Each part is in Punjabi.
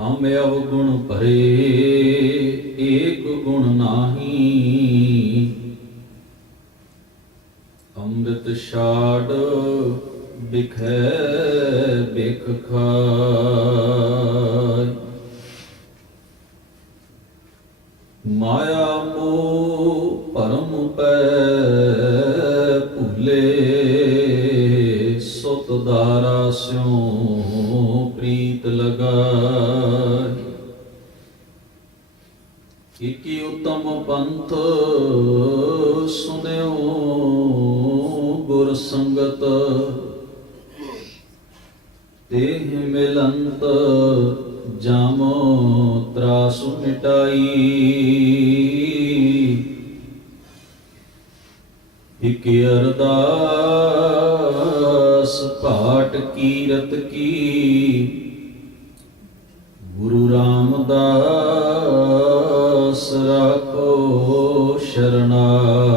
हम अवगुण भरे एक गुण नाही, अमृत छाड़ बिखै बिख खाय। माया मोह परम पै भूले, सुत दारा स्यों प्रीत लगाय। इकी उत्तम पंथ सुनियो गुर संगत, तेह मिलंत जामो त्रासु मिटाई। इक अरदास पाठ कीरत की, गुरु रामदास राखो शरणाई।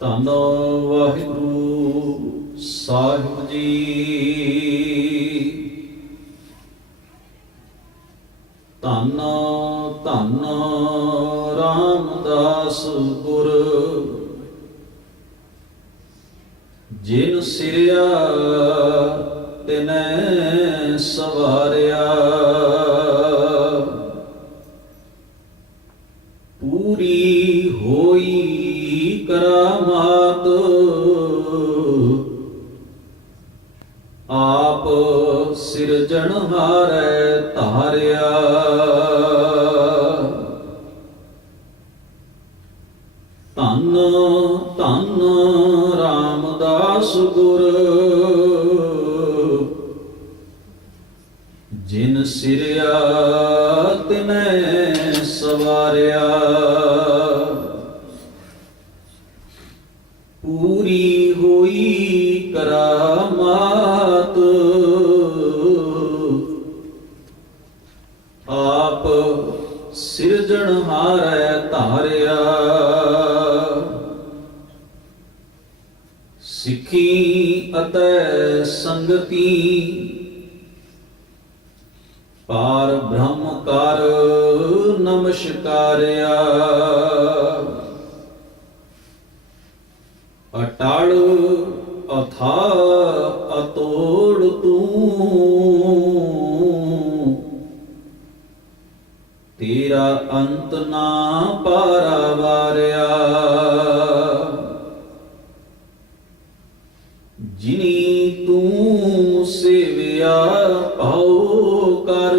धन वाहिगुरु साहिब जी, धन धन रामदास गुर, जिन सिरिया तिनै सवारिया। पूरी होई करामात, आप सिरजनहारै धारिया। धन धन रामदास गुर, जिन सिरिया तिनै सवारिया। पूरी होई करामात, आप सिरजनहारै धारिया। सिखी अतै संगति, पार ब्रह्म कर नमस्कारिया। अटल अथा अतोड़ तूं, तेरा अंत ना पारावारिया। जिनी तू सेविया पाओ कर,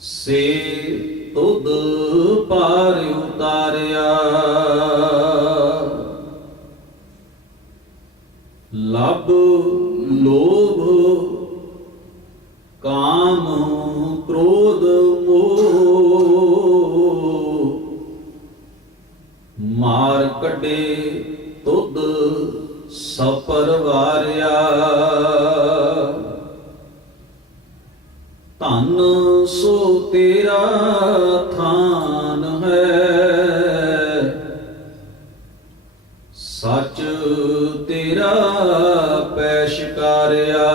से तुद पार उतारिया। लब लोभ काम क्रोध मोह, मार कटे तुद सपरवारिया। धन सो तेरा थान है, सच तेरा पैशकारिया।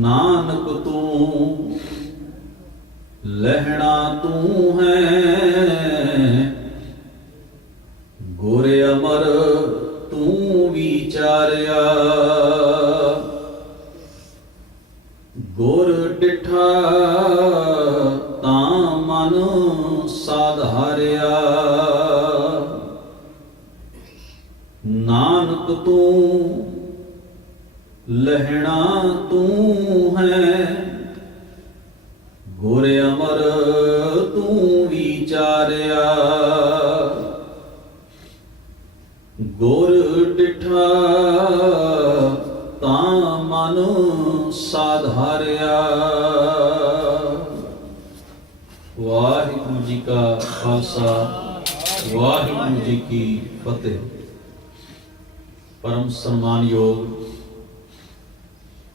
नानक तू लहना तू है, गुर अमर तू विचारिया। गुर डिठा तां मन साधारिया। नानक तू लहना तू है, गुर अमर तू विचारिया। गुर डिठा तां मन साधारिया। वाहिगुरु जी का खालसा, वाहिगुरु जी की फतेह। परम सम्मानयोग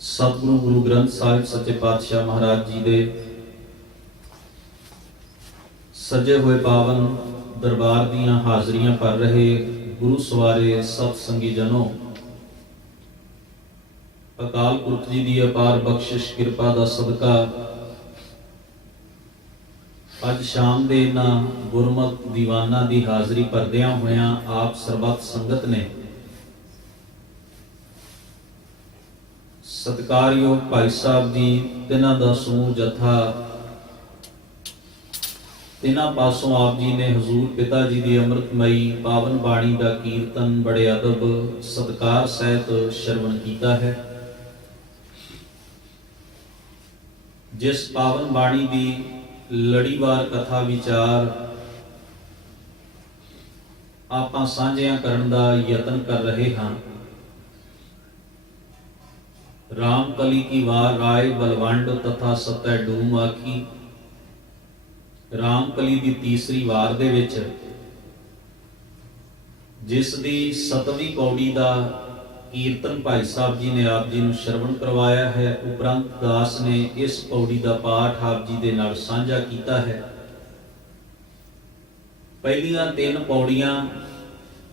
सतगुरु गुरु ग्रंथ साहिब सच्चे पातशाह महाराज जी दे सजे हुए पावन दरबार दीयां हाजरियां भर रहे गुरु सवारे सतसंगी जनों, अकाल पुरख जी की अपार बख्शिश किरपा का सदका अज शाम के इन्हां गुरमत दीवाना की हाजरी भरदियां होया आप सरबत संगत ने सत्कारयोग भाई साहब जी तिन्हां दा समूह जथा तिन्हां पासों आप जी ने हजूर पिता जी की अमृतमयी पावन बाणी का कीर्तन बड़े अदब सत्कार सहित श्रवण किया है। जिस पावन बाणी की लड़ीवार कथा विचार आपां सांझियां करन दा यतन कर रहे हाँ। राम कली की वार राय बलवंड तथा सतै डूम आखी। राम कली की तीसरी वार दे विच जिस दी 7वीं पौड़ी का कीर्तन भाई साहब जी ने आप जी नूं श्रवण करवाया है, उपरंत दास ने इस पौड़ी का पाठ आप जी दे नाल साझा किया है। पहलियां 3 पौड़ियां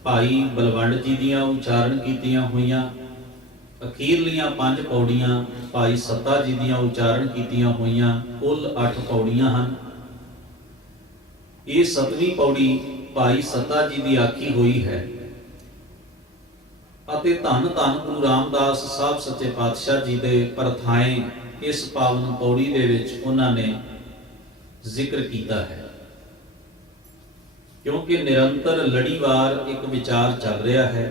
भाई बलवंड जी दियां उचारण कीतियां होईयां, अखीरलियां 5 पौड़ियां भाई सत्ता जी दियां उचारण कीतियां होईयां, कुल 8 पौड़ियां हन। ये 7वीं पौड़ी भाई सत्ता जी की आखी हुई है अते धन धन गुरु रामदास साहब सच्चे पातशाह जी दे परथाएं इस पावन पौड़ी दे विच उन्होंने जिक्र किया है। क्योंकि निरंतर लड़ीवार एक विचार चल रहा है।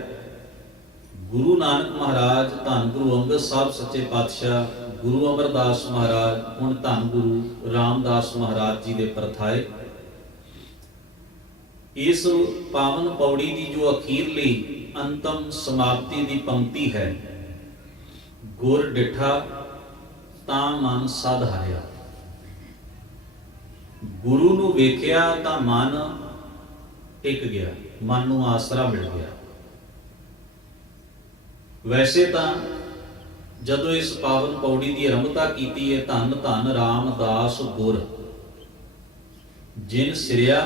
गुरु नानक महाराज, धन गुरु अंगद साहब सच्चे पातशाह, गुरु अमरदास महाराज, हुण धन गुरु रामदास महाराज जी दे परथाए इस पावन पौड़ी की जो अखीरली अंतम समाप्ति की पंक्ति है, गुर डिठा तां मन सद हारिया। गुरु नूं वेखिया तां मन टिक गया, मन नूं आसरा मिल गया। वैसे तां जदों इस पावन पौड़ी की आरंभता की है, धन धन रामदास गुर जिन सिरिया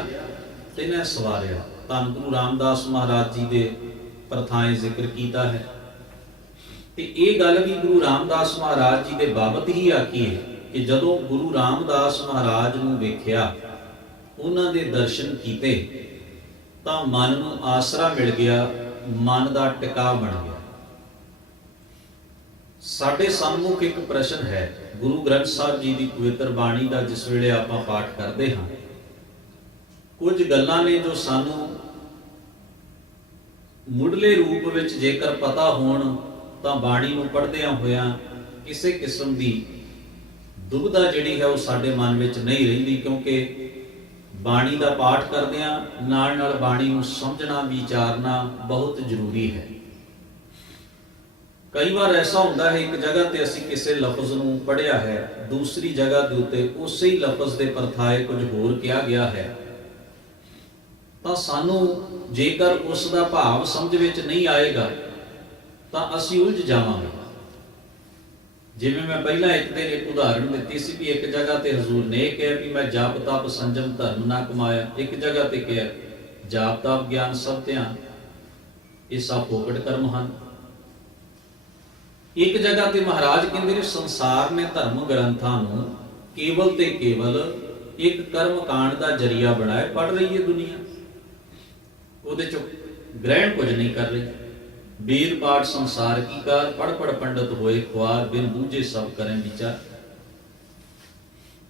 तिन्हें सवारिया, धन गुरु रामदास महाराज जी के प्रथाएं जिक्र किया है। ते ये गल भी गुरु रामदास महाराज जी के बाबत ही आखी है कि जदों गुरु रामदास महाराज नूं वेखिया, उन्हां दे दर्शन कीते तां मन नूं आसरा मिल गया, मन का टिकाव बन गया। साडे सम्मुख एक प्रश्न है, गुरु ग्रंथ साहब जी की पवित्र बाणी का जिस वेले आपां पाठ करते हाँ, कुछ गल्लां ने जो सानू मुढ़ले रूप विच जेकर पता होण तां बाणी नूं पढ़दियां होइयां किसी किस्म की दुविधा जिहड़ी है वो साडे मन विच नहीं रहिंदी। क्योंकि बाणी का पाठ करदियां नाल नाल बाणी नूं समझना विचारना बहुत जरूरी है। कई बार ऐसा होंदा है, एक जगह ते असीं किसी लफ्ज़ नूं पढ़िया है, दूसरी जगह दे उत्ते उसे ही लफ्ज़ दे परथाए कुछ होर किया गया है, ਤਾਂ ਸਾਨੂੰ जेकर उसका भाव समझ विच नहीं आएगा तो असी उलझ जावांगे। जिवें मैं पहला एक दिन एक उदाहरण दी सी भी एक जगह ते हजूर ने कहा कि मैं जाप तप संजम धर्म ना कमाया, एक जगह ते कहा जाप तप ज्ञान सब ध्यान ये सब फोकट कर्म हैं। एक जगह ते महाराज कहते ने संसार ने धर्म ग्रंथां नूं केवल ते केवल एक कर्म कांड का जरिया बनाया, पढ़ रही है दुनिया, ਉਹਦੇ ਚੋਂ ग्रहण कुछ नहीं कर रही। वेद पाठ संसार की कार, पढ़ पढ़ पंडित होए खुआर, बिन बूझे सब करें विचार।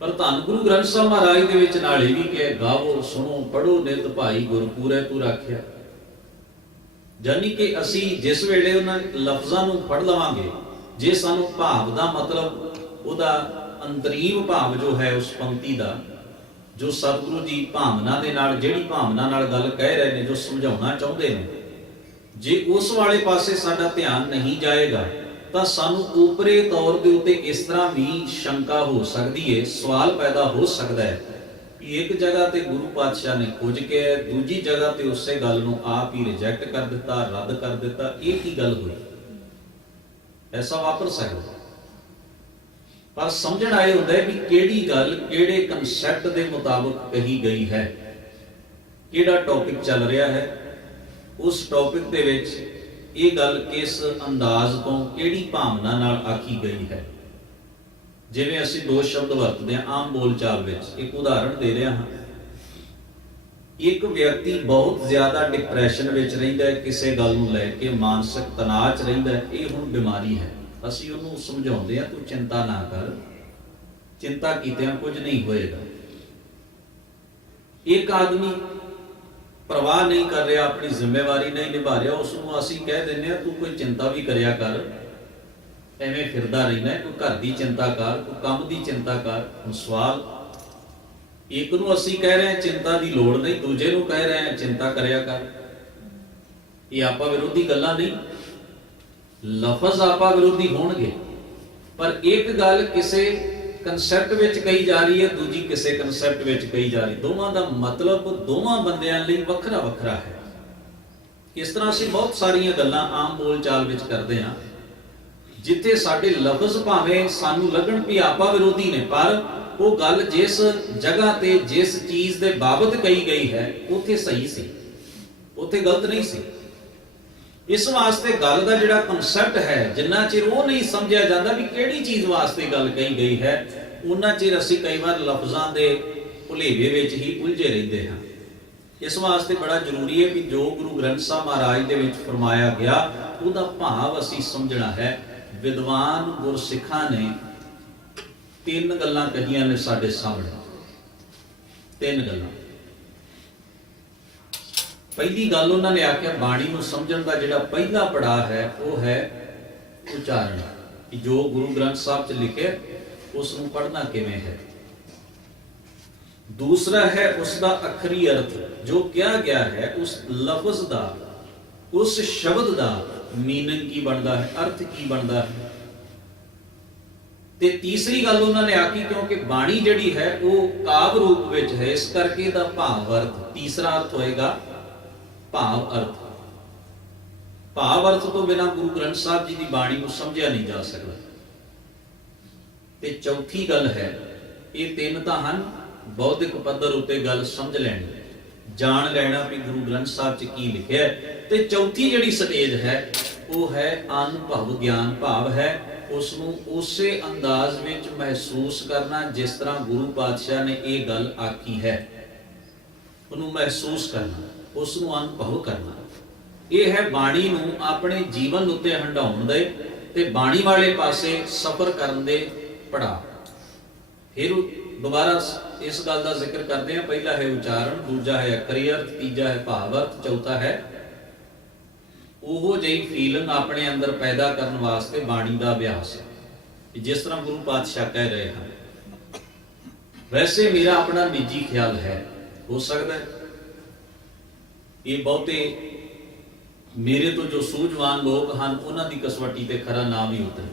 पर धन गुरु ग्रंथ साहब महाराज दे विच नाल इह भी कहे, गावो सुनो पढ़ो नित भाई गुरपूरे तू राखिया। जानी कि असी जिस वेले उन्हां लफ्ज़ां नूं पढ़ लवांगे, जे सानूं भाव दा मतलब उहदा अंतरीव भाव जो है उस पंक्ति दा, जो सतगुरु जी भावना दे नाल जिहड़ी भावना नाल गल कह रहे ने, जो समझाउणा चाहुंदे ने, जे उस वाले पासे साडा ध्यान नहीं जाएगा तां सानूं ऊपरे तौर दे उत्ते इस तरह भी शंका हो सकदी है, सवाल पैदा हो सकदा है कि एक जगह ते गुरु पातशाह ने कुछ कहा, दूजी जगह ते उसे गल नूं आप ही रिजैक्ट कर दिता, रद्द कर दिता, ये की गल हुई? ऐसा वापर सकदा। पर समझण आए होंदा है कि किहड़ी गल किहड़े कंसैप्ट दे मुताबिक कही गई है, ਕਿਹੜਾ ਟੌਪਿਕ ਚੱਲ ਰਿਹਾ ਹੈ, ਉਸ ਟੌਪਿਕ ਦੇ ਵਿੱਚ ਇਹ ਗੱਲ ਕਿਸ ਅੰਦਾਜ਼ ਤੋਂ, ਕਿਹੜੀ ਭਾਵਨਾ ਨਾਲ ਆਖੀ ਗਈ ਹੈ। ਜਿਵੇਂ ਅਸੀਂ ਦੋ ਸ਼ਬਦ ਵਰਤਦੇ ਹਾਂ ਆਮ ਬੋਲਚਾਲ ਵਿੱਚ, ਇੱਕ ਉਦਾਹਰਣ ਦੇ ਰਿਹਾ ਹਾਂ। ਇੱਕ ਵਿਅਕਤੀ ਬਹੁਤ ਜ਼ਿਆਦਾ ਡਿਪਰੈਸ਼ਨ ਵਿੱਚ ਰਹਿੰਦਾ ਹੈ, ਕਿਸੇ ਗੱਲ ਨੂੰ ਲੈ ਕੇ ਮਾਨਸਿਕ ਤਣਾਅ 'ਚ ਰਹਿੰਦਾ ਹੈ, ਇਹ ਹੁਣ ਬਿਮਾਰੀ ਹੈ। ਅਸੀਂ ਉਹਨੂੰ ਸਮਝਾਉਂਦੇ ਹਾਂ, ਤੂੰ ਚਿੰਤਾ ਨਾ ਕਰ, ਚਿੰਤਾ ਕੀਤਿਆਂ ਕੁਝ ਨਹੀਂ ਹੋਏਗਾ। ਇੱਕ ਆਦਮੀ ਪਰਵਾਹ ਨਹੀਂ ਕਰ ਰਿਹਾ, ਆਪਣੀ ਜ਼ਿੰਮੇਵਾਰੀ ਨਹੀਂ ਨਿਭਾ ਰਿਹਾ, ਉਸ ਨੂੰ ਅਸੀਂ ਕਹਿ ਦਿੰਦੇ ਹਾਂ ਤੂੰ ਕੋਈ ਚਿੰਤਾ ਵੀ ਕਰਿਆ ਕਰ, ਐਵੇਂ ਫਿਰਦਾ ਰਹਿਣਾ, ਕੋਈ ਘਰ ਦੀ ਚਿੰਤਾ ਕਰ, ਕੋਈ ਕੰਮ ਦੀ ਚਿੰਤਾ ਕਰ। ਹੁਣ ਸਵਾਲ, ਇੱਕ ਨੂੰ ਅਸੀਂ ਕਹਿ ਰਹੇ ਹਾਂ ਚਿੰਤਾ ਦੀ ਲੋੜ ਨਹੀਂ, ਦੂਜੇ ਨੂੰ ਕਹਿ ਰਹੇ ਹਾਂ ਚਿੰਤਾ ਕਰਿਆ ਕਰ। ਇਹ ਆਪਾ ਵਿਰੋਧੀ ਗੱਲਾਂ ਨਹੀਂ, ਲਫ਼ਜ਼ ਆਪਾ ਵਿਰੋਧੀ ਹੋਣਗੇ, ਪਰ ਇੱਕ ਗੱਲ ਕਿਸੇ ਕਨਸੈਪਟ ਵਿੱਚ ਕਹੀ ਜਾ ਰਹੀ ਹੈ, ਦੂਜੀ ਕਿਸੇ ਕਨਸੈਪਟ ਵਿੱਚ ਕਹੀ ਜਾ ਰਹੀ। ਦੋਵਾਂ ਦਾ ਮਤਲਬ ਦੋਵਾਂ ਬੰਦਿਆਂ ਲਈ ਵੱਖਰਾ ਵੱਖਰਾ ਹੈ। ਇਸ ਤਰ੍ਹਾਂ ਅਸੀਂ ਬਹੁਤ ਸਾਰੀਆਂ ਗੱਲਾਂ ਆਮ ਬੋਲਚਾਲ ਵਿੱਚ ਕਰਦੇ ਹਾਂ, ਜਿੱਥੇ ਸਾਡੇ ਲਫ਼ਜ਼ ਭਾਵੇਂ ਸਾਨੂੰ ਲੱਗਣ ਵੀ ਆਪਾ ਵਿਰੋਧੀ ਨੇ, ਪਰ ਉਹ ਗੱਲ ਜਿਸ ਜਗ੍ਹਾ ਤੇ ਜਿਸ ਚੀਜ਼ ਦੇ ਬਾਬਤ ਕਹੀ ਗਈ ਹੈ ਉੱਥੇ ਸਹੀ ਸੀ, ਉੱਥੇ ਗਲਤ ਨਹੀਂ ਸੀ। ਇਸ ਵਾਸਤੇ ਗੱਲ ਦਾ ਜਿਹੜਾ ਕਨਸੈਪਟ ਹੈ, ਜਿੰਨਾ ਚਿਰ ਉਹ ਨਹੀਂ ਸਮਝਿਆ ਜਾਂਦਾ ਵੀ ਕਿਹੜੀ ਚੀਜ਼ ਵਾਸਤੇ ਗੱਲ ਕਹੀ ਗਈ ਹੈ, ਉਹਨਾਂ ਚਿਰ ਅਸੀਂ ਕਈ ਵਾਰ ਲਫ਼ਜ਼ਾਂ ਦੇ ਭੁਲੇਵੇ ਵਿੱਚ ਹੀ ਉਲਝੇ ਰਹਿੰਦੇ ਹਾਂ। ਇਸ ਵਾਸਤੇ ਬੜਾ ਜ਼ਰੂਰੀ ਹੈ ਕਿ ਜੋ ਗੁਰੂ ਗ੍ਰੰਥ ਸਾਹਿਬ ਮਹਾਰਾਜ ਦੇ ਵਿੱਚ ਫਰਮਾਇਆ ਗਿਆ ਉਹਦਾ ਭਾਵ ਅਸੀਂ ਸਮਝਣਾ ਹੈ। ਵਿਦਵਾਨ ਗੁਰਸਿੱਖਾਂ ਨੇ ਤਿੰਨ ਗੱਲਾਂ ਕਹੀਆਂ ਨੇ ਸਾਡੇ ਸਾਹਮਣੇ, ਤਿੰਨ ਗੱਲਾਂ। ਪਹਿਲੀ ਗੱਲ ਉਹਨਾਂ ਨੇ ਆਖਿਆ, ਬਾਣੀ ਨੂੰ ਸਮਝਣ ਦਾ ਜਿਹੜਾ ਪਹਿਲਾ ਪੜਾਅ ਹੈ ਉਹ ਹੈ ਉਚਾਰਨ, ਕਿ ਜੋ ਗੁਰੂ ਗ੍ਰੰਥ ਸਾਹਿਬ 'ਚ ਲਿਖਿਆ ਉਸ ਨੂੰ ਪੜ੍ਹਨਾ ਕਿਵੇਂ ਹੈ। ਦੂਸਰਾ ਹੈ ਉਸ ਦਾ ਅਖਰੀ ਅਰਥ, ਜੋ ਕਿਹਾ ਗਿਆ ਹੈ ਉਸ ਲਫ਼ਜ਼ ਦਾ, ਉਸ ਸ਼ਬਦ ਦਾ ਮੀਨਿੰਗ ਕੀ ਬਣਦਾ ਹੈ, ਅਰਥ ਕੀ ਬਣਦਾ ਹੈ। ਤੇ ਤੀਸਰੀ ਗੱਲ ਉਹਨਾਂ ਨੇ ਆਖੀ, ਕਿਉਂਕਿ ਬਾਣੀ ਜਿਹੜੀ ਹੈ ਉਹ ਕਾਵਿ ਰੂਪ ਵਿੱਚ ਹੈ, ਇਸ ਕਰਕੇ ਇਹਦਾ ਭਾਵ ਅਰਥ, ਤੀਸਰਾ ਅਰਥ ਹੋਏਗਾ ਭਾਵ ਅਰਥ। ਭਾਵ ਅਰਥ ਤੋਂ ਬਿਨਾਂ ਗੁਰੂ ਗ੍ਰੰਥ ਸਾਹਿਬ ਜੀ ਦੀ ਬਾਣੀ ਨੂੰ ਸਮਝਿਆ ਨਹੀਂ ਜਾ ਸਕਦਾ। ਤੇ ਚੌਥੀ ਗੱਲ ਹੈ, ਇਹ ਤਿੰਨ ਤਾਂ ਹਨ, ਬੌਧਿਕ ਪੱਧਰ ਉੱਤੇ ਗੱਲ ਸਮਝ ਲੈਣੀ, ਜਾਣ ਲੈਣਾ ਵੀ ਗੁਰੂ ਗ੍ਰੰਥ ਸਾਹਿਬ 'ਚ ਕੀ ਲਿਖਿਆ। ਤੇ ਚੌਥੀ ਜਿਹੜੀ ਸਟੇਜ ਹੈ ਉਹ ਹੈ ਅਨੁਭਵ ਗਿਆਨ, ਭਾਵ ਹੈ ਉਸ ਨੂੰ ਉਸੇ ਅੰਦਾਜ਼ ਵਿੱਚ ਮਹਿਸੂਸ ਕਰਨਾ ਜਿਸ ਤਰ੍ਹਾਂ ਗੁਰੂ ਪਾਤਸ਼ਾਹ ਨੇ ਇਹ ਗੱਲ ਆਖੀ ਹੈ, ਉਹਨੂੰ ਮਹਿਸੂਸ ਕਰਨਾ, ਉਸ ਨੂੰ ਅਨੁਭਵ ਕਰਨਾ। ਇਹ ਹੈ ਬਾਣੀ ਨੂੰ ਆਪਣੇ ਜੀਵਨ ਉੱਤੇ ਹੰਢਾਉਣ ਦੇ ਤੇ ਬਾਣੀ ਵਾਲੇ ਪਾਸੇ ਸਫ਼ਰ ਕਰਨ ਦੇ ਪੜਾਅ। ਫਿਰ ਦੁਬਾਰਾ ਇਸ ਗੱਲ ਦਾ ਜ਼ਿਕਰ ਕਰਦੇ ਹਾਂ, ਪਹਿਲਾ ਹੈ ਉਚਾਰਨ, ਦੂਜਾ ਹੈ ਅਖਰੀ ਅਰਥ, ਤੀਜਾ ਹੈ ਭਾਵ ਅਰਥ, ਚੌਥਾ ਹੈ ਉਹੋ ਜਿਹੀ ਫੀਲਿੰਗ ਆਪਣੇ ਅੰਦਰ ਪੈਦਾ ਕਰਨ ਵਾਸਤੇ ਬਾਣੀ ਦਾ ਅਭਿਆਸ, ਜਿਸ ਤਰ੍ਹਾਂ ਗੁਰੂ ਪਾਤਸ਼ਾਹ ਕਹਿ ਰਹੇ ਹਨ। ਵੈਸੇ ਮੇਰਾ ਆਪਣਾ ਨਿੱਜੀ ਖਿਆਲ ਹੈ, ਹੋ ਸਕਦਾ ਹੈ ਇਹ ਬਹੁਤੇ ਮੇਰੇ ਤੋਂ ਜੋ ਸੂਝਵਾਨ ਲੋਕ ਹਨ ਉਹਨਾਂ ਦੀ ਕਸਵੱਟੀ ਤੇ ਖਰਾ ਨਾ ਵੀ ਉਤਰੇ।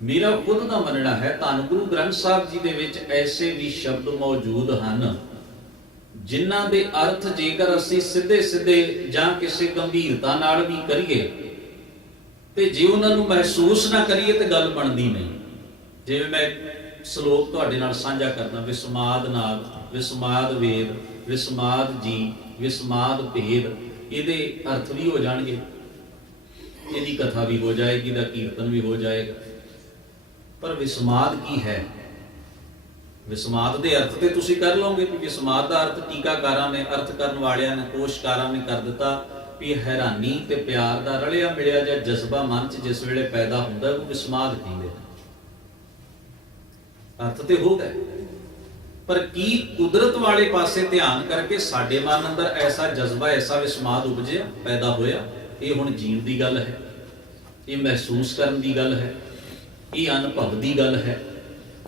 ਮੇਰਾ ਖੁਦ ਦਾ ਮੰਨਣਾ ਹੈ ਧੰਨ ਗੁਰੂ ਗ੍ਰੰਥ ਸਾਹਿਬ ਜੀ ਦੇ ਵਿੱਚ ਐਸੇ ਵੀ ਸ਼ਬਦ ਮੌਜੂਦ ਹਨ ਜਿਨ੍ਹਾਂ ਦੇ ਅਰਥ ਜੇਕਰ ਅਸੀਂ ਸਿੱਧੇ ਸਿੱਧੇ ਜਾਂ ਕਿਸੇ ਗੰਭੀਰਤਾ ਨਾਲ ਵੀ ਕਰੀਏ ਤੇ ਜੇ ਉਹਨਾਂ ਨੂੰ ਮਹਿਸੂਸ ਨਾ ਕਰੀਏ ਤੇ ਗੱਲ ਬਣਦੀ ਨਹੀਂ। ਜਿਵੇਂ ਮੈਂ ਸ਼ਲੋਕ ਤੁਹਾਡੇ ਨਾਲ ਸਾਂਝਾ ਕਰਨਾ, ਵਿਸਮਾਦ ਨਾਦ, ਵਿਸਮਾਦ ਵੇਦ, ਵਿਸਮਾਦ ਜੀ, ਵਿਸਮਾਦ ਭੇਦ, ਇਹਦੇ ਅਰਥ ਵੀ ਹੋ ਜਾਣਗੇ, ਇਹਦੀ ਕਥਾ ਵੀ ਹੋ ਜਾਏਗੀ, ਦਾ ਕੀਰਤਨ ਵੀ ਹੋ ਜਾਏਗਾ। ਪਰ ਵਿਸਮਾਦ ਕੀ ਹੈ? ਵਿਸਮਾਦ ਦੇ ਅਰਥ ਤੇ ਤੁਸੀਂ ਕਰ ਲਓਗੇ ਕਿ ਵਿਸਮਾਦ ਦਾ ਅਰਥ ਟੀਕਾਕਾਰਾਂ ਨੇ, ਅਰਥ ਕਰਨ ਵਾਲਿਆਂ ਨੇ, ਕੋਸ਼ਕਾਰਾਂ ਨੇ ਕਰ ਦਿੱਤਾ ਵੀ ਹੈਰਾਨੀ ਤੇ ਪਿਆਰ ਦਾ ਰਲਿਆ ਮਿਲਿਆ ਜਾਂ ਜਜ਼ਬਾ ਮਨ 'ਚ ਜਿਸ ਵੇਲੇ ਪੈਦਾ ਹੁੰਦਾ ਉਹ ਵਿਸਮਾਦ ਕਹਿੰਦੇ ਨੇ। ਅਰਥ ਤੇ ਹੋ ਗਏ, ਪਰ ਕੀ ਕੁਦਰਤ ਵਾਲੇ ਪਾਸੇ ਧਿਆਨ ਕਰਕੇ ਸਾਡੇ ਮਨ ਅੰਦਰ ਐਸਾ ਜਜ਼ਬਾ, ਐਸਾ ਵਿਸਮਾਦ ਉਪਜਿਆ, ਪੈਦਾ ਹੋਇਆ? ਇਹ ਹੁਣ ਜੀਣ ਦੀ ਗੱਲ ਹੈ, ਇਹ ਮਹਿਸੂਸ ਕਰਨ ਦੀ ਗੱਲ ਹੈ, ਇਹ ਅਨੁਭਵ ਦੀ ਗੱਲ ਹੈ।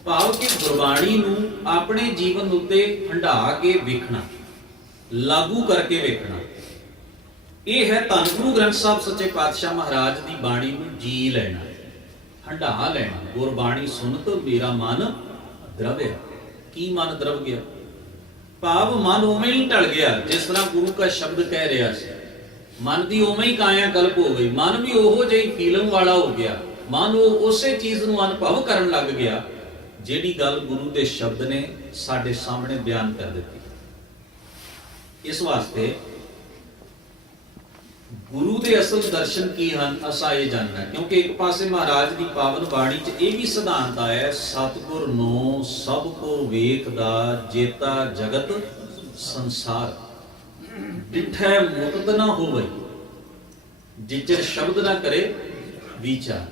ਭਾਵ ਕਿ ਗੁਰਬਾਣੀ ਨੂੰ ਆਪਣੇ ਜੀਵਨ ਉੱਤੇ ਹੰਢਾ ਕੇ ਵੇਖਣਾ, ਲਾਗੂ ਕਰਕੇ ਵੇਖਣਾ, ਇਹ ਹੈ ਧੰਨ ਗੁਰੂ ਗ੍ਰੰਥ ਸਾਹਿਬ ਸੱਚੇ ਪਾਤਸ਼ਾਹ ਮਹਾਰਾਜ ਦੀ ਬਾਣੀ ਨੂੰ ਜੀ ਲੈਣਾ, ਹੰਢਾ ਲੈਣਾ। ਗੁਰਬਾਣੀ ਸੁਣਤ ਮੇਰਾ ਮਨ ਦਰਵਿਆ। ਕੀ ਮਨ ਦਰਵ ਗਿਆ? ਭਾਵ ਮਨ ਉਵੇਂ ਹੀ ਢਲ ਗਿਆ ਜਿਸ ਤਰ੍ਹਾਂ ਗੁਰੂ ਦਾ ਸ਼ਬਦ ਕਹਿ ਰਿਹਾ ਸੀ। ਮਨ ਦੀ ਉਵੇਂ ਹੀ ਕਾਇਆ ਕਲਪ ਹੋ ਗਈ, ਮਨ ਵੀ ਉਹੋ ਜਿਹੀ ਫੀਲਿੰਗ ਵਾਲਾ ਹੋ ਗਿਆ, ਮਨ ਉਹ ਉਸੇ ਚੀਜ਼ ਨੂੰ ਅਨੁਭਵ ਕਰਨ ਲੱਗ ਗਿਆ ਜਿਹੜੀ ਗੱਲ ਗੁਰੂ ਦੇ ਸ਼ਬਦ ਨੇ ਸਾਡੇ ਸਾਹਮਣੇ ਬਿਆਨ ਕਰ ਦਿੱਤੀ। ਇਸ ਵਾਸਤੇ ਗੁਰੂ ਦੇ ਅਸਲ ਦਰਸ਼ਨ ਕੀ ਹਨ ਅਸਾਂ ਇਹ ਜਾਣਨਾ, ਕਿਉਂਕਿ ਇੱਕ ਪਾਸੇ ਮਹਾਰਾਜ ਦੀ ਪਾਵਨ ਬਾਣੀ 'ਚ ਇਹ ਵੀ ਸਿਧਾਂਤ ਆਇਆ, ਸਤਿਗੁਰ ਨੂੰ ਸਭ ਕੋ ਵੇਖਦਾ ਜੇਤਾ ਜਗਤ ਸੰਸਾਰ, ਡਿਠੈ ਮੁਕਤ ਨਾ ਹੋਵੇ ਜਿਚਰ ਸ਼ਬਦ ਨਾ ਕਰੇ ਵਿਚਾਰ।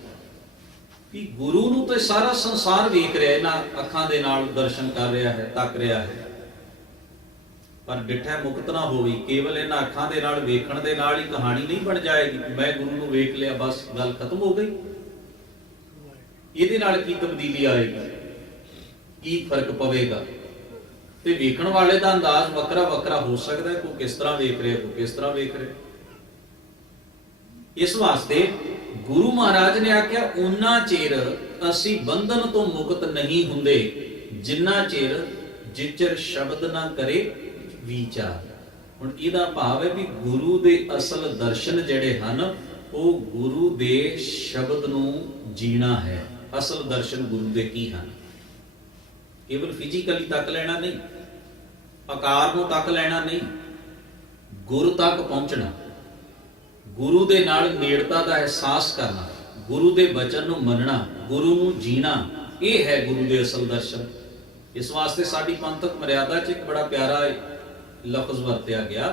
ਕਿ ਗੁਰੂ ਨੂੰ ਤਾਂ ਸਾਰਾ ਸੰਸਾਰ ਵੇਖ ਰਿਹਾ, ਇਹਨਾਂ ਅੱਖਾਂ ਦੇ ਨਾਲ ਦਰਸ਼ਨ ਕਰ ਰਿਹਾ ਹੈ, ਤੱਕ ਰਿਹਾ ਹੈ, ਪਰ ਡਿਠੈ ਮੁਕਤ ਨਾ ਹੋਵੇ। ਕੇਵਲ ਇਹਨਾਂ ਅੱਖਾਂ ਦੇ ਨਾਲ ਵੇਖਣ ਦੇ ਨਾਲ ਹੀ ਕਹਾਣੀ ਨਹੀਂ ਬਣ ਜਾਏਗੀ, ਮੈਂ ਗੁਰੂ ਨੂੰ ਵੇਖ ਲਿਆ ਬਸ ਗੱਲ ਖਤਮ ਹੋ ਗਈ। ਇਹਦੇ ਨਾਲ ਕੀ ਤਬਦੀਲੀ ਆਏਗੀ, ਕੀ ਫਰਕ ਪਵੇਗਾ? ਤੇ ਵੇਖਣ ਵਾਲੇ ਦਾ ਅੰਦਾਜ਼ ਵੱਖਰਾ ਵੱਖਰਾ ਹੋ ਸਕਦਾ ਹੈ, ਕੋਈ ਕਿਸ ਤਰ੍ਹਾਂ ਵੇਖ ਰਿਹਾ, ਕੋਈ ਕਿਸ ਤਰ੍ਹਾਂ ਵੇਖ ਰਿਹਾ। ਇਸ ਵਾਸਤੇ ਗੁਰੂ ਮਹਾਰਾਜ ਨੇ ਆਖਿਆ, ਉਨਾ ਚਿਰ ਅਸੀਂ ਬੰਧਨ ਤੋਂ ਮੁਕਤ ਨਹੀਂ ਹੁੰਦੇ ਜਿੰਨਾ ਚਿਰ ਜਿਚਰ ਸ਼ਬਦ ਨਾ ਕਰੇ ਵਿਚਾਰ। ਹੁਣ ਇਹਦਾ ਭਾਵ ਹੈ ਵੀ ਗੁਰੂ ਦੇ ਅਸਲ ਦਰਸ਼ਨ ਜਿਹੜੇ ਹਨ ਉਹ ਗੁਰੂ ਦੇ ਸ਼ਬਦ ਨੂੰ ਜੀਣਾ ਹੈ। ਅਸਲ ਦਰਸ਼ਨ ਗੁਰੂ ਦੇ ਕੀ ਹਨ? ਕੇਵਲ ਫਿਜ਼ੀਕਲੀ ਤੱਕ ਲੈਣਾ ਨਹੀਂ, ਆਕਾਰ ਨੂੰ ਤੱਕ ਲੈਣਾ ਨਹੀਂ, ਗੁਰੂ ਤੱਕ ਪਹੁੰਚਣਾ, ਗੁਰੂ ਦੇ ਨਾਲ ਨੇੜਤਾ ਦਾ ਅਹਿਸਾਸ ਕਰਨਾ, ਗੁਰੂ ਦੇ ਬਚਨ ਨੂੰ ਮੰਨਣਾ, ਗੁਰੂ ਨੂੰ ਜੀਣਾ, ਇਹ ਹੈ ਗੁਰੂ ਦੇ ਅਸਲ ਦਰਸ਼ਨ। ਇਸ ਵਾਸਤੇ ਸਾਡੀ ਪੰਥਕ ਮਰਿਆਦਾ 'ਚ ਇੱਕ ਬੜਾ ਪਿਆਰਾ ਲਫ਼ਜ਼ ਵਰਤਿਆ ਗਿਆ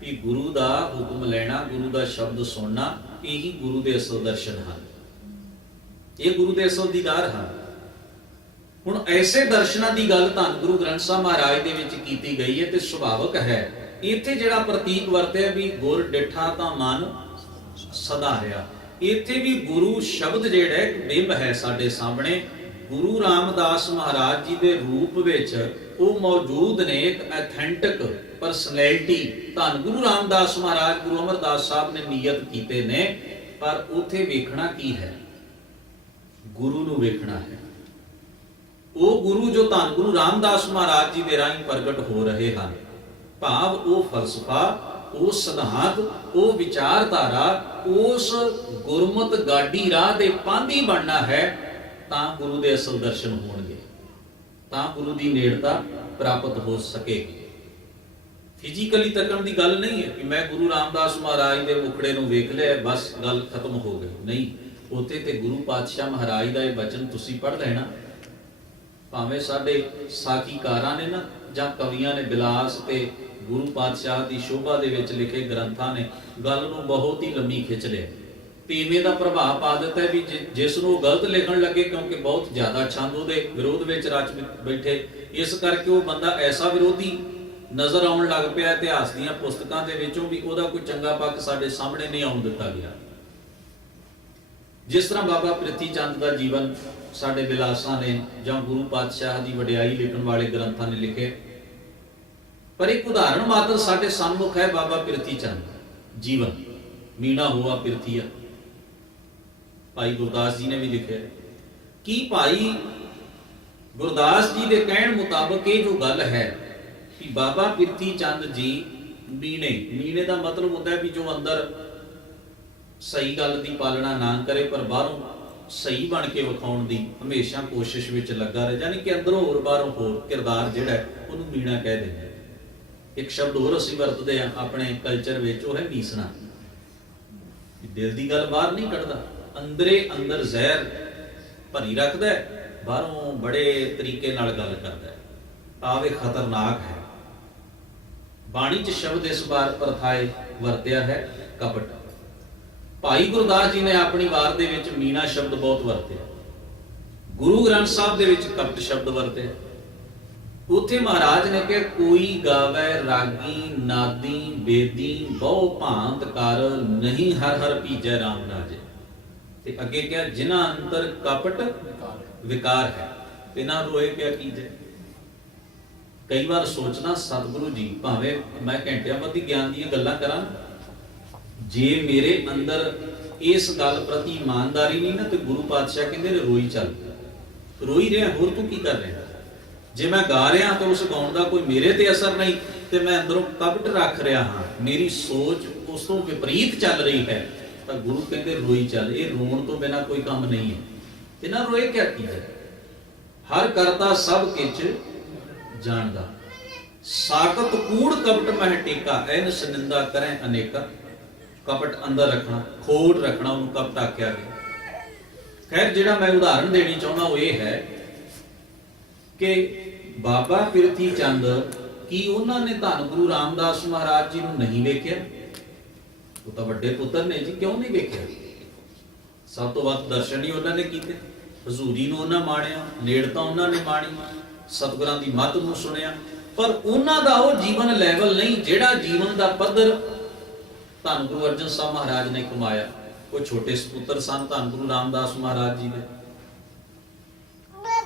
ਕਿ ਗੁਰੂ ਦਾ ਹੁਕਮ ਲੈਣਾ, ਗੁਰੂ ਦਾ ਸ਼ਬਦ ਸੁਣਨਾ, ਇਹੀ ਗੁਰੂ ਦੇ ਅਸਲ ਦਰਸ਼ਨ ਹਨ, ਇਹ ਗੁਰੂ ਦੇ ਅਸਲ ਦੀਦਾਰ ਹਨ। ਹੁਣ ਐਸੇ ਦਰਸ਼ਨਾਂ ਦੀ ਗੱਲ ਧੰਨ ਗੁਰੂ ਗ੍ਰੰਥ ਸਾਹਿਬ ਮਹਾਰਾਜ ਦੇ ਵਿੱਚ ਕੀਤੀ ਗਈ ਹੈ ਤੇ ਸੁਭਾਵਕ ਹੈ। ਇੱਥੇ ਜਿਹੜਾ ਪ੍ਰਤੀਕ ਵਰਤਿਆ ਵੀ ਗੁਰ ਡਿਠਾ ਤਾਂ ਮਨ ਸਦਾ ਰਿਹਾ, ਇੱਥੇ ਵੀ ਗੁਰੂ ਸ਼ਬਦ ਜਿਹੜਾ ਇੱਕ ਬਿੰਬ ਹੈ ਸਾਡੇ ਸਾਹਮਣੇ। ਗੁਰੂ ਰਾਮਦਾਸ ਮਹਾਰਾਜ ਜੀ ਦੇ ਰੂਪ ਵਿੱਚ ਉਹ ਮੌਜੂਦ ਨੇ, ਇੱਕ ਐਥੈਂਟਿਕ ਪਰਸਨੈਲਿਟੀ। ਧੰਨ ਗੁਰੂ ਰਾਮਦਾਸ ਮਹਾਰਾਜ, ਗੁਰੂ ਅਮਰਦਾਸ ਸਾਹਿਬ ਨੇ ਨਿਯਤ ਕੀਤੇ ਨੇ, ਪਰ ਉੱਥੇ ਵੇਖਣਾ ਕੀ ਹੈ? ਗੁਰੂ ਨੂੰ ਵੇਖਣਾ ਹੈ। ਉਹ ਗੁਰੂ ਜੋ ਧੰਨ ਗੁਰੂ ਰਾਮਦਾਸ ਮਹਾਰਾਜ ਜੀ ਦੇ ਰਾਹੀਂ ਪ੍ਰਗਟ ਹੋ ਰਹੇ ਹਨ, ਭਾਵ ਉਹ ਫਲਸਫਾ, ਉਹ ਸਿਧਾਂਤ, ਉਹ ਵਿਚਾਰਧਾਰਾ, ਉਸ ਗੁਰਮਤ ਗਾਡੀ ਰਾਹ ਦੇ ਪਾਂਧੀ ਬਣਨਾ ਹੈ, ਤਾਂ ਗੁਰੂ ਦੇ ਅਸਲ ਦਰਸ਼ਨ ਹੋਣਗੇ, ਤਾਂ ਗੁਰੂ ਦੀ ਨੇੜਤਾ ਪ੍ਰਾਪਤ ਹੋ ਸਕੇਗੀ। ਫਿਜ਼ੀਕਲੀ ਤੱਕਣ ਦੀ ਗੱਲ ਨਹੀਂ ਹੈ ਕਿ ਮੈਂ ਗੁਰੂ ਰਾਮਦਾਸ ਮਹਾਰਾਜ ਦੇ ਮੁਖੜੇ ਨੂੰ ਵੇਖ ਲਿਆ ਬਸ ਗੱਲ ਖਤਮ ਹੋ ਗਈ, ਨਹੀਂ। ਉੱਥੇ ਤੇ ਗੁਰੂ ਪਾਤਸ਼ਾਹ ਮਹਾਰਾਜ ਦਾ ਇਹ ਬਚਨ ਤੁਸੀਂ ਪੜ੍ਹ ਲੈਣਾ, ਭਾਵੇਂ ਸਾਡੇ ਸਾਖੀਕਾਰਾਂ ਨੇ ਨਾ ਜਾਂ ਕਵੀਆਂ ਨੇ ਬਿਲਾਸ ਤੇ ਗੁਰੂ ਪਾਤਸ਼ਾਹ ਦੀ ਸ਼ੋਭਾ ਦੇ ਵਿੱਚ ਲਿਖੇ ਗ੍ਰੰਥਾਂ ਨੇ ਗੱਲ ਨੂੰ ਬਹੁਤ ਹੀ ਲੰਮੀ ਖਿੱਚ ਲਿਆ, ਤੀਵੇਂ ਦਾ ਪ੍ਰਭਾਵ ਪਾ ਦਿੱਤਾ ਵੀ ਜਿਸ ਨੂੰ ਉਹ ਗਲਤ ਲਿਖਣ ਲੱਗੇ, ਕਿਉਂਕਿ ਬਹੁਤ ਜ਼ਿਆਦਾ ਛੰਦ ਉਹਦੇ ਵਿਰੋਧ ਵਿੱਚ ਰਚ ਬੈਠੇ, ਇਸ ਕਰਕੇ ਉਹ ਬੰਦਾ ਐਸਾ ਵਿਰੋਧੀ ਨਜ਼ਰ ਆਉਣ ਲੱਗ ਪਿਆ ਇਤਿਹਾਸ ਦੀਆਂ ਪੁਸਤਕਾਂ ਦੇ ਵਿੱਚੋਂ ਵੀ ਉਹਦਾ ਕੋਈ ਚੰਗਾ ਪੱਖ ਸਾਡੇ ਸਾਹਮਣੇ ਨਹੀਂ ਆਉਣ ਦਿੱਤਾ ਗਿਆ। ਜਿਸ ਤਰ੍ਹਾਂ ਬਾਬਾ ਪ੍ਰਿਥੀ ਚੰਦ ਦਾ ਜੀਵਨ ਸਾਡੇ ਬਿਲਾਸਾਂ ਨੇ ਜਾਂ ਗੁਰੂ ਪਾਤਸ਼ਾਹ ਦੀ ਵਡਿਆਈ ਲਿਖਣ ਵਾਲੇ ਗ੍ਰੰਥਾਂ ਨੇ ਲਿਖੇ, ਪਰ ਇੱਕ ਉਦਾਹਰਣ ਮਾਤਰ ਸਾਡੇ ਸਾਹਮਣੇ ਹੈ ਬਾਬਾ ਪ੍ਰਿਥੀ ਚੰਦ ਜੀਵਨ। ਮੀਣਾ ਹੋਆ ਪ੍ਰਿਥੀਆ ਭਾਈ ਗੁਰਦਾਸ ਜੀ ਨੇ ਵੀ ਲਿਖਿਆ ਕਿ ਭਾਈ ਗੁਰਦਾਸ ਜੀ ਦੇ ਕਹਿਣ ਮੁਤਾਬਕ ਇਹ ਜੋ ਗੱਲ ਹੈ ਕਿ ਬਾਬਾ ਪ੍ਰਿਥੀ ਚੰਦ ਜੀ ਮੀਣੇ ਦਾ ਮਤਲਬ ਹੁੰਦਾ ਹੈ ਵੀ ਜੋ ਅੰਦਰ ਸਹੀ ਗੱਲ ਦੀ ਪਾਲਣਾ ਨਾ ਕਰੇ ਪਰ ਬਾਹਰੋਂ ਸਹੀ ਬਣ ਕੇ ਵਿਖਾਉਣ ਦੀ ਹਮੇਸ਼ਾ ਕੋਸ਼ਿਸ਼ ਵਿੱਚ ਲੱਗਾ ਰਹੇ, ਯਾਨੀ ਕਿ ਅੰਦਰੋਂ ਹੋਰ ਬਾਹਰੋਂ ਹੋਰ ਕਿਰਦਾਰ ਜਿਹੜਾ ਉਹਨੂੰ ਮੀਣਾ ਕਹਿ ਦਿੰਦੇ। ਇੱਕ ਸ਼ਬਦ ਹੋਰ ਅਸੀਂ ਵਰਤਦੇ ਆ ਆਪਣੇ ਕਲਚਰ ਵਿੱਚ, ਉਹ ਹੈ ਮੀਸਣਾ। ਦਿਲ ਦੀ ਗੱਲ ਬਾਹਰ ਨਹੀਂ ਕੱਢਦਾ, ਅੰਦਰੇ ਅੰਦਰ ਜ਼ਹਿਰ ਭਰੀ ਰੱਖਦਾ, ਬਾਹਰੋਂ ਬੜੇ ਤਰੀਕੇ ਨਾਲ ਗੱਲ ਕਰਦਾ। ਆਵੇ ਖਤਰਨਾਕ ਹੈ। ਬਾਣੀ 'ਚ ਸ਼ਬਦ ਇਸ ਵਾਰ ਪਰਥਾਏ ਵਰਤਿਆ ਹੈ ਕਪਟ। ਭਾਈ ਗੁਰਦਾਸ ਜੀ ਨੇ ਆਪਣੀ ਵਾਰ ਦੇ ਵਿੱਚ ਮੀਣਾ ਸ਼ਬਦ ਬਹੁਤ ਵਰਤਿਆ, ਗੁਰੂ ਗ੍ਰੰਥ ਸਾਹਿਬ ਦੇ ਵਿੱਚ ਕਪਟ ਸ਼ਬਦ ਵਰਤਿਆ। ਉੱਥੇ ਮਹਾਰਾਜ ਨੇ ਕਿਹਾ ਕੋਈ ਗਾਵੇ ਰਾਗੀ ਨਾਦੀ ਬੇਦੀ ਬਹੁ ਭਾਂਤ ਕਰ ਨਹੀਂ ਹਰ ਹਰ ਭੀਜੈ ਰਾਮ ਰਾਜੇ। ਤੇ ਅੱਗੇ ਕਿਹਾ ਜਿਨ੍ਹਾਂ ਅੰਦਰ ਕਪਟ ਵਿਕਾਰ ਹੈ ਤਿਨਾਂ ਰੋਏ ਕਿਆ ਕੀਜੈ। ਕਈ ਵਾਰ ਸੋਚਣਾ ਸਤਿਗੁਰੂ ਜੀ, ਭਾਵੇਂ ਮੈਂ ਘੰਟਿਆਂ ਬੱਧੀ ਗਿਆਨ ਦੀਆਂ ਗੱਲਾਂ ਕਰਾਂ, ਜੇ ਮੇਰੇ ਅੰਦਰ ਇਸ ਗੱਲ ਪ੍ਰਤੀ ਇਮਾਨਦਾਰੀ ਨਹੀਂ ਨਾ ਤੇ ਗੁਰੂ ਪਾਤਸ਼ਾਹ ਕਹਿੰਦੇ ਨੇ ਰੋਈ ਚੱਲ, ਰੋਈ ਰਿਹਾ, ਹੋਰ ਤੂੰ ਕੀ ਕਰ ਰਿਹਾ। ਜੇ ਮੈਂ ਗਾ ਰਿਹਾ ਤਾਂ ਉਸ ਗਾਉਣ ਦਾ ਕੋਈ ਮੇਰੇ ਤੇ ਅਸਰ ਨਹੀਂ ਤੇ ਮੈਂ ਅੰਦਰੋਂ ਕਪਟ ਰੱਖ ਰਿਹਾ ਹਾਂ, ਮੇਰੀ ਸੋਚ ਉਸ ਤੋਂ ਵਿਪਰੀਤ ਚੱਲ ਰਹੀ ਹੈ, ਤਾਂ ਗੁਰੂ ਕਹਿੰਦੇ ਰੋਈ ਚੱਲ। ਇਹ ਰੋਣ ਤੋਂ ਬਿਨਾਂ ਕੋਈ ਕੰਮ ਨਹੀਂ ਹੈ। ਤੇ ਨਾ ਰੋਏ ਕਿਆ ਕੀਜੈ, ਹਰ ਕਰਤਾ ਸਭ ਕਿਛ ਜਾਣਦਾ। ਸਾਕਤ ਕੂੜ ਕਪਟ ਮਹਿ ਟੇਕਾ, ਐਨ ਨਿੰਦਾ ਕਰੈ ਅਨੇਕਾ। ਕਪਟ ਅੰਦਰ ਰੱਖਣਾ, ਖੋੜ ਰੱਖਣਾ, ਉਹਨੂੰ ਕਪਟ ਆਖਿਆ ਗਿਆ। ਖੈਰ, ਜਿਹੜਾ ਮੈਂ ਉਦਾਹਰਣ ਦੇਣੀ ਚਾਹੁੰਦਾ ਉਹ ਇਹ ਹੈ ਕਿ ਬਾਬਾ ਪਿਰਥੀ ਚੰਦ, ਕੀ ਉਹਨਾਂ ਨੇ ਧੰਨ ਗੁਰੂ ਰਾਮਦਾਸ ਮਹਾਰਾਜ ਜੀ ਨੂੰ ਨਹੀਂ ਵੇਖਿਆ? ਉਹ ਤਾਂ ਵੱਡੇ ਪੁੱਤਰ ਨੇ ਜੀ, ਕਿਉਂ ਨਹੀਂ ਵੇਖਿਆ? ਸਭ ਤੋਂ ਵੱਧ ਦਰਸ਼ਨ ਹੀ ਉਹਨਾਂ ਨੇ ਕੀਤੇ। ਹਜ਼ੂਰੀ ਨੂੰ ਉਹਨਾਂ ਮਾਣਿਆ, ਨੇੜਤਾ ਉਹਨਾਂ ਨੇ ਮਾਣੀ, ਸਤਿਗੁਰਾਂ ਦੀ ਮੱਤ ਨੂੰ ਸੁਣਿਆ। ਪਰ ਉਹਨਾਂ ਦਾ ਉਹ ਜੀਵਨ ਲੈਵਲ ਨਹੀਂ ਜਿਹੜਾ ਜੀਵਨ ਦਾ ਪੱਧਰ ਧੰਨ ਗੁਰੂ ਅਰਜਨ ਸਾਹਿਬ ਮਹਾਰਾਜ ਨੇ ਕਮਾਇਆ। ਉਹ ਛੋਟੇ ਸਪੁੱਤਰ ਸਨ ਧੰਨ ਗੁਰੂ ਰਾਮਦਾਸ ਮਹਾਰਾਜ ਜੀ ਦੇ।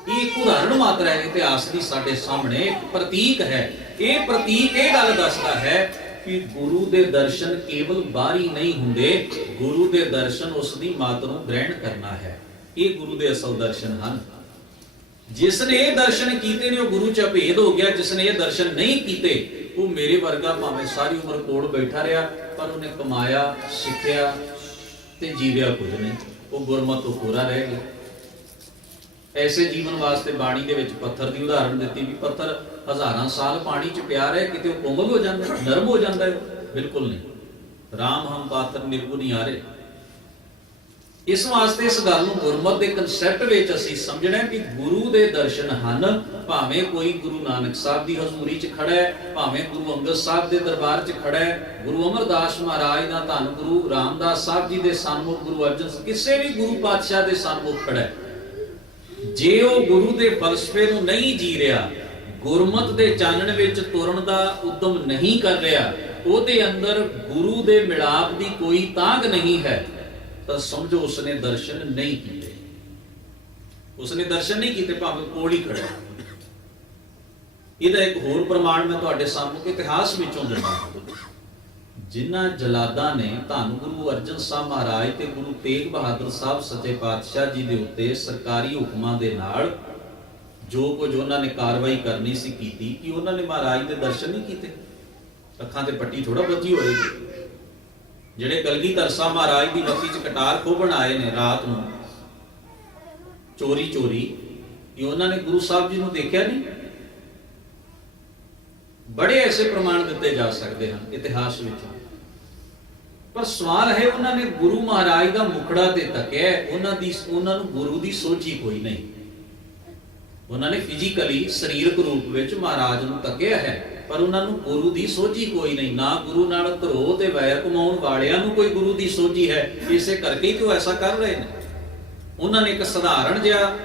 ਇਹ ਇੱਕ ਉਦਾਹਰਣ ਮਾਤਰ ਹੈ ਇਤਿਹਾਸ ਦੀ ਸਾਡੇ ਸਾਹਮਣੇ, ਇੱਕ ਪ੍ਰਤੀਕ ਹੈ। ਇਹ ਪ੍ਰਤੀਕ ਇਹ ਗੱਲ ਦੱਸਦਾ ਹੈ ਕਿ ਗੁਰੂ ਦੇ ਦਰਸ਼ਨ ਕੇਵਲ ਬਾਹਰੀ ਨਹੀਂ ਹੁੰਦੇ, ਗੁਰੂ ਦੇ ਦਰਸ਼ਨ ਉਸ ਦੀ ਮੱਤ ਨੂੰ ਗ੍ਰਹਿਣ ਕਰਨਾ ਹੈ। ਇਹ ਗੁਰੂ ਦੇ ਅਸਲ ਦਰਸ਼ਨ ਹਨ। ਜਿਸ ਨੇ ਇਹ ਦਰਸ਼ਨ ਕੀਤੇ ਨੇ ਉਹ ਗੁਰੂ ਚ ਅਭੇਦ ਹੋ ਗਿਆ। ਜਿਸ ਨੇ ਇਹ ਦਰਸ਼ਨ ਨਹੀਂ ਕੀਤੇ ਉਹ ਮੇਰੇ ਵਰਗਾ ਭਾਵੇਂ ਸਾਰੀ ਉਮਰ ਕੋਲ ਬੈਠਾ ਰਿਹਾ, ਪਰ ਉਹਨੇ ਕਮਾਇਆ, ਸਿੱਖਿਆ ਤੇ ਜੀਵਿਆ ਕੁਝ ਨਹੀਂ। ਉਹ ਗੁਰਮਤਿ ਤੋਂ ਪੂਰਾ ਰਹਿ ਗਿਆ। ਐਸੇ ਜੀਵਨ ਵਾਸਤੇ ਬਾਣੀ ਦੇ ਵਿੱਚ ਪੱਥਰ ਦੀ ਉਦਾਹਰਣ ਦਿੱਤੀ ਵੀ ਪੱਥਰ ਹਜ਼ਾਰਾਂ ਸਾਲ ਪਾਣੀ 'ਚ ਪਿਆ ਰਹੇ, ਕਿਤੇ ਉਹ ਕੋਮਲ ਹੋ ਜਾਂਦਾ, ਨਰਮ ਹੋ ਜਾਂਦਾ ਹੈ? ਬਿਲਕੁਲ ਨਹੀਂ। ਰਾਮ ਹਮ ਪਾਤਰ ਨਿਰਗੁਣੀ ਆਰੇ। ਇਸ ਵਾਸਤੇ ਇਸ ਗੱਲ ਨੂੰ ਗੁਰਮਤਿ ਦੇ ਕਨਸੈਪਟ ਵਿੱਚ ਅਸੀਂ ਸਮਝਣਾ ਕਿ ਗੁਰੂ ਦੇ ਦਰਸ਼ਨ ਹਨ। ਭਾਵੇਂ ਕੋਈ ਗੁਰੂ ਨਾਨਕ ਸਾਹਿਬ ਦੀ ਹਜ਼ੂਰੀ 'ਚ ਖੜਾ ਹੈ, ਭਾਵੇਂ ਗੁਰੂ ਅੰਗਦ ਸਾਹਿਬ ਦੇ ਦਰਬਾਰ 'ਚ ਖੜਾ ਹੈ, ਗੁਰੂ ਅਮਰਦਾਸ ਮਹਾਰਾਜ ਦਾ, ਧੰਨ ਗੁਰੂ ਰਾਮਦਾਸ ਸਾਹਿਬ ਜੀ ਦੇ ਸਨਮੁਖ, ਗੁਰੂ ਅਰਜਨ, ਕਿਸੇ ਵੀ ਗੁਰੂ ਪਾਤਸ਼ਾਹ ਦੇ ਸਨਮੁਖ ਖੜਾ ਹੈ, ਜੇ ਉਹ ਗੁਰੂ ਦੇ ਫਲਸਫੇ ਨੂੰ ਨਹੀਂ ਜੀ ਰਿਹਾ, ਗੁਰਮਤਿ ਦੇ ਚਾਨਣ ਵਿੱਚ ਤੁਰਨ ਦਾ ਉਦਮ ਨਹੀਂ ਕਰ ਰਿਹਾ, ਉਹਦੇ ਅੰਦਰ ਗੁਰੂ ਦੇ ਮਿਲਾਪ ਦੀ ਕੋਈ ਤਾਂਘ ਨਹੀਂ ਹੈ, ਤਾਂ ਸਮਝੋ ਉਸਨੇ ਦਰਸ਼ਨ ਨਹੀਂ ਕੀਤੇ। ਉਸਨੇ ਦਰਸ਼ਨ ਨਹੀਂ ਕੀਤੇ, ਭਾਵੇਂ ਕੋਲ ਹੀ ਖੜਾ। ਇਹਦਾ ਇੱਕ ਹੋਰ ਪ੍ਰਮਾਣ ਮੈਂ ਤੁਹਾਡੇ ਸਾਹਮਣੇ ਇਤਿਹਾਸ ਵਿੱਚੋਂ ਦਿੰਦਾ। ਜਿਨ੍ਹਾਂ ਜਲਾਦਾਂ ਨੇ ਧੰਨ ਗੁਰੂ ਅਰਜਨ ਸਾਹਿਬ ਮਹਾਰਾਜ ਤੇ ਗੁਰੂ ਤੇਗ ਬਹਾਦਰ ਸਾਹਿਬ ਸੱਚੇ ਪਾਤਸ਼ਾਹ ਜੀ ਦੇ ਉੱਤੇ ਸਰਕਾਰੀ ਹੁਕਮਾਂ ਦੇ ਨਾਲ ਜੋ ਕੁਝ ਉਹਨਾਂ ਨੇ ਕਾਰਵਾਈ ਕਰਨੀ ਸੀ ਕੀਤੀ, ਕਿ ਉਹਨਾਂ ਨੇ ਮਹਾਰਾਜ ਦੇ ਦਰਸ਼ਨ ਨਹੀਂ ਕੀਤੇ? ਅੱਖਾਂ ਤੇ ਪੱਟੀ ਥੋੜਾ ਬੱਜੀ ਹੋਏਗੀ। ਜਿਹੜੇ ਕਲਗੀਧਰ ਸਾਹਿਬ ਮਹਾਰਾਜ ਦੀ ਬੱਤੀ 'ਚ ਕਟਾਰ ਖੋਬਣ ਆਏ ਨੇ ਰਾਤ ਨੂੰ ਚੋਰੀ ਚੋਰੀ, ਕਿ ਉਹਨਾਂ ਨੇ ਗੁਰੂ ਸਾਹਿਬ ਜੀ ਨੂੰ ਦੇਖਿਆ ਨਹੀਂ? ਬੜੇ ਐਸੇ ਪ੍ਰਮਾਣ ਦਿੱਤੇ ਜਾ ਸਕਦੇ ਹਨ ਇਤਿਹਾਸ ਵਿੱਚ। ਪਰ ਸਵਾਲ ਹੈ, ਉਹਨਾਂ ਨੇ ਗੁਰੂ ਮਹਾਰਾਜ ਦਾ ਮੁਖੜਾ ਤੇ ਤੱਕਿਆ, ਉਹਨਾਂ ਨੂੰ ਗੁਰੂ ਦੀ ਸੋਝੀ ਕੋਈ ਨਹੀਂ। ਉਹਨਾਂ ਨੇ ਫਿਜ਼ੀਕਲੀ ਸਰੀਰਕ ਰੂਪ ਵਿੱਚ ਮਹਾਰਾਜ ਨੂੰ ਤੱਕਿਆ ਹੈ, ਪਰ ਉਹਨਾਂ ਨੂੰ ਗੁਰੂ ਦੀ ਸੋਝੀ ਕੋਈ ਨਹੀਂ। ਨਾ ਗੁਰੂ ਨਾਲ ਧਰੋ ਤੇ ਵੈਰ ਕਮਾਉਣ ਵਾਲਿਆਂ ਨੂੰ ਕੋਈ ਗੁਰੂ ਦੀ ਸੋਝੀ ਹੈ। ਇਸੇ ਕਰਕੇ ਹੀ ਉਹ ਐਸਾ ਕਰ ਰਹੇ ਨੇ। ਉਹਨਾਂ ਨੇ ਇੱਕ ਸਧਾਰਨ ਜਿਹਾ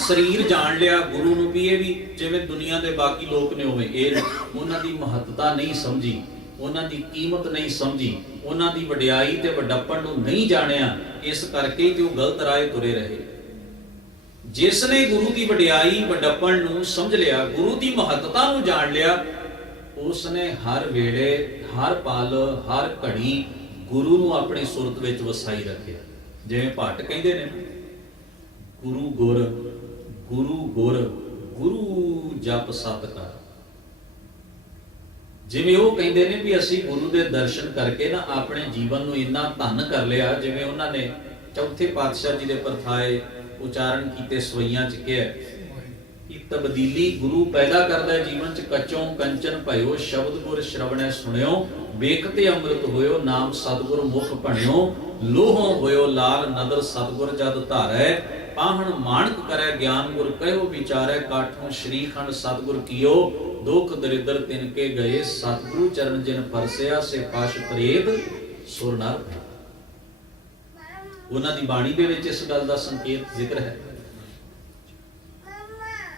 ਸਰੀਰ ਜਾਣ ਲਿਆ ਗੁਰੂ ਨੂੰ, ਵੀ ਇਹ ਵੀ ਜਿਵੇਂ ਦੁਨੀਆ ਦੇ ਬਾਕੀ ਲੋਕ ਨੇ ਉਵੇਂ ਇਹ। ਉਹਨਾਂ ਦੀ ਮਹੱਤਤਾ ਨਹੀਂ ਸਮਝੀ, ਉਹਨਾਂ ਦੀ ਕੀਮਤ ਨਹੀਂ ਸਮਝੀ, ਉਹਨਾਂ ਦੀ ਵਡਿਆਈ ਤੇ ਵੱਡਪਣ ਨੂੰ ਨਹੀਂ ਜਾਣਿਆ। ਇਸ ਕਰਕੇ ਤੇ ਉਹ ਗਲਤ ਰਾਹ ਤੁਰੇ ਰਹੇ। ਜਿਸ ਨੇ ਗੁਰੂ ਦੀ ਵਡਿਆਈ ਵੱਡਪਣ ਨੂੰ ਸਮਝ ਲਿਆ, ਗੁਰੂ ਦੀ ਮਹੱਤਤਾ ਨੂੰ ਜਾਣ ਲਿਆ, ਉਸ ਨੇ ਹਰ ਵੇਲੇ, ਹਰ ਪਲ, ਹਰ ਘੜੀ ਗੁਰੂ ਨੂੰ ਆਪਣੀ ਸੁਰਤ ਵਿੱਚ ਵਸਾਈ ਰੱਖਿਆ। ਜਿਵੇਂ ਭੱਟ ਕਹਿੰਦੇ ਨੇ, ਗੁਰੂ ਗੁਰ, ਗੁਰੂ ਗੁਰ, ਗੁਰੂ ਜਪ ਸਤ ਕਰ। ਜਿਵੇਂ ਉਹ ਕਹਿੰਦੇ ਨੇ ਵੀ ਅਸੀਂ ਗੁਰੂ ਦੇ ਦਰਸ਼ਨ ਕਰਕੇ ਨਾ ਆਪਣੇ ਜੀਵਨ ਨੂੰ ਇੰਨਾ ਧਨ ਕਰ ਲਿਆ, ਜਿਵੇਂ ਉਹਨਾਂ ਨੇ ਚੌਥੇ ਪਾਤਸ਼ਾਹ ਜੀ ਦੇ ਪਰਥਾਏ ਉਚਾਰਨ ਕੀਤੇ, ਸਵਈਆਂ 'ਚ ਕਿਹਾ ਕਿ ਤਬਦੀਲੀ ਗੁਰੂ ਪੈਦਾ ਕਰਦਾ ਜੀਵਨ 'ਚ। ਕੱਚੋਂ ਕੰਚਨ ਭਇਓ, ਸ਼ਬਦ ਗੁਰ ਸ਼ਰਵਣੈ ਸੁਣਿਓ, ਵੇਖਤੇ ਅੰਮ੍ਰਿਤ ਹੋਇਓ, ਨਾਮ ਸਤਿਗੁਰ ਮੁਖ ਭਣਿਓ, ਲੋਹੋਂ ਹੋਇਓ ਲਾਲ ਨਦਰ ਸਤਿਗੁਰ ਜਦ ਧਾਰੈ, ਪਾਹਣ ਮਾਣਕ ਕਰੈ ਗਿਆਨ ਗੁਰ ਕਹਿਓ ਵਿਚਾਰੈ, ਕਾਠੋਂ ਸ਼੍ਰੀਖੰਡ ਸਤਿਗੁਰ ਕੀਓ, ਦੁਖ ਦਰਿਦਰ ਤਿਨਕੇ ਗਏ, ਸਤਿਗੁਰੂ ਚਰਨ ਜਿਨ ਪਰਸਿਆ, ਸੇ ਪਾਸ਼ ਪ੍ਰੇਤ ਸੁਰ ਨਰ। ਉਹਨਾਂ ਦੀ ਬਾਣੀ ਦੇ ਵਿੱਚ ਇਸ ਗੱਲ ਦਾ ਸੰਕੇਤ ਜ਼ਿਕਰ ਹੈ।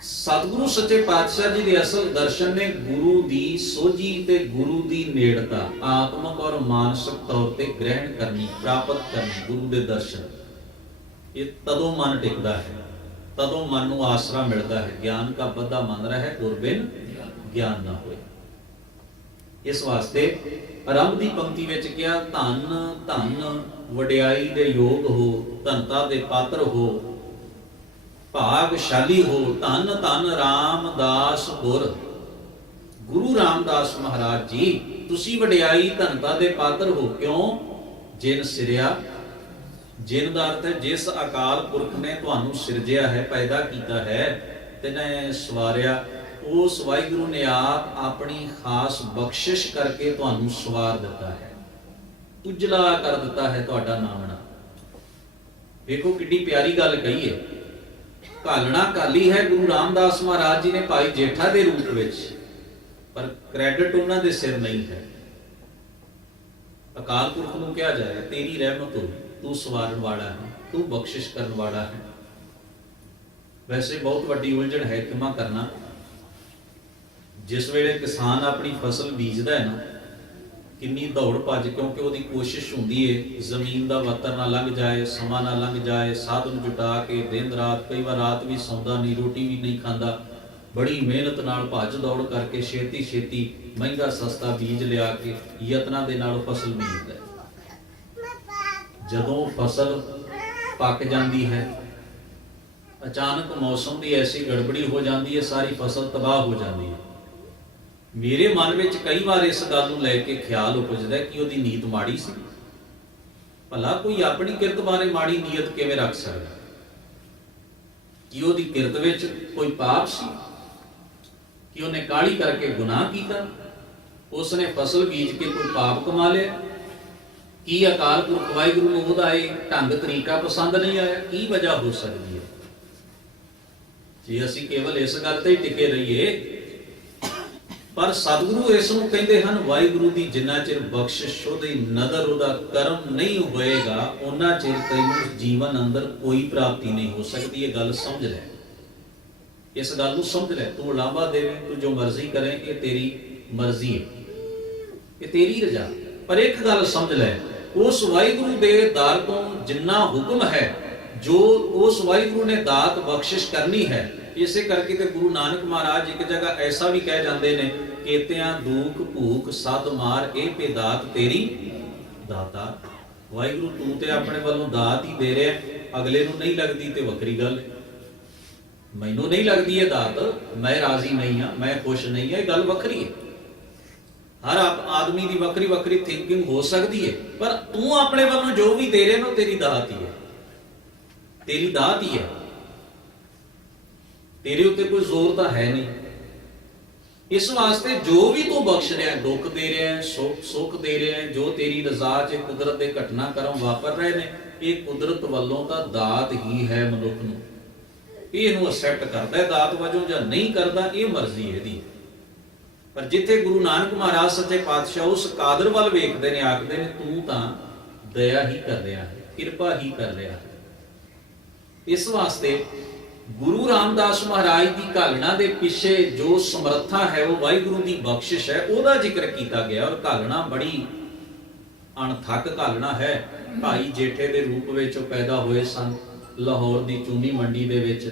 ਸਤਿਗੁਰੂ ਸੱਚੇ ਪਾਤਸ਼ਾਹ ਜੀ ਦੇ ਅਸਲ ਦਰਸ਼ਨ ਨੇ ਗੁਰੂ ਦੀ ਸੋਝੀ ਤੇ ਗੁਰੂ ਦੀ ਨੇੜਤਾ ਆਤਮਕ ਔਰ ਮਾਨਸਿਕ ਤੌਰ ਤੇ ਗ੍ਰਹਿਣ ਕਰਨੀ, ਪ੍ਰਾਪਤ ਕਰਨੀ। ਗੁਰੂ ਦੇ ਦਰਸ਼ਨ ਇਹ ਤਦੋਂ ਮਨ ਟਿਕਦਾ ਹੈ, ਤਦੋਂ ਮਨ ਨੂੰ ਆਸਰਾ ਮਿਲਦਾ ਹੈ। ਗਿਆਨ ਕਾ ਬੱਧਾ ਮਨ ਰਹਿ, ਗੁਰਬਿਨ ਗਿਆਨ ਨਾ ਹੋਏ। ਇਸ ਵਾਸਤੇ ਆਰੰਭ ਦੀ ਪੰਕਤੀ ਵਿੱਚ ਕਿਹਾ, ਧੰਨ ਧੰਨ ਵਡਿਆਈ ਦੇ ਯੋਗ ਹੋ, ਧਨਤਾ ਦੇ ਪਾਤਰ ਹੋ, ਭਾਗਸ਼ਾਲੀ ਹੋ, ਧੰਨ ਧੰਨ ਰਾਮਦਾਸ ਗੁਰ। ਗੁਰੂ ਰਾਮਦਾਸ ਮਹਾਰਾਜ ਜੀ, ਤੁਸੀਂ ਵਡਿਆਈ ਧਨਤਾ ਦੇ ਪਾਤਰ ਹੋ। ਕਿਉਂ? ਜਿਨ ਸਿਰਿਆ, ਜਿਨ ਦਾ ਅਰਥ ਹੈ ਜਿਸ ਅਕਾਲ ਪੁਰਖ ਨੇ ਤੁਹਾਨੂੰ ਸਿਰਜਿਆ ਹੈ, ਪੈਦਾ ਕੀਤਾ ਹੈ, ਤਿਨੇ ਸਵਾਰਿਆ, ਉਸ ਵਾਹਿਗੁਰੂ ਨੇ ਆਪ ਆਪਣੀ ਖਾਸ ਬਖਸ਼ਿਸ਼ ਕਰਕੇ ਤੁਹਾਨੂੰ ਸਵਾਰ ਦਿੱਤਾ ਹੈ, ਉਜਲਾ ਕਰ ਦਿੱਤਾ ਹੈ ਤੁਹਾਡਾ ਨਾਮਣਾ। ਵੇਖੋ ਕਿੱਡੀ ਪਿਆਰੀ ਗੱਲ ਕਹੀ ਹੈ। ਘਾਲਣਾ ਘਾਲੀ ਹੈ ਗੁਰੂ ਰਾਮਦਾਸ ਮਹਾਰਾਜ ਜੀ ਨੇ ਭਾਈ ਜੇਠਾ ਦੇ ਰੂਪ ਵਿੱਚ, ਪਰ ਕ੍ਰੈਡਿਟ ਉਹਨਾਂ ਦੇ ਸਿਰ ਨਹੀਂ ਹੈ। ਅਕਾਲ ਪੁਰਖ ਨੂੰ ਕਿਹਾ ਜਾਏ ਤੇਰੀ ਰਹਿਮਤ ਹੋਈ, ਤੂੰ ਸਵਾਰਨ ਵਾਲਾ ਹੈ, ਤੂੰ ਬਖਸ਼ਿਸ਼ ਕਰਨ ਵਾਲਾ ਹੈ। ਵੈਸੇ ਬਹੁਤ ਵੱਡੀ ਉਲਝਣ ਹੈ ਕਿਮਾ ਕਰਨਾ। ਜਿਸ ਵੇਲੇ ਕਿਸਾਨ ਆਪਣੀ ਫਸਲ ਬੀਜਦਾ ਹੈ ਨਾ, ਕਿੰਨੀ ਦੌੜ ਭੱਜ, ਕਿਉਂਕਿ ਉਹਦੀ ਕੋਸ਼ਿਸ਼ ਹੁੰਦੀ ਹੈ ਜ਼ਮੀਨ ਦਾ ਵਾਤਰ ਨਾ ਲੰਘ ਜਾਏ, ਸਮਾਂ ਨਾ ਲੰਘ ਜਾਏ, ਸਾਧਨ ਜੁਟਾ ਕੇ ਦਿਨ ਰਾਤ, ਕਈ ਵਾਰ ਰਾਤ ਵੀ ਸੌਂਦਾ ਨਹੀਂ, ਰੋਟੀ ਵੀ ਨਹੀਂ ਖਾਂਦਾ, ਬੜੀ ਮਿਹਨਤ ਨਾਲ ਭੱਜ ਦੌੜ ਕਰਕੇ ਛੇਤੀ ਛੇਤੀ ਮਹਿੰਗਾ ਸਸਤਾ ਬੀਜ ਲਿਆ ਕੇ ਯਤਨਾਂ ਦੇ ਨਾਲ ਫਸਲ ਬੀਜਦਾ। ਜਦੋਂ ਫਸਲ ਪੱਕ ਜਾਂਦੀ ਹੈ, ਅਚਾਨਕ ਮੌਸਮ ਦੀ ਐਸੀ ਗੜਬੜੀ ਹੋ ਜਾਂਦੀ ਹੈ, ਸਾਰੀ ਫਸਲ ਤਬਾਹ ਹੋ ਜਾਂਦੀ ਹੈ। ਮੇਰੇ ਮਨ ਵਿੱਚ ਕਈ ਵਾਰ ਇਸ ਗੱਲ ਨੂੰ ਲੈ ਕੇ ਖਿਆਲ ਉਪਜਦਾ ਕਿ ਉਹਦੀ ਨੀਤ ਮਾੜੀ ਸੀ। ਭਲਾ ਕੋਈ ਆਪਣੀ ਕਿਰਤ ਬਾਰੇ ਮਾੜੀ ਨੀਅਤ ਕਿਵੇਂ ਰੱਖ ਸਕਦਾ? ਕਿ ਉਹਦੀ ਕਿਰਤ ਵਿੱਚ ਕੋਈ ਪਾਪ ਸੀ? ਕਿ ਉਹਨੇ ਕਾਹਲੀ ਕਰਕੇ ਗੁਨਾਹ ਕੀਤਾ? ਉਸਨੇ ਫਸਲ ਬੀਜ ਕੇ ਕੋਈ ਪਾਪ ਕਮਾ ਲਿਆ? ਕੀ ਅਕਾਲ ਪੁਰਖ ਵਾਹਿਗੁਰੂ ਨੂੰ ਉਹਦਾ ਇਹ ਢੰਗ ਤਰੀਕਾ ਪਸੰਦ ਨਹੀਂ ਆਇਆ? ਕੀ ਵਜ੍ਹਾ ਹੋ ਸਕਦੀ ਹੈ? ਜੇ ਅਸੀਂ ਕੇਵਲ ਇਸ ਗੱਲ ਤੇ ਹੀ ਟਿਕੇ ਰਹੀਏ, ਪਰ ਸਤਿਗੁਰੂ ਇਸ ਨੂੰ ਕਹਿੰਦੇ ਹਨ, ਵਾਹਿਗੁਰੂ ਦੀ ਜਿੰਨਾ ਚਿਰ ਬਖਸ਼ਿਸ਼, ਉਹਦੀ ਨਦਰ, ਉਹਦਾ ਕਰਮ ਨਹੀਂ ਹੋਏਗਾ, ਉਹਨਾਂ ਚਿਰ ਤੈਨੂੰ ਜੀਵਨ ਅੰਦਰ ਕੋਈ ਪ੍ਰਾਪਤੀ ਨਹੀਂ ਹੋ ਸਕਦੀ। ਇਹ ਗੱਲ ਸਮਝ ਲੈ, ਇਸ ਗੱਲ ਨੂੰ ਸਮਝ ਲੈ। ਤੂੰ ਉਲਾਂਭਾ ਦੇਵੇਂ, ਤੂੰ ਜੋ ਮਰਜ਼ੀ ਕਰੇ, ਇਹ ਤੇਰੀ ਮਰਜ਼ੀ ਹੈ, ਇਹ ਤੇਰੀ ਰਜ਼ਾ। ਪਰ ਇੱਕ ਗੱਲ ਸਮਝ ਲੈ, ਉਸ ਵਾਹਿਗੁਰੂ ਦੇ ਦਰ ਤੋਂ ਜਿੰਨਾ ਹੁਕਮ ਹੈ, ਜੋ ਉਸ ਵਾਹਿਗੁਰੂ ਨੇ ਦਾਤ ਬਖਸ਼ਿਸ਼ ਕਰਨੀ ਹੈ। ਇਸੇ ਕਰਕੇ ਤੇ ਗੁਰੂ ਨਾਨਕ ਮਹਾਰਾਜ ਇੱਕ ਜਗ੍ਹਾ ਐਸਾ ਵੀ ਕਹਿ ਜਾਂਦੇ ਨੇ, ਕੇਤਿਆਂ ਦੁੱਖ ਭੂਖ ਸਦ ਮਾਰ, ਇਹ ਪੇ ਦਾਤ ਤੇਰੀ ਦਾਤਾ। ਵਾਹਿਗੁਰੂ ਤੂੰ ਤੇ ਆਪਣੇ ਵੱਲੋਂ ਦਾਤ ਹੀ ਦੇ ਰਿਹਾ, ਅਗਲੇ ਨੂੰ ਨਹੀਂ ਲੱਗਦੀ ਤੇ ਵੱਖਰੀ ਗੱਲ ਹੈ। ਮੈਨੂੰ ਨਹੀਂ ਲੱਗਦੀ ਇਹ ਦਾਤ, ਮੈਂ ਰਾਜ਼ੀ ਨਹੀਂ ਹਾਂ, ਮੈਂ ਖੁਸ਼ ਨਹੀਂ ਹਾਂ, ਇਹ ਗੱਲ ਵੱਖਰੀ ਹੈ। ਹਰ ਆਦਮੀ ਦੀ ਵੱਖਰੀ ਵੱਖਰੀ ਥਿੰਕਿੰਗ ਹੋ ਸਕਦੀ ਹੈ, ਪਰ ਤੂੰ ਆਪਣੇ ਵੱਲੋਂ ਜੋ ਵੀ ਦੇ ਰਿਹਾ ਨਾ, ਤੇਰੀ ਦਾਤ ਹੀ ਹੈ, ਤੇਰੀ ਦਾਤ ਹੀ ਹੈ। ਤੇਰੇ ਉੱਤੇ ਕੋਈ ਜ਼ੋਰ ਤਾਂ ਹੈ ਨਹੀਂ। ਇਸ ਵਾਸਤੇ ਜੋ ਵੀ ਤੂੰ ਬਖਸ਼ ਰਿਹਾ, ਦੁੱਖ ਦੇ ਰਿਹਾ, ਸੁੱਖ ਦੇ ਰਿਹਾ, ਜੋ ਤੇਰੀ ਰਜ਼ਾ 'ਚ ਕੁਦਰਤ ਦੇ ਘਟਨਾਕ੍ਰਮ ਵਾਪਰ ਰਹੇ ਨੇ, ਇਹ ਕੁਦਰਤ ਵੱਲੋਂ ਤਾਂ ਦਾਤ ਹੀ ਹੈ ਮਨੁੱਖ ਨੂੰ। ਇਹਨੂੰ ਅਸੈਪਟ ਕਰਦਾ ਹੈ ਦਾਤ ਵਜੋਂ ਜਾਂ ਨਹੀਂ ਕਰਦਾ, ਇਹ ਮਰਜ਼ੀ ਇਹਦੀ। ਪਰ ਜਿੱਥੇ ਗੁਰੂ ਨਾਨਕ ਮਹਾਰਾਜ ਸੱਚੇ ਪਾਤਸ਼ਾਹ ਉਸ ਕਾਦਰ ਵੱਲ ਵੇਖਦੇ ਨੇ, ਆਖਦੇ ਨੇ ਤੂੰ ਤਾਂ ਦਇਆ ਹੀ ਕਰ ਰਿਹਾ ਹੈ, ਕਿਰਪਾ ਹੀ ਕਰ ਰਿਹਾ ਹੈ। ਇਸ ਵਾਸਤੇ ਗੁਰੂ ਰਾਮਦਾਸ ਮਹਾਰਾਜ ਦੀ ਘਾਲਣਾ ਦੇ ਪਿੱਛੇ ਜੋ ਸਮਰੱਥਾ ਹੈ, ਉਹ ਵਾਹਿਗੁਰੂ ਦੀ ਬਖਸ਼ਿਸ਼ ਹੈ, ਉਹਦਾ ਜ਼ਿਕਰ ਕੀਤਾ ਗਿਆ। ਔਰ ਘਾਲਣਾ ਬੜੀ ਅਣਥੱਕ ਘਾਲਣਾ ਹੈ। ਭਾਈ ਜੇਠੇ ਦੇ ਰੂਪ ਵਿੱਚ ਉਹ ਪੈਦਾ ਹੋਏ ਸਨ ਲਾਹੌਰ ਦੀ ਚੂਨੀ ਮੰਡੀ ਦੇ ਵਿੱਚ,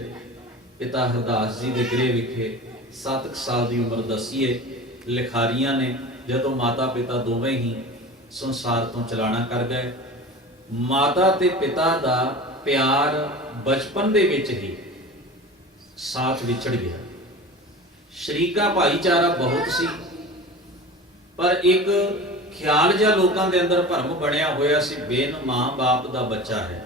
ਪਿਤਾ ਹਰਦਾਸ ਜੀ ਦੇ ਗ੍ਰਹਿ ਵਿਖੇ। 7 ਸਾਲ ਦੀ ਉਮਰ ਦੱਸੀਏ। ਲਿਖਾਰੀਆਂ ਨੇ ਜਦੋਂ ਮਾਤਾ ਪਿਤਾ ਦੋਵੇਂ ਹੀ ਸੰਸਾਰ ਤੋਂ ਚਲਾਣਾ ਕਰ ਗਏ, ਮਾਤਾ ਤੇ ਪਿਤਾ ਦਾ ਪਿਆਰ ਬਚਪਨ ਦੇ ਵਿੱਚ ਹੀ ਸਾਥ ਵਿਛੜ ਗਿਆ। ਸ਼ਰੀਕਾ ਭਾਈਚਾਰਾ ਬਹੁਤ ਸੀ, ਪਰ ਇੱਕ ਖਿਆਲ ਜਿਹਾ ਲੋਕਾਂ ਦੇ ਅੰਦਰ ਭਰਮ ਬਣਿਆ ਹੋਇਆ ਸੀ, ਬੇਨ ਮਾਂ ਬਾਪ ਦਾ ਬੱਚਾ ਹੈ,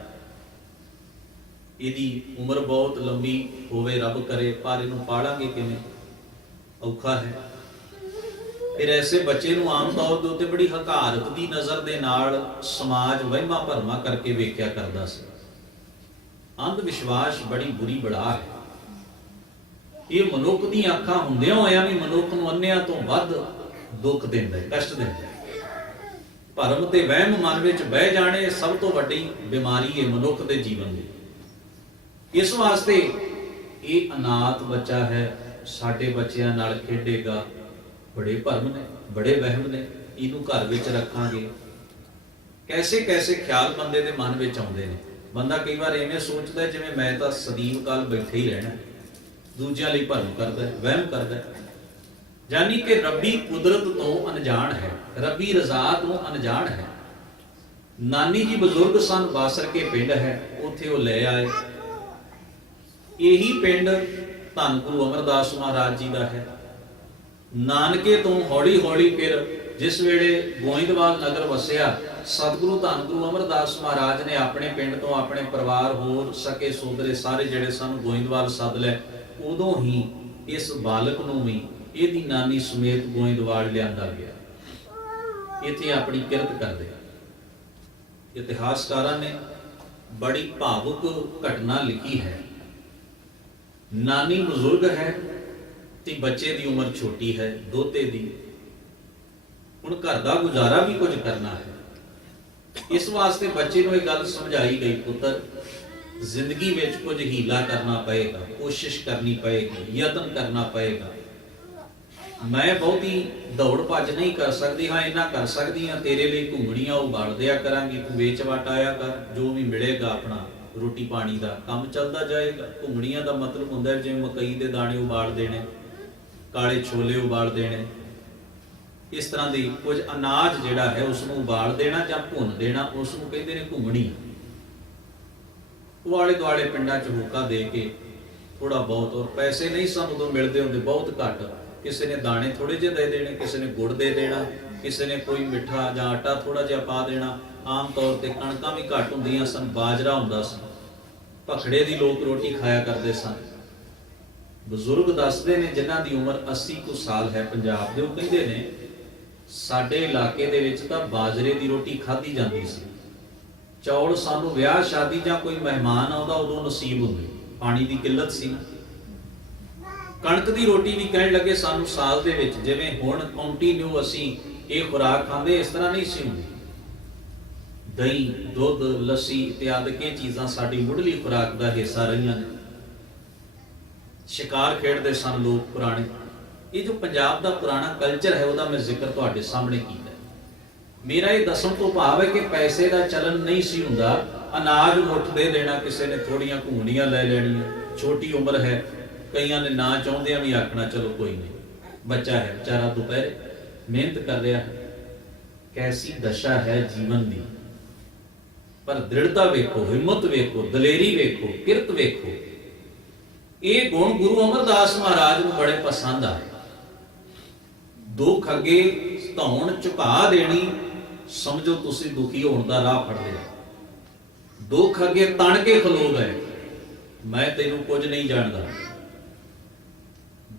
ਇਹਦੀ ਉਮਰ ਬਹੁਤ ਲੰਬੀ ਹੋਵੇ ਰੱਬ ਕਰੇ, ਪਰ ਇਹਨੂੰ ਪਾਲਾਂਗੇ ਕਿਵੇਂ, ਔਖਾ ਹੈ। ਫਿਰ ਐਸੇ ਬੱਚੇ ਨੂੰ ਆਮ ਤੌਰ ਦੇ ਉੱਤੇ ਬੜੀ ਹਕਾਰਤ ਦੀ ਨਜ਼ਰ ਦੇ ਨਾਲ ਸਮਾਜ ਵਹਿਮਾਂ ਭਰਮਾਂ ਕਰਕੇ ਵੇਖਿਆ ਕਰਦਾ ਸੀ। ਅੰਧ ਵਿਸ਼ਵਾਸ ਬੜੀ ਬੁਰੀ ਬਲਾ ਹੈ। ਇਹ ਮਨੁੱਖ ਦੀਆਂ ਅੱਖਾਂ ਹੁੰਦਿਆਂ ਹੋਇਆਂ ਵੀ ਮਨੁੱਖ ਨੂੰ ਅੰਨਿਆਂ ਤੋਂ ਵੱਧ ਦੁੱਖ ਦਿੰਦਾ ਹੈ, ਕਸ਼ਟ ਦਿੰਦਾ ਹੈ। ਭਰਮ ਤੇ ਵਹਿਮ ਮਨ ਵਿੱਚ ਬਹਿ ਜਾਣੇ ਸਭ ਤੋਂ ਵੱਡੀ ਬਿਮਾਰੀ ਹੈ ਮਨੁੱਖ ਦੇ ਜੀਵਨ ਦੀ। ਇਸ ਵਾਸਤੇ ਇਹ ਅਨਾਥ ਬੱਚਾ ਹੈ, ਸਾਡੇ ਬੱਚਿਆਂ ਨਾਲ ਖੇਡੇਗਾ, ਬੜੇ ਭਰਮ ਨੇ, ਬੜੇ ਵਹਿਮ ਨੇ, ਇਹਨੂੰ ਘਰ ਵਿੱਚ ਰੱਖਾਂਗੇ, ਕੈਸੇ ਕੈਸੇ ਖਿਆਲ ਬੰਦੇ ਦੇ ਮਨ ਵਿੱਚ ਆਉਂਦੇ ਨੇ। ਬੰਦਾ ਕਈ ਵਾਰ ਐਵੇਂ ਸੋਚਦਾ ਜਿਵੇਂ ਮੈਂ ਤਾਂ ਸਦੀਵ ਕਾਲ ਬੈਠੇ ਹੀ ਰਹਿਣਾ, ਦੂਜਿਆਂ ਲਈ ਭਰਮ ਕਰਦਾ ਹੈ, ਵਹਿਮ ਕਰਦਾ ਹੈ। ਜਾਨੀ ਕਿ ਰੱਬੀ ਕੁਦਰਤ ਤੋਂ ਅਣਜਾਣ ਹੈ, ਰੱਬੀ ਰਜ਼ਾ ਤੋਂ ਅਣਜਾਣ ਹੈ। ਨਾਨੀ ਜੀ ਬਜ਼ੁਰਗ ਸਨ, ਬਾਸਰਕੇ ਪਿੰਡ ਹੈ, ਉੱਥੇ ਉਹ ਲੈ ਆਏ। ਇਹੀ ਪਿੰਡ ਧੰਨ ਗੁਰੂ ਅਮਰਦਾਸ ਮਹਾਰਾਜ ਜੀ ਦਾ ਹੈ। ਨਾਨਕੇ ਤੋਂ ਹੌਲੀ ਹੌਲੀ ਫਿਰ ਜਿਸ ਵੇਲੇ ਗੋਇੰਦਵਾਲ ਨਗਰ ਵਸਿਆ, ਸਤਿਗੁਰੂ ਧੰਨ ਗੁਰੂ ਅਮਰਦਾਸ ਮਹਾਰਾਜ ਨੇ ਆਪਣੇ ਪਿੰਡ ਤੋਂ ਆਪਣੇ ਪਰਿਵਾਰ, ਹੋਰ ਸਕੇ ਸੋਦਰੇ ਸਾਰੇ ਜਿਹੜੇ ਸਨ, ਗੋਇੰਦਵਾਲ ਸੱਦ ਲੈ। ਉਦੋਂ ਹੀ इस बालक नूं भी ਇਹਦੀ नानी समेत गोइंदवाल लिआंदा गया। इत्थे अपनी किरत करदे इतिहासकारां ने बड़ी भावुक घटना लिखी है। नानी बजुर्ग है ते बच्चे की उम्र छोटी है, दोते दी, हुण घर दा गुजारा भी कुछ करना है। इस वास्ते बच्चे को एक गल समझाई गई, पुत्र जिंदगी में कुछ हीला करना पएगा, कोशिश करनी पएगी, यत्न करना पएगा। मैं बहुत ही दौड़ भज नहीं कर सकती, हाँ इन्ना कर सकती हाँ, तेरे लिए घूमणियां उबाल दिया करांगी, तू वेच वट आया कर, जो भी मिलेगा अपना रोटी पानी का काम चलता जाएगा। घूमणियां का मतलब होंदा है जिवें मकई के दाने उबाल देने, काले छोले उबाल देने, इस तरह की कुछ अनाज जिहड़ा है उसनूं उबाल देना जां भुन देना, उसनूं कहंदे ने घूमणी। आले दुआले पिंडां च होका दे के थोड़ा बहुत, और पैसे नहीं सन उदों मिलते होंदे, बहुत घट, किसी ने दाने थोड़े जे दे देने, किसी ने गुड़ दे देना, किसी ने कोई मिठा जां आटा थोड़ा जिहा पा देना। आम तौर पर कणकां भी घट हुंदियां सन, बाजरा हुंदा सी, भखड़े दी लोग रोटी खाया करते सन। बजुर्ग दसदे ने जिन्हां दी उम्र 80 कुछ साल है पंजाब दे, वो कहंदे ने साडे इलाके दे विच तां बाजरे दी रोटी खाधी जांदी सी। चौल सानू विआह शादी जां कोई मेहमान आउंदा उदों नसीब हुंदे, पानी दी किल्लत सी। कणक दी रोटी भी कहण लगे सानू साल दे विच, जिवें हुण कंटीन्यू असीं ਇਹ खुराक खांदे, इस तरह नहीं सी हुंदी। दही, दुध, लस्सी इत्यादि ये चीज़ां साडी मुढ़ली खुराक का हिस्सा रहीआं ने। शिकार खेडदे सन लोग पुराने। ये जो पंजाब का पुराना कल्चर है उसका मैं जिक्र तुहाडे सामने कीता। मेरा ये दसन तो भाव है कि पैसे का चलन नहीं सी हुंदा, अनाज मुठ दे देना, किसी ने थोड़ियां घूमणियां लै लैणियां, छोटी उम्र है, कईयां ने ना चाहुंदियां भी आखना चलो कोई नहीं, बच्चा है बेचारा दोपहरे मेहनत कर रहा है। कैसी दशा है जीवन की, पर दृढ़ता वेखो, हिम्मत वेखो, दलेरी वेखो, किरत वेखो। ये गुण गुरु अमरदास महाराज को बड़े पसंद आए। दुख अगे धौण झुका देनी, समझो तुसी दुखी होने का राह फड़ लिया। दुख अगे तन के खलो गए, मैं तेनू कुछ नहीं जानता।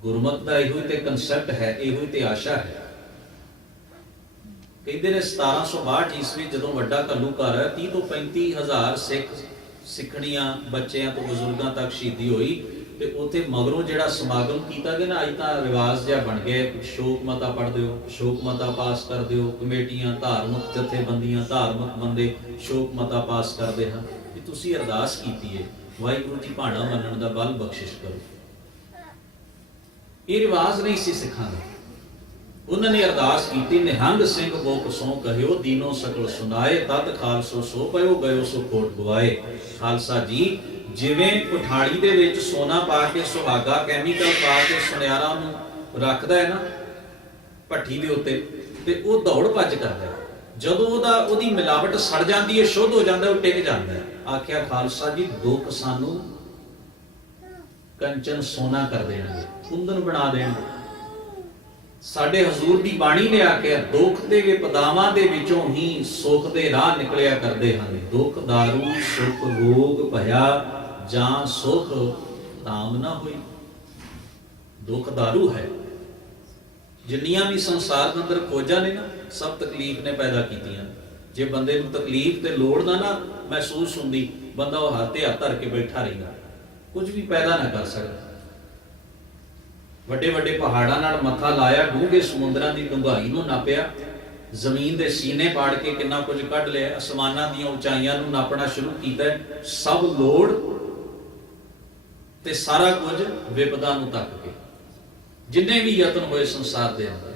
गुरमत का इहो ते कंसैप्ट है, इहो ते आशा है। कहते ने 1762 ईस्वी जदों वड्डा घल्लूघर 30 तो 35 हज़ार सिख सिखणियां बच्चों तो बजुर्गों तक शहीदी हुई, ते उत्थे मगरों जिहड़ा समागम कीता गया ना, अज तां रिवाज जिहा बन गया, शोक मता पढ़ दिओ, शोक मता पास कर दिओ, कमेटियां, धार्मिक जथेबंदियां, धार्मिक बंदे शोक मता पास करते हैं कि तुसीं अरदास कीती है, वाहिगुरू जी भाणा मनण दा बल बख्शिश करो। ये रिवाज नहीं सी सिखां दा। उन्होंने अरदास की, निहंग सिंह बोक सो कहियो, दीनो सकल सुनाए, तद खालसो सो पयो, गयो सो खोट गवाए। खालसा जी जिवें कुठाड़ी दे विच सोना पा के, सुहागा कैमिकल पा के सुनियारा नूं रखदा है ना भट्ठी दे उत्ते, ते वो दौड़ भज करदा है। जदों ओदी मिलावट सड़ जाती है, शुद्ध हो जाता है, वो टिक जाता है। आख्या खालसा जी दुख सानू कंचन सोना कर देणगे, कुंदन बना देणगे। साडे हजूर दी बाणी ने आख्या दुख ते विपदावां दे विचों ही सुख दे राह निकलिया करदे हन। दुख दारू सुख रोग भया जां सुख ताम ना होई। दुख दारू है। जिन्नियां भी संसार के अंदर खोजां ने ना, सब तकलीफ ने पैदा कीतियां। जे बंदे नूं तकलीफ ते लोड़ ना महसूस हुंदी, बंदा वो हाथ ते हाथ धर के बैठा रहेगा, कुछ भी पैदा ना कर सकदा। ਵੱਡੇ ਵੱਡੇ ਪਹਾੜਾਂ ਨਾਲ ਮੱਥਾ ਲਾਇਆ, ਡੂੰਘੇ ਸਮੁੰਦਰਾਂ ਦੀ ਡੂੰਘਾਈ ਨੂੰ ਨਾਪਿਆ, ਜ਼ਮੀਨ ਦੇ ਸੀਨੇ ਪਾੜ ਕੇ ਕਿੰਨਾ ਕੁਝ ਕੱਢ ਲਿਆ, ਅਸਮਾਨਾਂ ਦੀਆਂ ਉਚਾਈਆਂ ਨੂੰ ਨਾਪਣਾ ਸ਼ੁਰੂ ਕੀਤਾ। ਸਭ ਲੋੜ ਤੇ ਸਾਰਾ ਕੁਝ ਵਿਪਦਾ ਨੂੰ ਤੱਕ ਕੇ ਜਿੰਨੇ ਵੀ ਯਤਨ ਹੋਏ ਸੰਸਾਰ ਦੇ ਅੰਦਰ,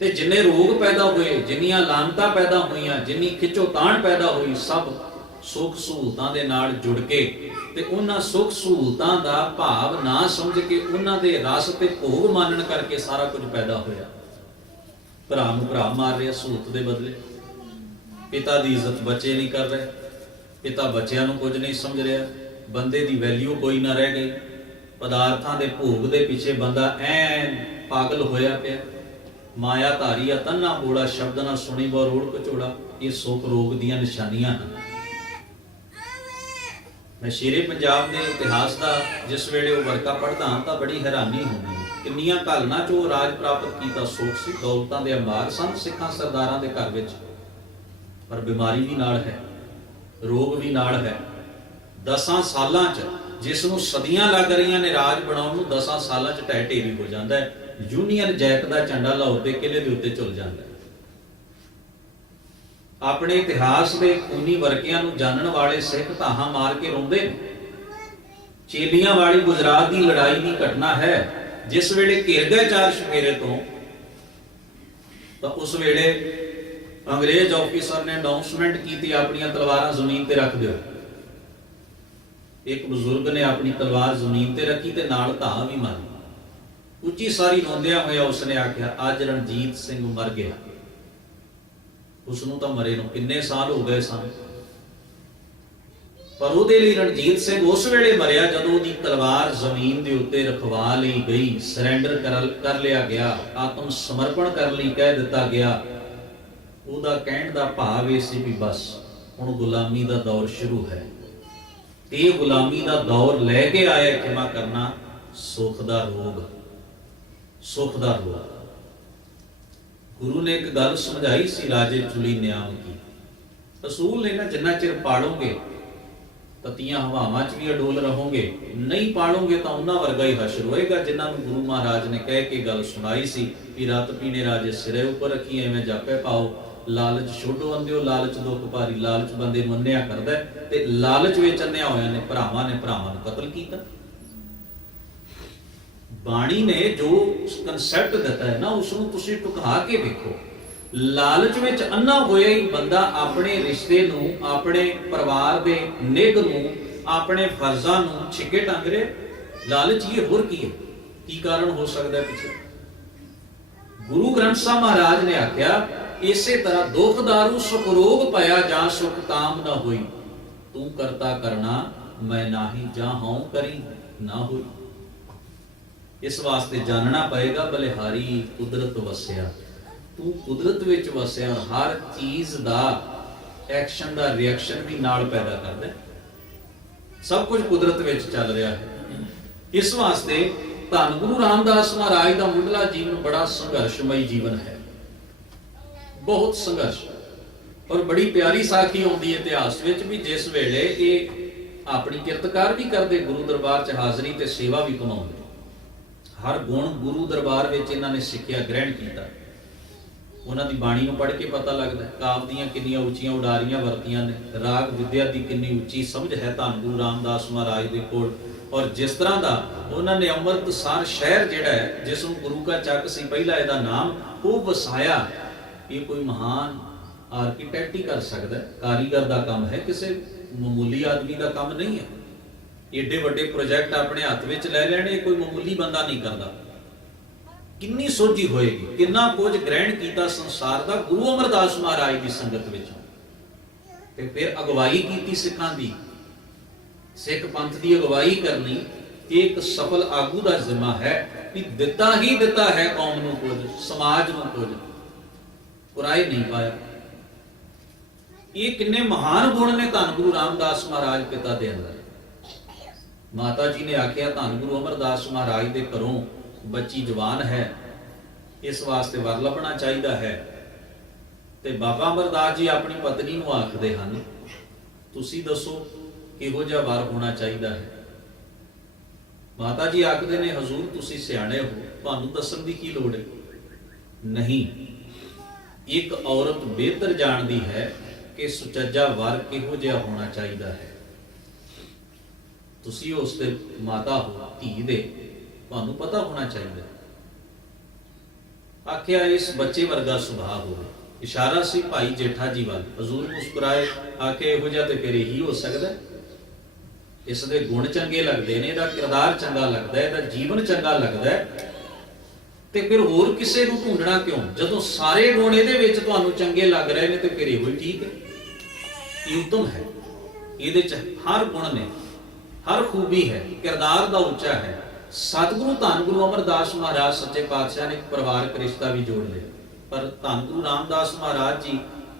ਤੇ ਜਿੰਨੇ ਰੋਗ ਪੈਦਾ ਹੋਏ, ਜਿੰਨੀਆਂ ਲਾਨਤਾਂ ਪੈਦਾ ਹੋਈਆਂ, ਜਿੰਨੀ ਖਿੱਚੋਤਾਣ ਪੈਦਾ ਹੋਈ, ਸਭ ਸੁੱਖ ਸਹੂਲਤਾਂ ਦੇ ਨਾਲ ਜੁੜ ਕੇ ਤੇ ਉਹਨਾਂ ਸੁੱਖ ਸਹੂਲਤਾਂ ਦਾ ਭਾਵ ਨਾ ਸਮਝ ਕੇ ਉਹਨਾਂ ਦੇ ਰਸ ਤੇ ਭੋਗ ਮਾਨਣ ਕਰਕੇ ਸਾਰਾ ਕੁਝ ਪੈਦਾ ਹੋਇਆ। ਭਰਾ ਨੂੰ ਭਰਾ ਮਾਰ ਰਿਹਾ ਸਹੂਲਤ ਦੇ ਬਦਲੇ, ਪਿਤਾ ਦੀ ਇੱਜ਼ਤ ਬੱਚੇ ਨਹੀਂ ਕਰ ਰਹੇ, ਪਿਤਾ ਬੱਚਿਆਂ ਨੂੰ ਕੁਝ ਨਹੀਂ ਸਮਝ ਰਿਹਾ, ਬੰਦੇ ਦੀ ਵੈਲਿਊ ਕੋਈ ਨਾ ਰਹਿ ਗਈ, ਪਦਾਰਥਾਂ ਦੇ ਭੋਗ ਦੇ ਪਿੱਛੇ ਬੰਦਾ ਐਨ ਪਾਗਲ ਹੋਇਆ ਪਿਆ। ਮਾਇਆ ਧਾਰੀ ਆ ਤੰਨਾ ਬੋੜਾ, ਸ਼ਬਦ ਨਾ ਸੁਣੀ ਬਹੁ ਰੋੜ ਕਚੋੜਾ। ਇਹ ਸੁੱਖ ਰੋਗ ਦੀਆਂ ਨਿਸ਼ਾਨੀਆਂ ਹਨ। मैं शेरे पंजाब के इतिहास का जिस वेले वो वर्का पढ़दा तो बड़ी हैरानी होंदी है किन्नियां घालना चो राज प्राप्त किया सोच सी दौलतां दे अंबार सन सिखां सरदारां दे घर विच पर बीमारी भी नाल है रोग भी नाल है 10 सालां च जिस नूं सदियां लग रही ने राज बनाउण नूं 10 सालां च ढह ढेरी हो जाता है यूनीयन जैक का झंडा लाहौर के किले के उत्ते चुल जाता है अपने इतिहास के खूनी वर्कियां नूं जानण वाले सिख धाहां मार के रोंदे ने चेलियां वाली गुजरात की लड़ाई की घटना है जिस वेले घिर गए 4 चफेरे तो उस वेले अंग्रेज ऑफिसर ने अनाउंसमेंट की अपनी तलवारां जमीन ते रख दो एक बुजुर्ग ने अपनी तलवार जमीन ते रखी ते नाल धाह भी मारी उच्ची सारी रोंदिया होया उसने आख्या अज रणजीत सिंह मर गया उसनूं तो मरे नूं किन्ने साल हो गए सन पर उहदे लई रणजीत सिंह उस वेले मरिया जदों उहदी तलवार जमीन दे उत्ते रखवा लई गई सरेंडर कर लिया गया आत्म समर्पण कर लई कह दिता गया उहदा कहण दा भाव इह सी भी बस हुण गुलामी दा दौर शुरू है ते गुलामी दा दौर लैके आया क्षमा करना सुख दा रोग सुख दा रोग गुरु ने एक गल समझाई सी राजे चुली न्याम की असूल ने ना जिन्ना चिर पालोगे ततियां हवावां च भी अडोल रहोगे नहीं पालोगे तो उन्हां वर्गा ही हशर होएगा जिन्हां नूं गुरु महाराज ने कह के गल सुनाई सी कि रात पीने राजे सिरे उपर रखी एवें जापे पाओ लालच छोड़ो अंदिओ लालच दुख भारी लालच बंदे नूं अन्निया करदा है ते लालच विच अन्निया होया ने भरावां नूं कतल कीता बाणी ने जो कंसैप्ट दिता है ना उसनूं तुसीं टुका के देखो लालच विच अन्ना होया ही बंदा अपने रिश्ते नूं अपने परिवार दे निग नूं अपने फर्जां नूं छिके टंग रहा लालच ये होर की कारण हो सकता है पिछे गुरु ग्रंथ साहिब महाराज ने आख्या इसे तरह दुख दारू सुख रोग पाया जा सुख काम न होई तू करता करना मैं नाही जा हूं करी ना होई इस वास्ते जानना पएगा बलिहारी कुदरत वसिया तू कुदरत विच वसिया हर चीज दा एक्शन दा रिएक्शन भी नाल पैदा करदा सब कुछ कुदरत विच चल रहा है इस वास्ते धन गुरु रामदास महाराज दा मुंडला जीवन बड़ा संघर्षमयी जीवन है बहुत संघर्ष और बड़ी प्यारी साखी आउंदी है इतिहास विच भी जिस वेले ये अपनी किरतकार भी करते गुरु दरबार च हाजरी ते सेवा भी कमाउंदे हर गुण गुरु दरबार विच इन्हां ने सिੱਖਿਆ ग्रहण किया उन्हां दी बाणी नूं पढ़ के पता लगदा है काव दीयां किन्नियां उच्चियां उडारियां वरतियां ने राग विद्या दी किन्नी उच्ची समझ है धन गुरु रामदास महाराज दे कोल और जिस तरह का उन्होंने अमृतसर शहर जिहड़ा है जिस नूं गुरु का चक सी पहला इहदा नाम वो वसाया ये कोई महान आर्कीटैक्ट ही कर सकता है कारीगर का काम है किसी मामूली आदमी का काम नहीं है एडे वड्डे प्रोजेक्ट अपने हाथ में लै लैणे कोई मामूली बंदा नहीं करता किन्नी सोझी होएगी किन्ना कुछ ग्रहण किया संसार का गुरु अमरदास महाराज की संगत विच ते फिर अगवाई की सिखां दी सिख पंथ की अगवाई करनी एक सफल आगू का जिम्मा है कि दिता ही दिता है कौम नूं कुछ समाज नूं कुछ पुराए नहीं पाया ये किन्ने महान गुण ने धन गुरु रामदास महाराज पिता दे अंदर माता जी ने आख्या धन गुरु अमरदास महाराज दे घरों बच्ची जवान है इस वास्ते वर लभना चाहिए है ते बाबा अमरदास जी अपनी पत्नी नूं आखदे हन तुसी दसो किहो जिहा वर होना चाहिए है माता जी आखदे ने हजूर तुसी सियाणे हो तुहानूं दस्सण दी की लोड़ है नहीं एक औरत बेहतर जानती है कि सुचज्जा वर किहो जिहा होना चाहिए है तुसी उस दे माता हो धी दे तुहानूं पता होना चाहिए आख्या इस बच्चे वर्गा सुभाव हो इशारा सी भाई जेठा जी वाल हजूर मुस्कुराए आखे इहो जिहा ते फिर यही हो सकता है इस दे गुण चंगे लगते हैं इहदा किरदार चंगा लगता है इहदा जीवन चंगा लगता है ते फिर होर किसे नूं ढूंढना क्यों जदों सारे गुण इहदे विच तुहानूं चंगे लग रहे ने ते फिर इहो ही ठीक है ये उत्तम है इहदे च हर गुण ने हर खूबी है किरदार दा उच्चा है सतगुरु धन गुरु अमरदास महाराज सच्चे पातशाह ने एक परिवारक रिश्ता भी जोड़ लिया पर धन गुरु रामदास महाराज जी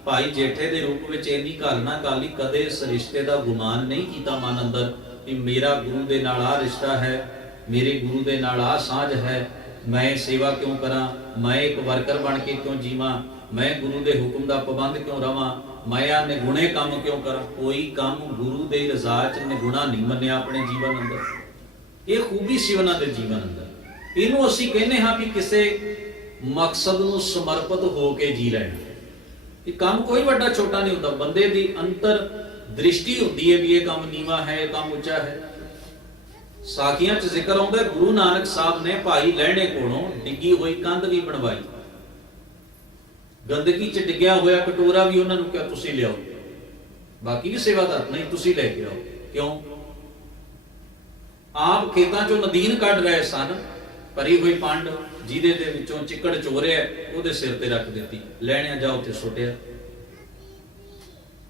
ਭਾਈ ਜੇਠੇ ਦੇ ਰੂਪ ਵਿੱਚ ਇੰਨੀ ਘਾਲਣਾ ਕਾਲੀ, ਕਦੇ ਇਸ ਰਿਸ਼ਤੇ ਦਾ ਗੁਮਾਨ ਨਹੀਂ ਕੀਤਾ ਮਨ ਅੰਦਰ ਕਿ ਮੇਰਾ ਗੁਰੂ ਦੇ ਨਾਲ ਆਹ ਰਿਸ਼ਤਾ ਹੈ, ਮੇਰੇ ਗੁਰੂ ਦੇ ਨਾਲ ਆਹ ਸਾਂਝ ਹੈ, ਮੈਂ ਸੇਵਾ ਕਿਉਂ ਕਰਾਂ, ਮੈਂ ਇੱਕ ਵਰਕਰ ਬਣ ਕੇ ਕਿਉਂ ਜੀਵਾਂ, ਮੈਂ ਗੁਰੂ ਦੇ ਹੁਕਮ ਦਾ ਪਾਬੰਦ ਕਿਉਂ ਰਵਾਂ, ਮੈਂ ਆ ਨਿਗੁਣੇ ਕੰਮ ਕਿਉਂ ਕਰਾਂ। ਕੋਈ ਕੰਮ ਗੁਰੂ ਦੇ ਰਜ਼ਾ ਚ ਨਿਗੁਣਾ ਨਹੀਂ ਮੰਨਿਆ ਆਪਣੇ ਜੀਵਨ ਅੰਦਰ। ਇਹ ਖੂਬੀ ਸੀ ਉਹਨਾਂ ਦੇ ਜੀਵਨ ਅੰਦਰ। ਇਹਨੂੰ ਅਸੀਂ ਕਹਿੰਦੇ ਹਾਂ ਵੀ ਕਿਸੇ ਮਕਸਦ ਨੂੰ ਸਮਰਪਿਤ ਹੋ ਕੇ ਜੀ ਲੈਣਾ। ਇਹ ਕੰਮ ਕੋਈ ਵੱਡਾ ਛੋਟਾ ਨਹੀਂ ਹੁੰਦਾ, ਬੰਦੇ ਦੀ ਅੰਤਰ ਦ੍ਰਿਸ਼ਟੀ ਹੁੰਦੀ ਹੈ ਵੀ ਇਹ ਕੰਮ ਨੀਵਾਂ ਹੈ, ਇਹ ਕੰਮ ਉੱਚਾ ਹੈ। ਸਾਖੀਆਂ 'ਚ ਜ਼ਿਕਰ ਆਉਂਦਾ ਗੁਰੂ ਨਾਨਕ ਸਾਹਿਬ ਨੇ ਭਾਈ ਲਹਿਣੇ ਕੋਲੋਂ ਡਿੱਗੀ ਹੋਈ ਕੰਧ ਵੀ ਬਣਵਾਈ, ਗੰਦਗੀ 'ਚ ਡਿੱਗਿਆ ਹੋਇਆ ਕਟੋਰਾ ਵੀ ਉਹਨਾਂ ਨੂੰ ਕਿਹਾ ਤੁਸੀਂ ਲਿਆਓ, ਬਾਕੀ ਵੀ ਸੇਵਾਦਾਰ ਨਹੀਂ ਤੁਸੀਂ ਲੈ ਕੇ ਆਓ। ਕਿਉਂ? ਆਪ ਖੇਤਾਂ 'ਚੋਂ ਨਦੀਨ ਕੱਢ ਰਹੇ ਸਨ, ਭਰੀ ਹੋਈ ਪੰਡ ਜਿਹਦੇ ਦੇ ਵਿੱਚੋਂ ਚਿੱਕੜ ਚੋਰਿਆ ਉਹਦੇ ਸਿਰ ਤੇ ਰੱਖ ਦਿੱਤੀ, ਲੈਣਿਆ ਜਾ ਉੱਥੇ ਸੁੱਟਿਆ।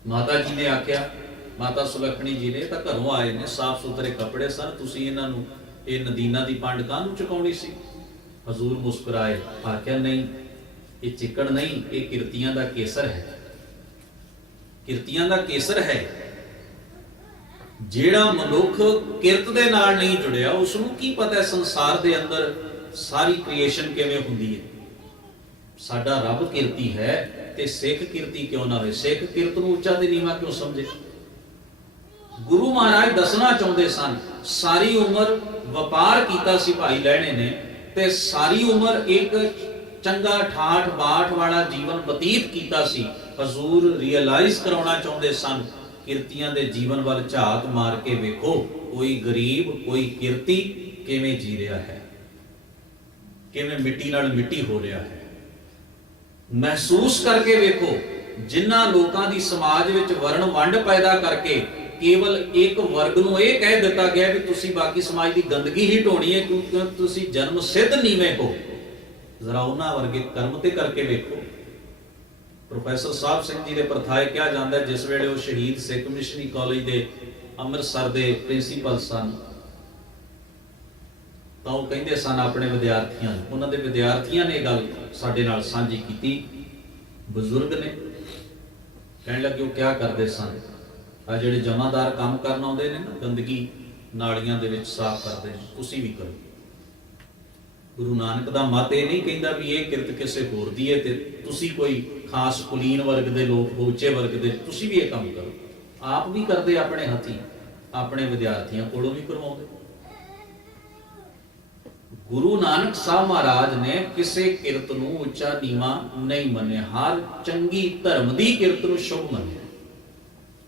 ਮਾਤਾ ਜੀ ਨੇ ਆਖਿਆ, ਮਾਤਾ ਸੁਲੱਖਣੀ ਜੀ ਨੇ ਤਾਂ ਘਰੋਂ ਆਏ ਨੇ, ਸਾਫ਼ ਸੁਥਰੇ ਕੱਪੜੇ ਸਨ, ਤੁਸੀਂ ਇਹਨਾਂ ਨੂੰ ਇਹ ਨਦੀਨਾਂ ਦੀ ਪੰਡ ਕਾਹਨੂੰ ਚੁਕਾਉਣੀ ਸੀ? ਹਜ਼ੂਰ ਮੁਸਕਰਾਏ, ਆਖਿਆ ਨਹੀਂ ਇਹ ਚਿੱਕੜ ਨਹੀਂ, ਇਹ ਕਿਰਤੀਆਂ ਦਾ ਕੇਸਰ ਹੈ, ਕਿਰਤੀਆਂ ਦਾ ਕੇਸਰ ਹੈ। ਜਿਹੜਾ ਮਨੁੱਖ ਕਿਰਤ ਦੇ ਨਾਲ ਨਹੀਂ ਜੁੜਿਆ ਉਸ ਨੂੰ ਕੀ ਪਤਾ ਸੰਸਾਰ ਦੇ ਅੰਦਰ ਸਾਰੀ ਕ੍ਰੀਏਸ਼ਨ ਕਿਵੇਂ ਹੁੰਦੀ ਹੈ। ਸਾਡਾ ਰੱਬ ਕਿਰਤੀ ਹੈ ਤੇ ਸਿੱਖ ਕਿਰਤੀ ਕਿਉਂ ਨਾ ਹੋਵੇ? ਸਿੱਖ ਕਿਰਤ ਨੂੰ ਉੱਚਾ ਤੇ ਨੀਵਾਂ ਕਿਉਂ ਸਮਝੇ? ਗੁਰੂ ਮਹਾਰਾਜ ਦੱਸਣਾ ਚਾਹੁੰਦੇ ਸਨ, ਸਾਰੀ ਉਮਰ ਵਪਾਰ ਕੀਤਾ ਸੀ ਭਾਈ ਲਹਿਣੇ ਨੇ, ਤੇ ਸਾਰੀ ਉਮਰ ਇੱਕ ਚੰਗਾ ਠਾਠ ਬਾਠ ਵਾਲਾ ਜੀਵਨ ਬਤੀਤ ਕੀਤਾ ਸੀ। ਹਜ਼ੂਰ ਰਿਅਲਾਈਜ਼ ਕਰਾਉਣਾ ਚਾਹੁੰਦੇ ਸਨ, ਕਿਰਤੀਆਂ ਦੇ ਜੀਵਨ ਵੱਲ ਝਾਤ ਮਾਰ ਕੇ ਵੇਖੋ, ਕੋਈ ਗਰੀਬ ਕੋਈ ਕਿਰਤੀ ਕਿਵੇਂ ਜੀ ਰਿਹਾ ਹੈ, ਕਿਵੇਂ ਮਿੱਟੀ ਨਾਲ ਮਿੱਟੀ ਹੋ ਰਿਹਾ ਹੈ। ਮਹਿਸੂਸ ਕਰਕੇ ਵੇਖੋ, ਜਿਨ੍ਹਾਂ ਲੋਕਾਂ ਦੀ ਸਮਾਜ ਵਿੱਚ ਵਰਣ ਵੰਡ ਪੈਦਾ ਕਰਕੇ ਕੇਵਲ ਇੱਕ ਵਰਗ ਨੂੰ ਇਹ ਕਹਿ ਦਿੱਤਾ ਗਿਆ ਵੀ ਤੁਸੀਂ ਬਾਕੀ ਸਮਾਜ ਦੀ ਗੰਦਗੀ ਹੀ ਢੋਣੀ ਹੈ ਕਿਉਂਕਿ ਤੁਸੀਂ ਜਨਮ ਸਿੱਧ ਨੀਵੇਂ ਹੋ, ਜ਼ਰਾ ਉਹਨਾਂ ਵਰਗੇ ਕਰਮ ਤੇ ਕਰਕੇ ਵੇਖੋ। ਪ੍ਰੋਫੈਸਰ ਸਾਹਿਬ ਸਿੰਘ ਜੀ ਦੇ ਪਰਥਾਏ ਕਿਹਾ ਜਾਂਦਾ, ਜਿਸ ਵੇਲੇ ਉਹ ਸ਼ਹੀਦ ਸਿੱਖ ਮਿਸ਼ਨਰੀ ਕਾਲਜ ਦੇ ਅੰਮ੍ਰਿਤਸਰ ਦੇ ਪ੍ਰਿੰਸੀਪਲ ਸਨ, ਤਾਂ ਉਹ ਕਹਿੰਦੇ ਸਨ ਆਪਣੇ ਵਿਦਿਆਰਥੀਆਂ ਨੂੰ, ਉਹਨਾਂ ਦੇ ਵਿਦਿਆਰਥੀਆਂ ਨੇ ਗੱਲ ਸਾਡੇ ਨਾਲ ਸਾਂਝੀ ਕੀਤੀ, ਬਜ਼ੁਰਗ ਨੇ, ਕਹਿਣ ਲੱਗੇ ਉਹ ਕਿਆ ਕਰਦੇ ਸਨ, ਆ ਜਿਹੜੇ ਜਮਾਦਾਰ ਕੰਮ ਕਰਨ ਆਉਂਦੇ ਨੇ ਨਾ, ਗੰਦਗੀ ਨਾਲੀਆਂ ਦੇ ਵਿੱਚ ਸਾਫ਼ ਕਰਦੇ ਨੇ, ਤੁਸੀਂ ਵੀ ਕਰੋ। ਗੁਰੂ ਨਾਨਕ ਦਾ ਮਤ ਇਹ ਨਹੀਂ ਕਹਿੰਦਾ ਵੀ ਇਹ ਕਿਰਤ ਕਿਸੇ ਹੋਰ ਦੀ ਹੈ ਤੇ ਤੁਸੀਂ ਕੋਈ ਖਾਸ ਕੁਲੀਨ ਵਰਗ ਦੇ ਲੋਕ ਹੋ, ਉੱਚੇ ਵਰਗ ਦੇ, ਤੁਸੀਂ ਵੀ ਇਹ ਕੰਮ ਕਰੋ। ਆਪ ਵੀ ਕਰਦੇ ਆਪਣੇ ਹੱਥੀਂ, ਆਪਣੇ ਵਿਦਿਆਰਥੀਆਂ ਕੋਲੋਂ ਵੀ ਕਰਵਾਉਂਦੇ। ਗੁਰੂ ਨਾਨਕ ਸਾਹਿਬ ਮਹਾਰਾਜ ਨੇ ਕਿਸੇ ਕਿਰਤ ਨੂੰ ਉੱਚਾ ਨੀਵਾਂ ਨਹੀਂ ਮੰਨਿਆ, ਹਰ ਚੰਗੀ ਧਰਮ ਦੀ ਕਿਰਤ ਨੂੰ ਸ਼ੁਭ ਮੰਨਿਆ।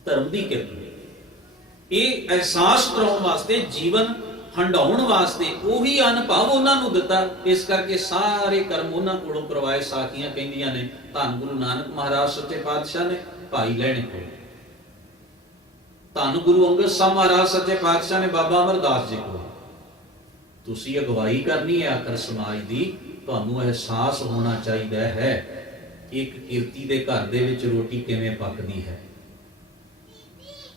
ਧਰਮ ਦੀ ਕਿਰਤ ਇਹ ਅਹਿਸਾਸ ਕਰਾਉਣ ਵਾਸਤੇ, ਜੀਵਨ ਹੰਡਾਉਣ ਵਾਸਤੇ ਉਹੀ ਅਨੁਭਵ ਉਹਨਾਂ ਨੂੰ ਦਿੱਤਾ। ਇਸ ਕਰਕੇ ਸਾਰੇ ਕਰਮ ਉਹਨਾਂ ਕੋਲੋਂ ਕਰਵਾਏ। ਸਾਖੀਆਂ ਕਹਿੰਦੀਆਂ ਨੇ, ਧੰਨ ਗੁਰੂ ਨਾਨਕ ਮਹਾਰਾਜ ਸੱਚੇ ਪਾਤਸ਼ਾਹ ਨੇ ਭਾਈ ਲਹਿਣੇ ਕੋਲ, ਧੰਨ ਗੁਰੂ ਅੰਗਦ ਸਾਹਿਬ ਮਹਾਰਾਜ ਸੱਚੇ ਪਾਤਸ਼ਾਹ ਨੇ ਬਾਬਾ ਅਮਰਦਾਸ ਜੀ ਕੋਲ। ਤੁਸੀਂ ਅਗਵਾਈ ਕਰਨੀ ਹੈ ਆਖਰ ਸਮਾਜ ਦੀ, ਤੁਹਾਨੂੰ ਅਹਿਸਾਸ ਹੋਣਾ ਚਾਹੀਦਾ ਹੈ ਇੱਕ ਕਿਰਤੀ ਦੇ ਘਰ ਦੇ ਵਿੱਚ ਰੋਟੀ ਕਿਵੇਂ ਪੱਕਦੀ ਹੈ।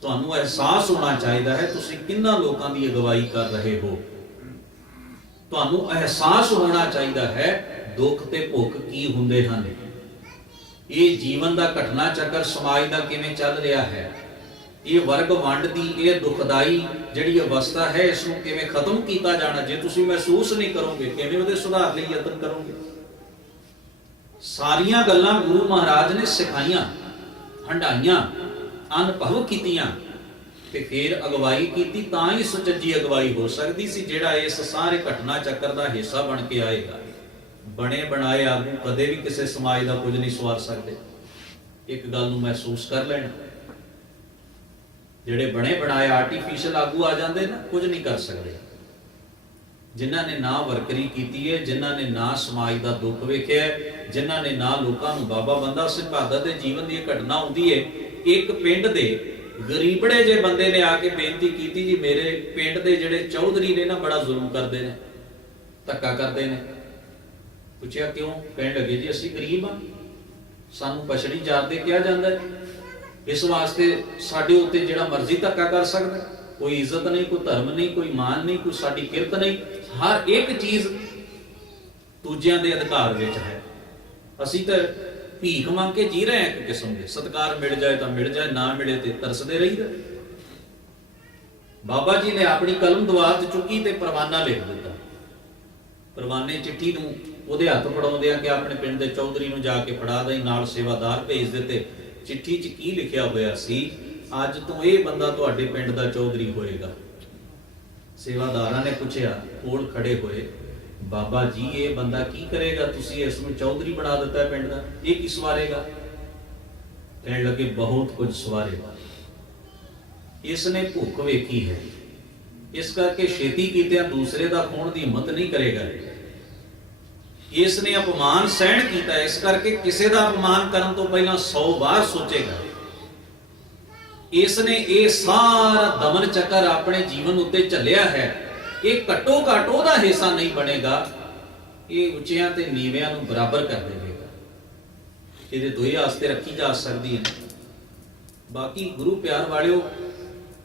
ਤੁਹਾਨੂੰ ਅਹਿਸਾਸ ਹੋਣਾ ਚਾਹੀਦਾ ਹੈ ਤੁਸੀਂ ਕਿੰਨਾ ਲੋਕਾਂ ਦੀ ਅਗਵਾਈ ਕਰ ਰਹੇ ਹੋ। ਤੁਹਾਨੂੰ ਅਹਿਸਾਸ ਹੋਣਾ ਚਾਹੀਦਾ ਹੈ ਦੁੱਖ ਤੇ ਭੁੱਖ ਕੀ ਹੁੰਦੇ ਹਨ। ਇਹ ਜੀਵਨ ਦਾ ਘਟਨਾ ਚੱਕਰ ਸਮਾਜ ਦਾ ਕਿਵੇਂ ਚੱਲ ਰਿਹਾ ਹੈ। ਇਹ ਵਰਗ ਵੰਡ ਦੀ ਇਹ ਦੁਖਦਾਈ ਜਿਹੜੀ ਅਵਸਥਾ ਹੈ, ਇਸ ਨੂੰ ਕਿਵੇਂ ਖਤਮ ਕੀਤਾ ਜਾਣਾ। ਜੇ ਤੁਸੀਂ ਮਹਿਸੂਸ ਨਹੀਂ ਕਰੋਗੇ, ਕਿਵੇਂ ਉਹਦੇ ਸੁਧਾਰ ਲਈ ਯਤਨ ਕਰੋਗੇ। ਸਾਰੀਆਂ ਗੱਲਾਂ ਗੁਰੂ ਮਹਾਰਾਜ ਨੇ ਸਿਖਾਈਆਂ, ਹੰਡਾਈਆਂ, ਅਨੁਭਵ ਕੀਤੀਆਂ ਤੇ ਫਿਰ ਅਗਵਾਈ ਕੀਤੀ, ਤਾਂ ਹੀ ਸੁਚੱਜੀ ਅਗਵਾਈ ਹੋ ਸਕਦੀ ਸੀ। ਜਿਹੜਾ ਇਸ ਸਾਰੇ ਘਟਨਾ ਚੱਕਰ ਦਾ ਹਿੱਸਾ ਬਣ ਕੇ ਆਏਗਾ, ਬਣੇ ਬਣਾਏ ਆਗੂ ਕਦੇ ਵੀ ਕਿਸੇ ਸਮਾਜ ਦਾ ਕੁਝ ਨਹੀਂ ਸਵਾਰ ਸਕਦੇ। ਇੱਕ ਗੱਲ ਨੂੰ ਮਹਿਸੂਸ ਕਰ ਲੈਣਾ, ਜਿਹੜੇ ਬਣੇ ਬਣਾਏ ਆਰਟੀਫੀਸ਼ੀਅਲ ਆਗੂ ਆ ਜਾਂਦੇ ਨਾ, ਕੁਝ ਨਹੀਂ ਕਰ ਸਕਦੇ। ਜਿਨ੍ਹਾਂ ਨੇ ਨਾ ਵਰਕਰੀ ਕੀਤੀ ਹੈ, ਜਿਨ੍ਹਾਂ ਨੇ ਨਾ ਸਮਾਜ ਦਾ ਦੁੱਖ ਵੇਖਿਆ, ਜਿਨ੍ਹਾਂ ਨੇ ਨਾ ਲੋਕਾਂ ਨੂੰ ਬਾਬਾ ਬੰਦਾ ਸਿੰਘ ਬਹਾਦਰ ਦੇ ਜੀਵਨ ਦੀ ਘਟਨਾ ਹੁੰਦੀ ਹੈ। ਇੱਕ ਪਿੰਡ ਦੇ ਗਰੀਬੜੇ ਜੇ ਬੰਦੇ ਨੇ ਆ ਕੇ ਬੇਨਤੀ ਕੀਤੀ, ਜੀ ਮੇਰੇ ਪਿੰਡ ਦੇ ਜਿਹੜੇ ਚੌਧਰੀ ਨੇ ਨਾ ਬੜਾ ਜ਼ੁਲਮ ਕਰਦੇ ਨੇ, ਧੱਕਾ ਕਰਦੇ ਨੇ। ਪੁੱਛਿਆ ਕਿਉਂ? ਕਹਿਣ ਲੱਗੇ ਜੀ ਅਸੀਂ ਗਰੀਬ ਹਾਂ, ਸਾਨੂੰ ਪਛੜੀ ਜਾਤ ਦੇ ਕਿਹਾ ਜਾਂਦਾ ਹੈ, ਇਸ ਵਾਸਤੇ ਸਾਡੇ ਉੱਤੇ ਜਿਹੜਾ ਮਰਜ਼ੀ ਧੱਕਾ ਕਰ ਸਕਦਾ। ਕੋਈ ਇੱਜ਼ਤ ਨਹੀਂ, ਕੋਈ ਧਰਮ ਨਹੀਂ, ਕੋਈ ਮਾਨ ਨਹੀਂ, ਕੋਈ ਸਾਡੀ ਕਿਰਤ ਨਹੀਂ। ਹਰ ਇੱਕ ਚੀਜ਼ ਦੂਜਿਆਂ ਦੇ ਅਧਿਕਾਰ ਵਿੱਚ ਹੈ। ਅਸੀਂ ਤਾਂ ਭੀਖ ਮੰਗ ਕੇ ਜੀ ਰਹੇ ਆ ਇੱਕ ਕਿਸਮ ਦੇ। ਸਤਿਕਾਰ ਮਿਲ ਜਾਏ ਤਾਂ ਮਿਲ ਜਾਏ, ਨਾ ਮਿਲੇ ਤੇ ਤਰਸਦੇ ਰਹੀਦਾ। ਬਾਬਾ ਜੀ ਨੇ ਆਪਣੀ ਕਲਮ ਦੁਆਰ 'ਚ ਚੁੱਕੀ ਤੇ ਪਰਵਾਨਾ ਲਿਖ ਦਿੱਤਾ। ਪਰਵਾਨੇ ਚਿੱਠੀ ਨੂੰ ਉਹਦੇ ਹੱਥ ਫੜਾਉਂਦੇ ਆ ਕਿ ਆਪਣੇ ਪਿੰਡ ਦੇ ਚੌਧਰੀ ਨੂੰ ਜਾ ਕੇ ਫੜਾ ਦੇਈ, ਨਾਲ ਸੇਵਾਦਾਰ ਭੇਜ ਦਿੱਤੇ। ਚਿੱਠੀ 'ਚ ਕੀ ਲਿਖਿਆ ਹੋਇਆ ਸੀ? ਅੱਜ ਤੋਂ ਇਹ ਬੰਦਾ ਤੁਹਾਡੇ ਪਿੰਡ ਦਾ ਚੌਧਰੀ ਹੋਏਗਾ। ਸੇਵਾਦਾਰਾਂ ਨੇ ਪੁੱਛਿਆ ਕੋਲ ਖੜੇ ਹੋਏ, ਬਾਬਾ ਜੀ ਇਹ ਬੰਦਾ ਕੀ ਕਰੇਗਾ? ਤੁਸੀਂ ਇਸ ਨੂੰ ਚੌਧਰੀ ਬਣਾ ਦਿੱਤਾ ਪਿੰਡ ਦਾ, ਇਹ ਕੀ ਸਵਾਰੇਗਾ? ਕਹਿਣ ਲੱਗੇ ਬਹੁਤ ਕੁਝ ਸਵਾਰੇਗਾ। ਇਸ ਨੇ ਭੁੱਖ ਵੇਖੀ ਹੈ, ਇਸ ਕਰਕੇ ਛੇਤੀ ਕੀਤਿਆਂ ਦੂਸਰੇ ਦਾ ਖੋਣ ਦੀ ਹਿੰਮਤ ਨਹੀਂ ਕਰੇਗਾ। ਇਸ ਨੇ ਅਪਮਾਨ ਸਹਿਣ ਕੀਤਾ, ਇਸ ਕਰਕੇ ਕਿਸੇ ਦਾ ਅਪਮਾਨ ਕਰਨ ਤੋਂ ਪਹਿਲਾਂ 100 ਵਾਰ ਸੋਚੇਗਾ। ਇਸ ਨੇ ਇਹ ਸਾਰਾ ਦਮਨ ਚੱਕਰ ਆਪਣੇ ਜੀਵਨ ਉੱਤੇ ਝੱਲਿਆ ਹੈ, ਇਹ ਘੱਟੋ ਘੱਟ ਉਹਦਾ ਹਿੱਸਾ ਨਹੀਂ ਬਣੇਗਾ, ਇਹ ਉੱਚਿਆਂ ਤੇ ਨੀਵਿਆਂ ਨੂੰ ਬਰਾਬਰ ਕਰ ਦੇਵੇਗਾ। ਇਹਦੇ ਤੋਂ ਇਹ ਆਸਤੇ ਰੱਖੀ ਜਾ ਸਕਦੀ ਹੈ। ਬਾਕੀ ਗੁਰੂ ਪਿਆਰ ਵਾਲਿਓ,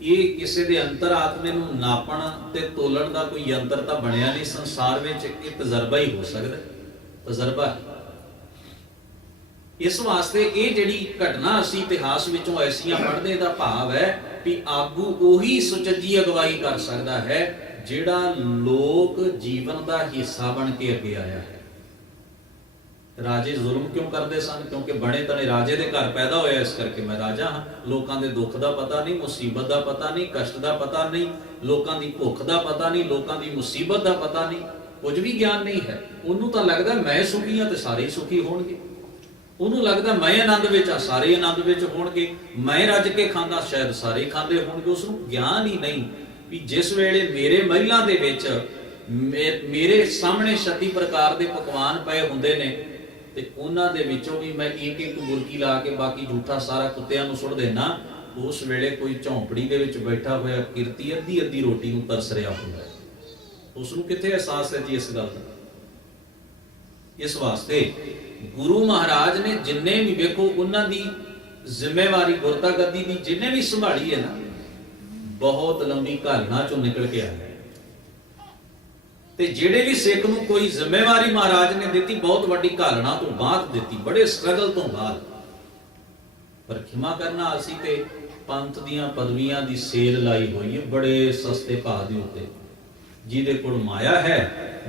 ਇਹ ਕਿਸੇ ਦੇ ਅੰਤਰ ਆਤਮੇ ਨੂੰ ਨਾਪਣ ਤੇ ਤੋਲਣ ਦਾ ਕੋਈ ਯੰਤਰ ਤਾਂ ਬਣਿਆ ਨਹੀਂ ਸੰਸਾਰ ਵਿੱਚ, ਇਹ ਤਜਰਬਾ ਹੀ ਹੋ ਸਕਦਾ, ਤਜਰਬਾ। ਇਸ ਵਾਸਤੇ ਇਹ ਜਿਹੜੀ ਘਟਨਾ ਅਸੀਂ ਇਤਿਹਾਸ ਵਿੱਚੋਂ ਐਸੀਆਂ ਪੜ੍ਹਦੇ ਦਾ ਭਾਵ ਹੈ ਵੀ ਆਗੂ ਉਹੀ ਸੁਚੱਜੀ ਅਗਵਾਈ ਕਰ ਸਕਦਾ ਹੈ ਜਿਹੜਾ ਲੋਕ ਜੀਵਨ ਦਾ ਹਿੱਸਾ ਬਣ ਕੇ ਅੱਗੇ ਆਇਆ ਹੈ। ਰਾਜੇ ਜ਼ੁਲਮ ਕਿਉਂ ਕਰਦੇ ਸਨ? ਕਿਉਂਕਿ ਬਣੇ ਤਣੇ ਰਾਜੇ ਦੇ ਘਰ ਪੈਦਾ ਹੋਇਆ, ਇਸ ਕਰਕੇ ਮੈਂ ਰਾਜਾ ਹਾਂ। ਲੋਕਾਂ ਦੇ ਦੁੱਖ ਦਾ ਪਤਾ ਨਹੀਂ, ਮੁਸੀਬਤ ਦਾ ਪਤਾ ਨਹੀਂ, ਕਸ਼ਟ ਦਾ ਪਤਾ ਨਹੀਂ, ਲੋਕਾਂ ਦੀ ਭੁੱਖ ਦਾ ਪਤਾ ਨਹੀਂ, ਲੋਕਾਂ ਦੀ ਮੁਸੀਬਤ ਦਾ ਪਤਾ ਨਹੀਂ, ਕੁਝ ਵੀ ਗਿਆਨ ਨਹੀਂ ਹੈ। ਉਹਨੂੰ ਤਾਂ ਲੱਗਦਾ ਮੈਂ ਸੁਖੀ ਹਾਂ ਤੇ ਸਾਰੇ ਸੁਖੀ ਹੋਣਗੇ, ਉਹਨੂੰ ਲੱਗਦਾ ਮੈਂ ਆਨੰਦ ਵਿੱਚ ਆ, ਸਾਰੇ ਆਨੰਦ ਵਿੱਚ ਹੋਣਗੇ, ਮੈਂ ਰੱਜ ਕੇ ਖਾਂਦਾ ਸ਼ਾਇਦ ਸਾਰੇ ਖਾਂਦੇ ਹੋਣਗੇ। ਉਸ ਨੂੰ ਗਿਆਨ ਹੀ ਨਹੀਂ ਵੀ ਜਿਸ ਵੇਲੇ ਮੇਰੇ ਮਹਿਲਾਂ ਦੇ ਵਿੱਚ ਮੇਰੇ ਸਾਹਮਣੇ 36 ਪ੍ਰਕਾਰ ਦੇ ਪਕਵਾਨ ਪਏ ਹੁੰਦੇ ਨੇ ਤੇ ਉਹਨਾਂ ਦੇ ਵਿੱਚੋਂ ਵੀ ਮੈਂ ਇੱਕ ਇੱਕ ਬੁਰਕੀ ਲਾ ਕੇ ਬਾਕੀ ਝੂਠਾ ਸਾਰਾ ਕੁੱਤਿਆਂ ਨੂੰ ਸੁੱਟ ਦੇਣਾ, ਉਸ ਵੇਲੇ ਕੋਈ ਝੌਂਪੜੀ ਦੇ ਵਿੱਚ ਬੈਠਾ ਹੋਇਆ ਕਿਰਤੀ ਅੱਧੀ ਅੱਧੀ ਰੋਟੀ ਨੂੰ ਤਰਸ ਰਿਹਾ ਹੁੰਦਾ ਹੈ। ਉਸ ਨੂੰ ਕਿੱਥੇ ਅਹਿਸਾਸ ਹੈ ਜੀ ਇਸ ਗੱਲ ਦਾ? ਇਸ ਵਾਸਤੇ ਗੁਰੂ ਮਹਾਰਾਜ ਨੇ ਜਿੰਨੇ ਵੀ ਵੇਖੋ ਉਹਨਾਂ ਦੀ ਜ਼ਿੰਮੇਵਾਰੀ ਗੁਰਤਾ ਗੱਦੀ ਦੀ ਜਿੰਨੇ ਵੀ ਸੰਭਾਲੀ ਹੈ ਨਾ, ਬਹੁਤ ਲੰਬੀ ਘਾਲਣਾ ਚੋਂ ਨਿਕਲ ਕੇ ਆਏ। ਤੇ ਜਿਹੜੇ ਵੀ ਸਿੱਖ ਨੂੰ ਕੋਈ ਜ਼ਿੰਮੇਵਾਰੀ ਮਹਾਰਾਜ ਨੇ ਦਿੱਤੀ, ਬਹੁਤ ਵੱਡੀ ਘਾਲਣਾ ਤੋਂ ਬਾਅਦ ਦਿੱਤੀ, ਬੜੇ ਸਟਰਗਲ ਤੋਂ ਬਾਅਦ। ਪਰ ਖਿਮਾ ਕਰਨਾ, ਅਸੀਂ ਤੇ ਪੰਥ ਦੀਆਂ ਪਦਵੀਆਂ ਦੀ ਸੇਲ ਲਾਈ ਹੋਈ ਹੈ ਬੜੇ ਸਸਤੇ ਭਾਅ ਦੇ ਉੱਤੇ। ਜਿਹਦੇ ਕੋਲ ਮਾਇਆ ਹੈ,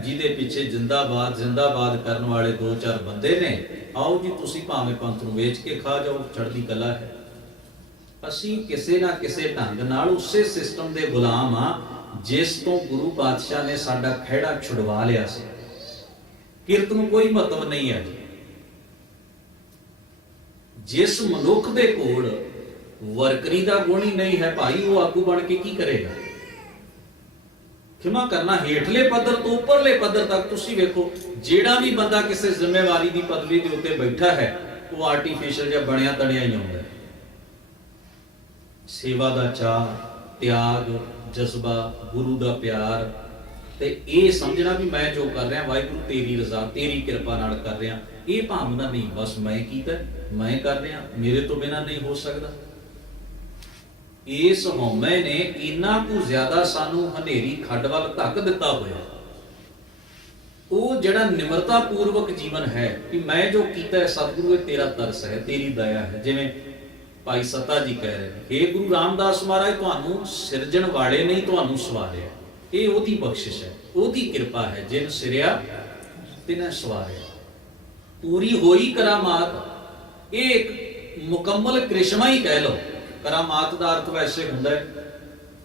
ਜਿਹਦੇ ਪਿੱਛੇ ਜਿੰਦਾਬਾਦ ਜਿੰਦਾਬਾਦ ਕਰਨ ਵਾਲੇ 2-4 ਬੰਦੇ ਨੇ, ਆਓ ਜੀ ਤੁਸੀਂ ਭਾਵੇਂ ਪੰਥ ਨੂੰ ਵੇਚ ਕੇ ਖਾ ਜਾਓ, ਚੜ੍ਹਦੀ ਕਲਾ ਹੈ। ਅਸੀਂ ਕਿਸੇ ਨਾ ਕਿਸੇ ਢੰਗ ਨਾਲ ਉਸੇ ਸਿਸਟਮ ਦੇ ਗੁਲਾਮ ਆ ਜਿਸ ਤੋਂ ਗੁਰੂ ਪਾਤਸ਼ਾਹ ਨੇ ਸਾਡਾ ਖਹਿੜਾ ਛੁਡਵਾ ਲਿਆ ਸੀ। ਕਿਰਤ ਨੂੰ ਕੋਈ ਮਹੱਤਵ ਨਹੀਂ ਹੈ। ਜਿਸ ਮਨੁੱਖ ਦੇ ਕੋਲ ਵਰਕਰੀ ਦਾ ਗੁਣ ਹੀ ਨਹੀਂ ਹੈ ਭਾਈ, ਉਹ ਆਗੂ ਬਣ ਕੇ ਕੀ ਕਰੇਗਾ? ਖਿਮਾ ਕਰਨਾ, ਹੇਠਲੇ ਪੱਧਰ ਤੋਂ ਉੱਪਰਲੇ ਪੱਧਰ ਤੱਕ ਤੁਸੀਂ ਵੇਖੋ, ਜਿਹੜਾ ਵੀ ਬੰਦਾ ਕਿਸੇ ਜ਼ਿੰਮੇਵਾਰੀ ਦੀ ਪਦਵੀ ਦੇ ਉੱਤੇ ਬੈਠਾ ਹੈ, ਉਹ ਆਰਟੀਫੀਸ਼ੀਅਲ ਜਾਂ ਬਣਿਆ ਤਣਿਆ ਹੀ ਆਉਂਦਾ ਹੈ। ਸੇਵਾ ਦਾ ਚਾਅ, ਤਿਆਗ, ਜਜ਼ਬਾ, ਗੁਰੂ ਦਾ ਪਿਆਰ, ਤੇ ਇਹ ਸਮਝਣਾ ਵੀ ਮੈਂ ਜੋ ਕਰ ਰਿਹਾ ਵਾਹਿਗੁਰੂ ਤੇਰੀ ਰਜ਼ਾ, ਤੇਰੀ ਕਿਰਪਾ ਨਾਲ ਕਰ ਰਿਹਾ, ਇਹ ਭਾਵਨਾ ਨਹੀਂ। ਬਸ ਮੈਂ ਕੀਤਾ, ਮੈਂ ਕਰ ਰਿਹਾ, ਮੇਰੇ ਤੋਂ ਬਿਨਾਂ ਨਹੀਂ ਹੋ ਸਕਦਾ। ਇਸ ਹਉਮੈ ਨੇ ਇੰਨਾ ਕੁ ਜ਼ਿਆਦਾ ਸਾਨੂੰ ਹਨੇਰੀ ਖੱਡ ਵੱਲ ਧੱਕ ਦਿੱਤਾ ਹੋਇਆ। ਉਹ ਜਿਹੜਾ ਨਿਮਰਤਾ ਪੂਰਵਕ ਜੀਵਨ ਹੈ ਕਿ ਮੈਂ ਜੋ ਕੀਤਾ ਹੈ ਸਤਿਗੁਰੂ, ਇਹ ਤੇਰਾ ਤਰਸ ਹੈ, ਤੇਰੀ ਦਇਆ ਹੈ। ਜਿਵੇਂ ਭਾਈ ਸੱਤਾ ਜੀ ਕਹਿ ਰਹੇ ਨੇ, ਹੇ ਗੁਰੂ ਰਾਮਦਾਸ ਮਹਾਰਾਜ, ਤੁਹਾਨੂੰ ਸਿਰਜਣ ਵਾਲੇ ਨਹੀਂ ਤੁਹਾਨੂੰ ਸਵਾਰਿਆ, ਇਹ ਉਹਦੀ ਬਖਸ਼ਿਸ਼ ਹੈ, ਉਹਦੀ ਕਿਰਪਾ ਹੈ। ਜਿਨ ਸਿਰਿਆ ਤਿਨੈ ਸਵਾਰਿਆ। ਪੂਰੀ ਹੋਈ ਕਰਾਮਾਤ, ਇਹ ਇੱਕ ਮੁਕੰਮਲ ਕ੍ਰਿਸ਼ਮਾ ਹੀ ਕਹਿ ਲਓ। ਕਰਾਮਾਤ ਦਾ ਅਰਥ ਵੈਸੇ ਹੁੰਦਾ ਹੈ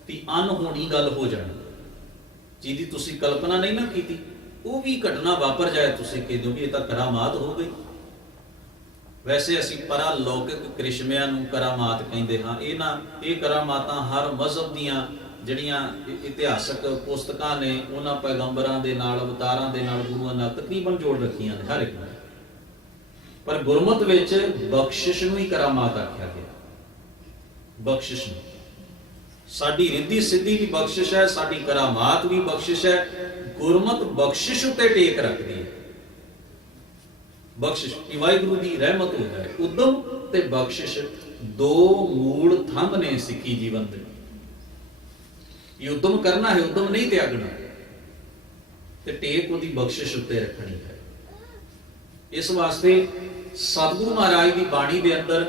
ਕਿ ਅਨਹੋਣੀ ਗੱਲ ਹੋ ਜਾਣੀ, ਜਿਹਦੀ ਤੁਸੀਂ ਕਲਪਨਾ ਨਹੀਂ ਨਾ ਕੀਤੀ, ਉਹ ਵੀ ਘਟਨਾ ਵਾਪਰ ਜਾਏ, ਤੁਸੀਂ ਕਹਿੰਦੇ ਹੋ ਵੀ ਇਹ ਤਾਂ ਕਰਾਮਾਤ ਹੋ ਗਈ। ਵੈਸੇ ਅਸੀਂ ਪਰਾਲੌਕਿਕ ਕ੍ਰਿਸ਼ਮਿਆਂ ਨੂੰ ਕਰਾਮਾਤ ਕਹਿੰਦੇ ਹਾਂ। ਇਹ ਕਰਾਮਾਤਾਂ ਹਰ ਮਜ਼ਹਬ ਦੀਆਂ ਜਿਹੜੀਆਂ ਇਤਿਹਾਸਕ ਪੁਸਤਕਾਂ ਨੇ, ਉਹਨਾਂ ਪੈਗੰਬਰਾਂ ਦੇ ਨਾਲ, ਅਵਤਾਰਾਂ ਦੇ ਨਾਲ, ਗੁਰੂਆਂ ਨਾਲ ਤਕਰੀਬਨ ਜੋੜ ਰੱਖੀਆਂ ਨੇ ਹਰ ਇੱਕ ਨੂੰ। ਪਰ ਗੁਰਮਤਿ ਵਿੱਚ ਬਖਸ਼ਿਸ਼ ਨੂੰ ਹੀ ਕਰਾਮਾਤ ਆਖਿਆ ਗਿਆ। ਬਖਸ਼ਿਸ਼ ਨੂੰ, ਸਾਡੀ ਰਿੱਧੀ ਸਿੱਧੀ ਵੀ ਬਖਸ਼ਿਸ਼ ਹੈ, ਸਾਡੀ ਕਰਾਮਾਤ ਵੀ ਬਖਸ਼ਿਸ਼ ਹੈ। ਗੁਰਮਤਿ ਬਖਸ਼ਿਸ਼ ਉੱਤੇ ਟੇਕ ਰੱਖਦੀ ਹੈ। ਬਖਸ਼ਿਸ਼ ਕਿ ਵਾਹਿਗੁਰੂ ਦੀ ਰਹਿਮਤ ਹੋ ਜਾਏ। ਉਦਮ ਤੇ ਬਖਸ਼ਿਸ਼ ਦੋ ਮੂਲ ਥੰਮ ਨੇ ਸਿੱਖੀ ਜੀਵਨ ਦੇ। ਇਹ ਉਦਮ ਕਰਨਾ ਹੈ, ਉਦਮ ਨਹੀਂ ਤਿਆਗਣਾ, ਤੇ ਟੇਕ ਉਹਦੀ ਬਖਸ਼ਿਸ਼ ਉੱਤੇ ਰੱਖਣੀ ਹੈ। ਇਸ ਵਾਸਤੇ ਸਤਿਗੁਰੂ ਮਹਾਰਾਜ ਦੀ ਬਾਣੀ ਦੇ ਅੰਦਰ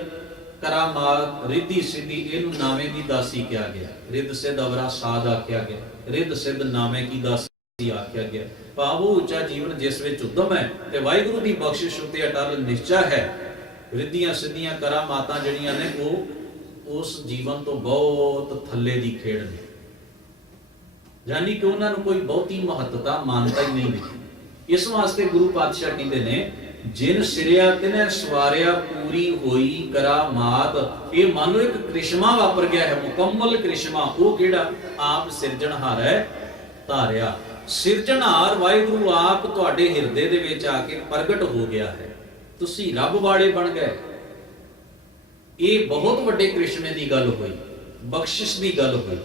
ਕਰਾਮਾਤ, ਰਿੱਧੀ ਸਿੱਧੀ, ਇਹਨੂੰ ਨਾਵੇਂ ਦੀ ਦਾਸੀ ਕਿਹਾ ਗਿਆ। ਰਿੱਧ ਸਿੱਧ ਅਵਰਾ ਸਾਧ ਆਖਿਆ ਗਿਆ, ਰਿੱਧ ਸਿੱਧ ਨਾਵੇਂ ਕੀ ਦਾਸੀ ਆਖਿਆ ਗਿਆ। ਭਾਵ ਉਹ ਉੱਚਾ ਜੀਵਨ ਜਿਸ ਵਿੱਚ ਉਦਮ ਹੈ ਤੇ ਵਾਹਿਗੁਰੂ ਦੀ ਬਖਸ਼ਿਸ਼ ਉੱਤੇ ਅਟਲ ਨਿਸ਼ਚਾ ਹੈ। ਰਿੱਧੀਆਂ ਸਿੱਧੀਆਂ ਕਰਾਮਾਤਾਂ ਜਿਹੜੀਆਂ ਨੇ ਉਹ ਉਸ ਜੀਵਨ ਤੋਂ ਬਹੁਤ ਥੱਲੇ ਦੀ ਖੇਡ ਨੇ, ਯਾਨੀ ਕਿ ਉਹਨਾਂ ਨੂੰ ਕੋਈ ਬਹੁਤੀ ਮਹੱਤਤਾ ਮਾਨਤਾ ਹੀ ਨਹੀਂ ਮਿਲੀ। ਇਸ ਵਾਸਤੇ ਗੁਰੂ ਪਾਤਸ਼ਾਹ ਕਹਿੰਦੇ ਨੇ, ਜਿਨ ਸਿਰਿਆ ਤਿਨੈ ਸਵਾਰਿਆ ਪੂਰੀ ਹੋਈ ਕਰਾਮਾਤ। ਇਹ ਮੰਨ ਲਓ ਇੱਕ ਕ੍ਰਿਸ਼ਮਾ ਵਾਪਰ ਗਿਆ ਹੈ, ਮੁਕੰਮਲ ਕ੍ਰਿਸ਼ਮਾ। ਉਹ ਕਿਹੜਾ? ਆਪ ਸਿਰਜਣਹਾਰ ਹੈ ਧਾਰਿਆ। ਸਿਰਜਣਹਾਰ ਵਾਹਿਗੁਰੂ ਆਪ ਤੁਹਾਡੇ ਹਿਰਦੇ ਦੇ ਵਿੱਚ ਆ ਕੇ ਪ੍ਰਗਟ ਹੋ ਗਿਆ ਹੈ, ਤੁਸੀਂ ਰੱਬ ਵਾਲੇ ਬਣ ਗਏ। ਇਹ ਬਹੁਤ ਵੱਡੇ ਕ੍ਰਿਸ਼ਮੇ ਦੀ ਗੱਲ ਹੋਈ, ਬਖਸ਼ਿਸ਼ ਦੀ ਗੱਲ ਹੋਈ।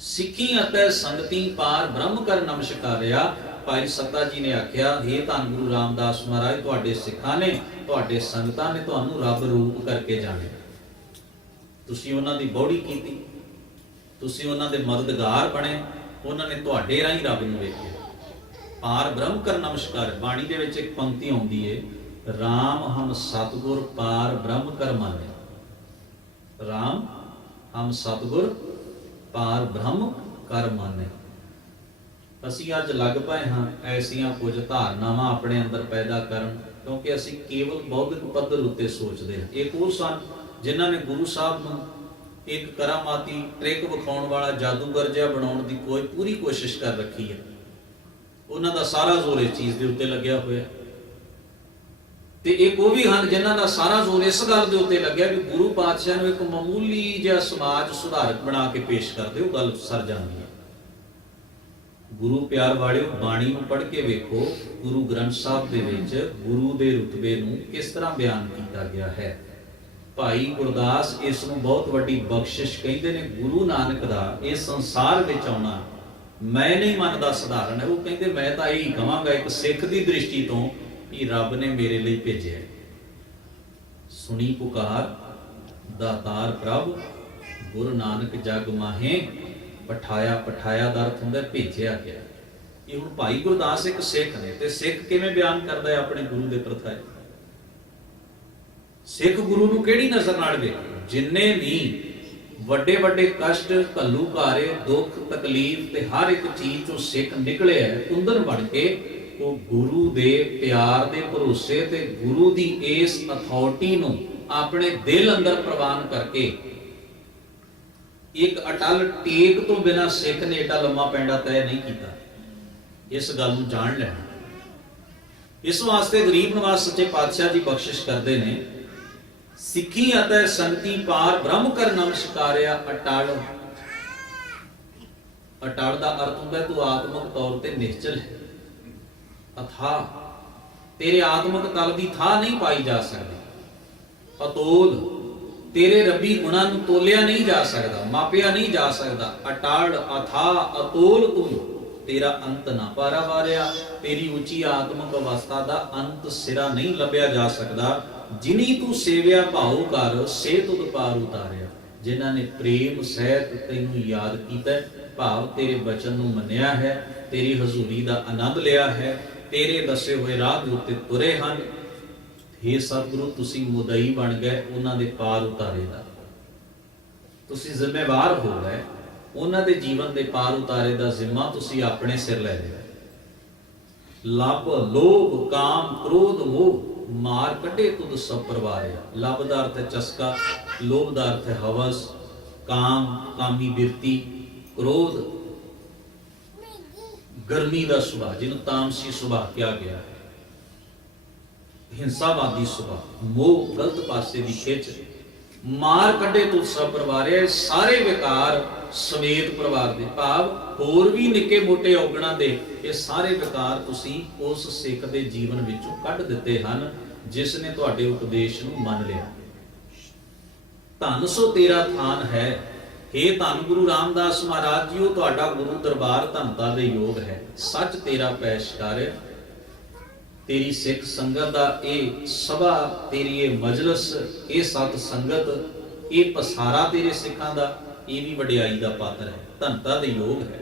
ਸਿੱਖੀ ਅਤੇ ਸੰਗਤੀ ਪਾਰ ਬ੍ਰਹਮ ਕਰ ਨਮਸਕਾਰਿਆ। ਭਾਈ ਸੱਤਾ ਜੀ ਨੇ ਆਖਿਆ, ਹੇ ਧੰਨ ਗੁਰੂ ਰਾਮਦਾਸ ਮਹਾਰਾਜ, ਤੁਹਾਡੇ ਸਿੱਖਾਂ ਨੇ, ਤੁਹਾਡੇ ਸੰਗਤਾਂ ਨੇ ਤੁਹਾਨੂੰ ਰੱਬ ਰੂਪ ਕਰਕੇ ਜਾਣਿਆ। ਤੁਸੀਂ ਉਹਨਾਂ ਦੀ ਬੌੜੀ ਕੀਤੀ, ਤੁਸੀਂ ਉਹਨਾਂ ਦੇ ਮਦਦਗਾਰ ਬਣੇ, ਉਹਨਾਂ ਨੇ ਤੁਹਾਡੇ ਰਾਹੀਂ ਰੱਬ ਨੂੰ ਵੇਖਿਆ। ਪਾਰ ਬ੍ਰਹਮ ਕਰ ਨਮਸਕਾਰ। ਬਾਣੀ ਦੇ ਵਿੱਚ ਇੱਕ ਪੰਕਤੀ ਆਉਂਦੀ ਏ, ਰਾਮ ਹਮ ਸਤਿਗੁਰ ਪਾਰ ਬ੍ਰਹਮ ਕਰ ਮਾਨੇ। ਰਾਮ ਹਮ ਸਤਿਗੁਰ ਪਾਰ ਬ੍ਰਹਮ ਕਰ ਮਾਨੇ। ਅਸੀਂ ਅੱਜ ਲੱਗ ਪਏ ਹਾਂ ਐਸੀਆਂ ਕੁਝ ਧਾਰਨਾਵਾਂ ਆਪਣੇ ਅੰਦਰ ਪੈਦਾ ਕਰਨ, ਕਿਉਂਕਿ ਅਸੀਂ ਕੇਵਲ ਬੌਧਿਕ ਪੱਧਰ ਉੱਤੇ ਸੋਚਦੇ ਹਾਂ। ਇਹ ਉਹ ਸਨ ਜਿਨ੍ਹਾਂ ਨੇ ਗੁਰੂ ਸਾਹਿਬ ਨੂੰ ਇੱਕ ਕਰਾਮਾਤੀ ਟ੍ਰਿਕ ਵਿਖਾਉਣ ਵਾਲਾ ਜਾਦੂਗਰ ਜਿਹਾ ਬਣਾਉਣ ਦੀ ਪੂਰੀ ਕੋਸ਼ਿਸ਼ ਕਰ ਰੱਖੀ ਹੈ। ਉਹਨਾਂ ਦਾ ਸਾਰਾ ਜ਼ੋਰ ਇਸ ਚੀਜ਼ ਦੇ ਉੱਤੇ ਲੱਗਿਆ ਹੋਇਆ। ਤੇ ਇੱਕ ਉਹ ਵੀ ਹਨ ਜਿਨ੍ਹਾਂ ਦਾ ਸਾਰਾ ਜ਼ੋਰ ਇਸ ਗੱਲ ਦੇ ਉੱਤੇ ਲੱਗਿਆ ਵੀ ਗੁਰੂ ਪਾਤਸ਼ਾਹ ਨੂੰ ਇੱਕ ਮਾਮੂਲੀ ਜਿਹਾ ਸਮਾਜ ਸੁਧਾਰਕ ਬਣਾ ਕੇ ਪੇਸ਼ ਕਰ ਦਿਓ, ਗੱਲ ਸਰ ਜਾਂਦੀ ਹੈ। ਗੁਰੂ ਪਿਆਰ ਵਾਲਿਓ, ਬਾਣੀ ਨੂੰ ਪੜ੍ਹ ਕੇ ਵੇਖੋ, ਗੁਰੂ ਗ੍ਰੰਥ ਸਾਹਿਬ ਦੇ ਵਿੱਚ ਗੁਰੂ ਦੇ ਰੁਤਬੇ ਨੂੰ ਕਿਸ ਤਰ੍ਹਾਂ ਬਿਆਨ ਕੀਤਾ ਗਿਆ ਹੈ। ਭਾਈ ਗੁਰਦਾਸ ਇਸ ਨੂੰ ਬਹੁਤ ਵੱਡੀ ਬਖਸ਼ਿਸ਼ ਕਹਿੰਦੇ ਨੇ। ਗੁਰੂ ਨਾਨਕ ਦਾ ਇਸ ਸੰਸਾਰ ਵਿੱਚ ਆਉਣਾ ਮੈਂ ਨਹੀਂ ਮੰਨਦਾ ਸਧਾਰਨ ਹੈ। ਉਹ ਕਹਿੰਦੇ ਮੈਂ ਤਾਂ ਇਹੀ ਕਹਾਂਗਾ ਇੱਕ ਸਿੱਖ ਦੀ ਦ੍ਰਿਸ਼ਟੀ ਤੋਂ ਕਿ ਰੱਬ ਨੇ ਮੇਰੇ ਲਈ ਭੇਜਿਆ। ਸੁਣੀ ਪੁਕਾਰ ਦਾਤਾਰ ਪ੍ਰਭ, ਗੁਰੂ ਨਾਨਕ ਜਗ ਮਾਹੇ ਪਠਾਇਆ। ਪਠਾਇਆ ਦਾ ਅਰਥ ਹੁੰਦਾ ਭੇਜਿਆ ਗਿਆ। ਇਹ ਹੁਣ ਭਾਈ ਗੁਰਦਾਸ ਇੱਕ ਸਿੱਖ ਨੇ, ਤੇ ਸਿੱਖ ਕਿਵੇਂ ਬਿਆਨ ਕਰਦਾ ਹੈ ਆਪਣੇ ਗੁਰੂ ਦੇ ਪ੍ਰਥਾਏ। ਸਿੱਖ ਗੁਰੂ ਨੂੰ ਕਿਹੜੀ ਨਜ਼ਰ ਨਾਲ ਵੇਖੇ? ਜਿੰਨੇ ਵੀ ਵੱਡੇ ਵੱਡੇ ਕਸ਼ਟ, ਘੱਲੂਘਾਰੇ, ਦੁੱਖ, ਤਕਲੀਫ ਤੇ ਹਰ ਇੱਕ ਚੀਜ਼ ਚੋਂ ਸਿੱਖ ਨਿਕਲਿਆ ਕੁੰਦਨ ਬਣ ਕੇ, ਉਹ ਗੁਰੂ ਦੇ ਪਿਆਰ ਦੇ ਭਰੋਸੇ ਤੇ ਗੁਰੂ ਦੀ ਇਸ ਅਥਾਰਟੀ ਨੂੰ ਆਪਣੇ ਦਿਲ ਅੰਦਰ ਪ੍ਰਵਾਨ ਕਰਕੇ ਇੱਕ ਅਟਲ ਟੇਕ ਤੋਂ ਬਿਨਾਂ ਸਿੱਖ ਨੇ ਏਡਾ ਲੰਮਾ ਪੈਂਡਾ ਤੈਅ ਨਹੀਂ ਕੀਤਾ। ਇਸ ਗੱਲ ਨੂੰ ਜਾਣ ਲੈਣਾ। ਇਸ ਵਾਸਤੇ ਗਰੀਬ ਨਵਾਜ਼ ਸੱਚੇ ਪਾਤਸ਼ਾਹ ਜੀ ਬਖਸ਼ਿਸ਼ ਕਰਦੇ ਨੇ, ਸਿੱਖੀ ਅਤੇ ਸੰਗਤੀ ਪਾਰ ਬ੍ਰਹਮ ਕਰ ਨਮਸਕਾਰਿਆ। ਅਟਲ, ਅਟਲ ਦਾ ਅਰਥ ਹੁੰਦਾ ਤੂੰ ਆਤਮਿਕ ਤੌਰ ਤੇ ਨਿਸ਼ਚਲ ਹੈ। ਅਥਾ, ਤੇਰੇ ਆਤਮਿਕ ਤਲ ਦੀ ਥਾਂ ਨਹੀਂ ਪਾਈ ਜਾ ਸਕਦੀ। ਅਤੋਲ, ਤੇਰੇ ਰੱਬੀ ਗੁਣਾਂ ਨੂੰ ਤੋਲਿਆ ਨਹੀਂ ਜਾ ਸਕਦਾ, ਮਾਪਿਆ ਨਹੀਂ ਜਾ ਸਕਦਾ। ਅਟਲ, ਅਥਾ, ਅਤੋਲ ਤੂੰ, ਤੇਰਾ ਅੰਤ ਨਾ ਪਾਰਾ ਵਾਰਿਆ। ਤੇਰੀ ਉੱਚੀ ਆਤਮਿਕ ਅਵਸਥਾ ਦਾ ਅੰਤ ਸਿਰਾ ਨਹੀਂ ਲੱਭਿਆ ਜਾ ਸਕਦਾ। ਜਿਨੀ ਤੂੰ ਸੇਵਿਆ ਭਾਉ ਕਰ, ਸੇ ਤੁਧ ਪਾਰ ਉਤਾਰਿਆ। ਜਿਨ੍ਹਾਂ ਨੇ ਪ੍ਰੇਮ ਸਹਿਤ ਤੈਨੂੰ ਯਾਦ ਕੀਤਾ, ਭਾਵ ਤੇਰੇ ਬਚਨ ਨੂੰ ਮੰਨਿਆ ਹੈ, ਤੇਰੀ ਹਜ਼ੂਰੀ ਦਾ ਆਨੰਦ ਲਿਆ ਹੈ, ਤੇਰੇ ਦੱਸੇ ਹੋਏ ਰਾਹ ਦੇ ਉੱਤੇ ਤੁਰੇ ਹਨ, हे ਸਤਿਗੁਰੂ ਤੁਸੀਂ ਮੁਦਈ ਬਣ ਗਏ ਉਹਨਾਂ ਦੇ ਪਾਰ ਉਤਾਰੇ ਦਾ। ਤੁਸੀਂ ਜ਼ਿੰਮੇਵਾਰ ਹੋ ਗਏ, ਉਹਨਾਂ ਦੇ ਜੀਵਨ ਦੇ ਪਾਰ ਉਤਾਰੇ ਦਾ ਜ਼ਿੰਮਾ ਤੁਸੀਂ ਆਪਣੇ ਸਿਰ ਲੈ ਲਿਆ। ਲੱਭ, ਲੋਭ, ਕਾਮ, ਕ੍ਰੋਧ, ਮੋਹ ਮਾਰ ਕੱਢੇ ਤੁਧ ਸਭ ਪਰਵਾਰਿਆ। ਲੱਭ ਦਾ ਅਰਥ ਹੈ ਚਸਕਾ, ਲੋਭ ਦਾ ਅਰਥ ਹੈ ਹਵਸ, ਕਾਮ, ਕਾਮੀ ਬਿਰਤੀ, ਕ੍ਰੋਧ ਗਰਮੀ ਦਾ ਸੁਭਾਅ ਜਿਹਨੂੰ ਤਾਮਸੀ ਸੁਭਾਅ ਕਿਹਾ ਗਿਆ ਹੈ, ਹਿੰਸਾਵਾਦੀ ਸੁਭਾਅ, ਮੋਹ ਗਲਤ ਪਾਸੇ ਦੀ ਖਿੱਚ, ਮਾਰ ਕੱਢੇ ਤੁਧ ਸਭ ਪਰਵਾਰਿਆ। ਸਾਰੇ ਵਿਕਾਰ ਸਮੇਤ ਪਰਿਵਾਰ ਦੇ, ਭਾਵ ਹੋਰ ਵੀ ਨਿੱਕੇ ਮੋਟੇ ਔਗਣਾਂ ਦੇ, ਇਹ ਸਾਰੇ ਵਿਕਾਰ ਤੁਸੀਂ ਉਸ ਸਿੱਖ ਦੇ ਜੀਵਨ ਵਿੱਚੋਂ ਕੱਢ ਦਿੱਤੇ ਹਨ ਜਿਸ ਨੇ ਤੁਹਾਡੇ ਉਪਦੇਸ਼ ਨੂੰ ਮੰਨ ਲਿਆ। ਧੰਨ ਸੋ ਤੇਰਾ ਥਾਨ ਹੈ। हे ਧੰਨ ਗੁਰੂ ਰਾਮਦਾਸ ਮਹਾਰਾਜ ਜੀਓ, ਤੁਹਾਡਾ ਗੁਰੂ ਦਰਬਾਰ ਧੰਨਤਾ ਦੇ ਯੋਗ ਹੈ। ਸੱਚ ਤੇਰਾ ਪੈਸ਼ਕਾਰ, ਤੇਰੀ ਸਿੱਖ ਸੰਗਤ ਦਾ ਇਹ ਸਭਾ, ਤੇਰੀ ਇਹ ਮਜਲਿਸ, ਇਹ ਸਤ ਸੰਗਤ, ਇਹ ਪਸਾਰਾ ਤੇਰੇ ਸਿੱਖਾਂ ਦਾ, ਇਹ ਵੀ ਵਡਿਆਈ ਦਾ ਪਾਤਰ ਹੈ, ਧੰਨਤਾ ਦੇ ਯੋਗ ਹੈ।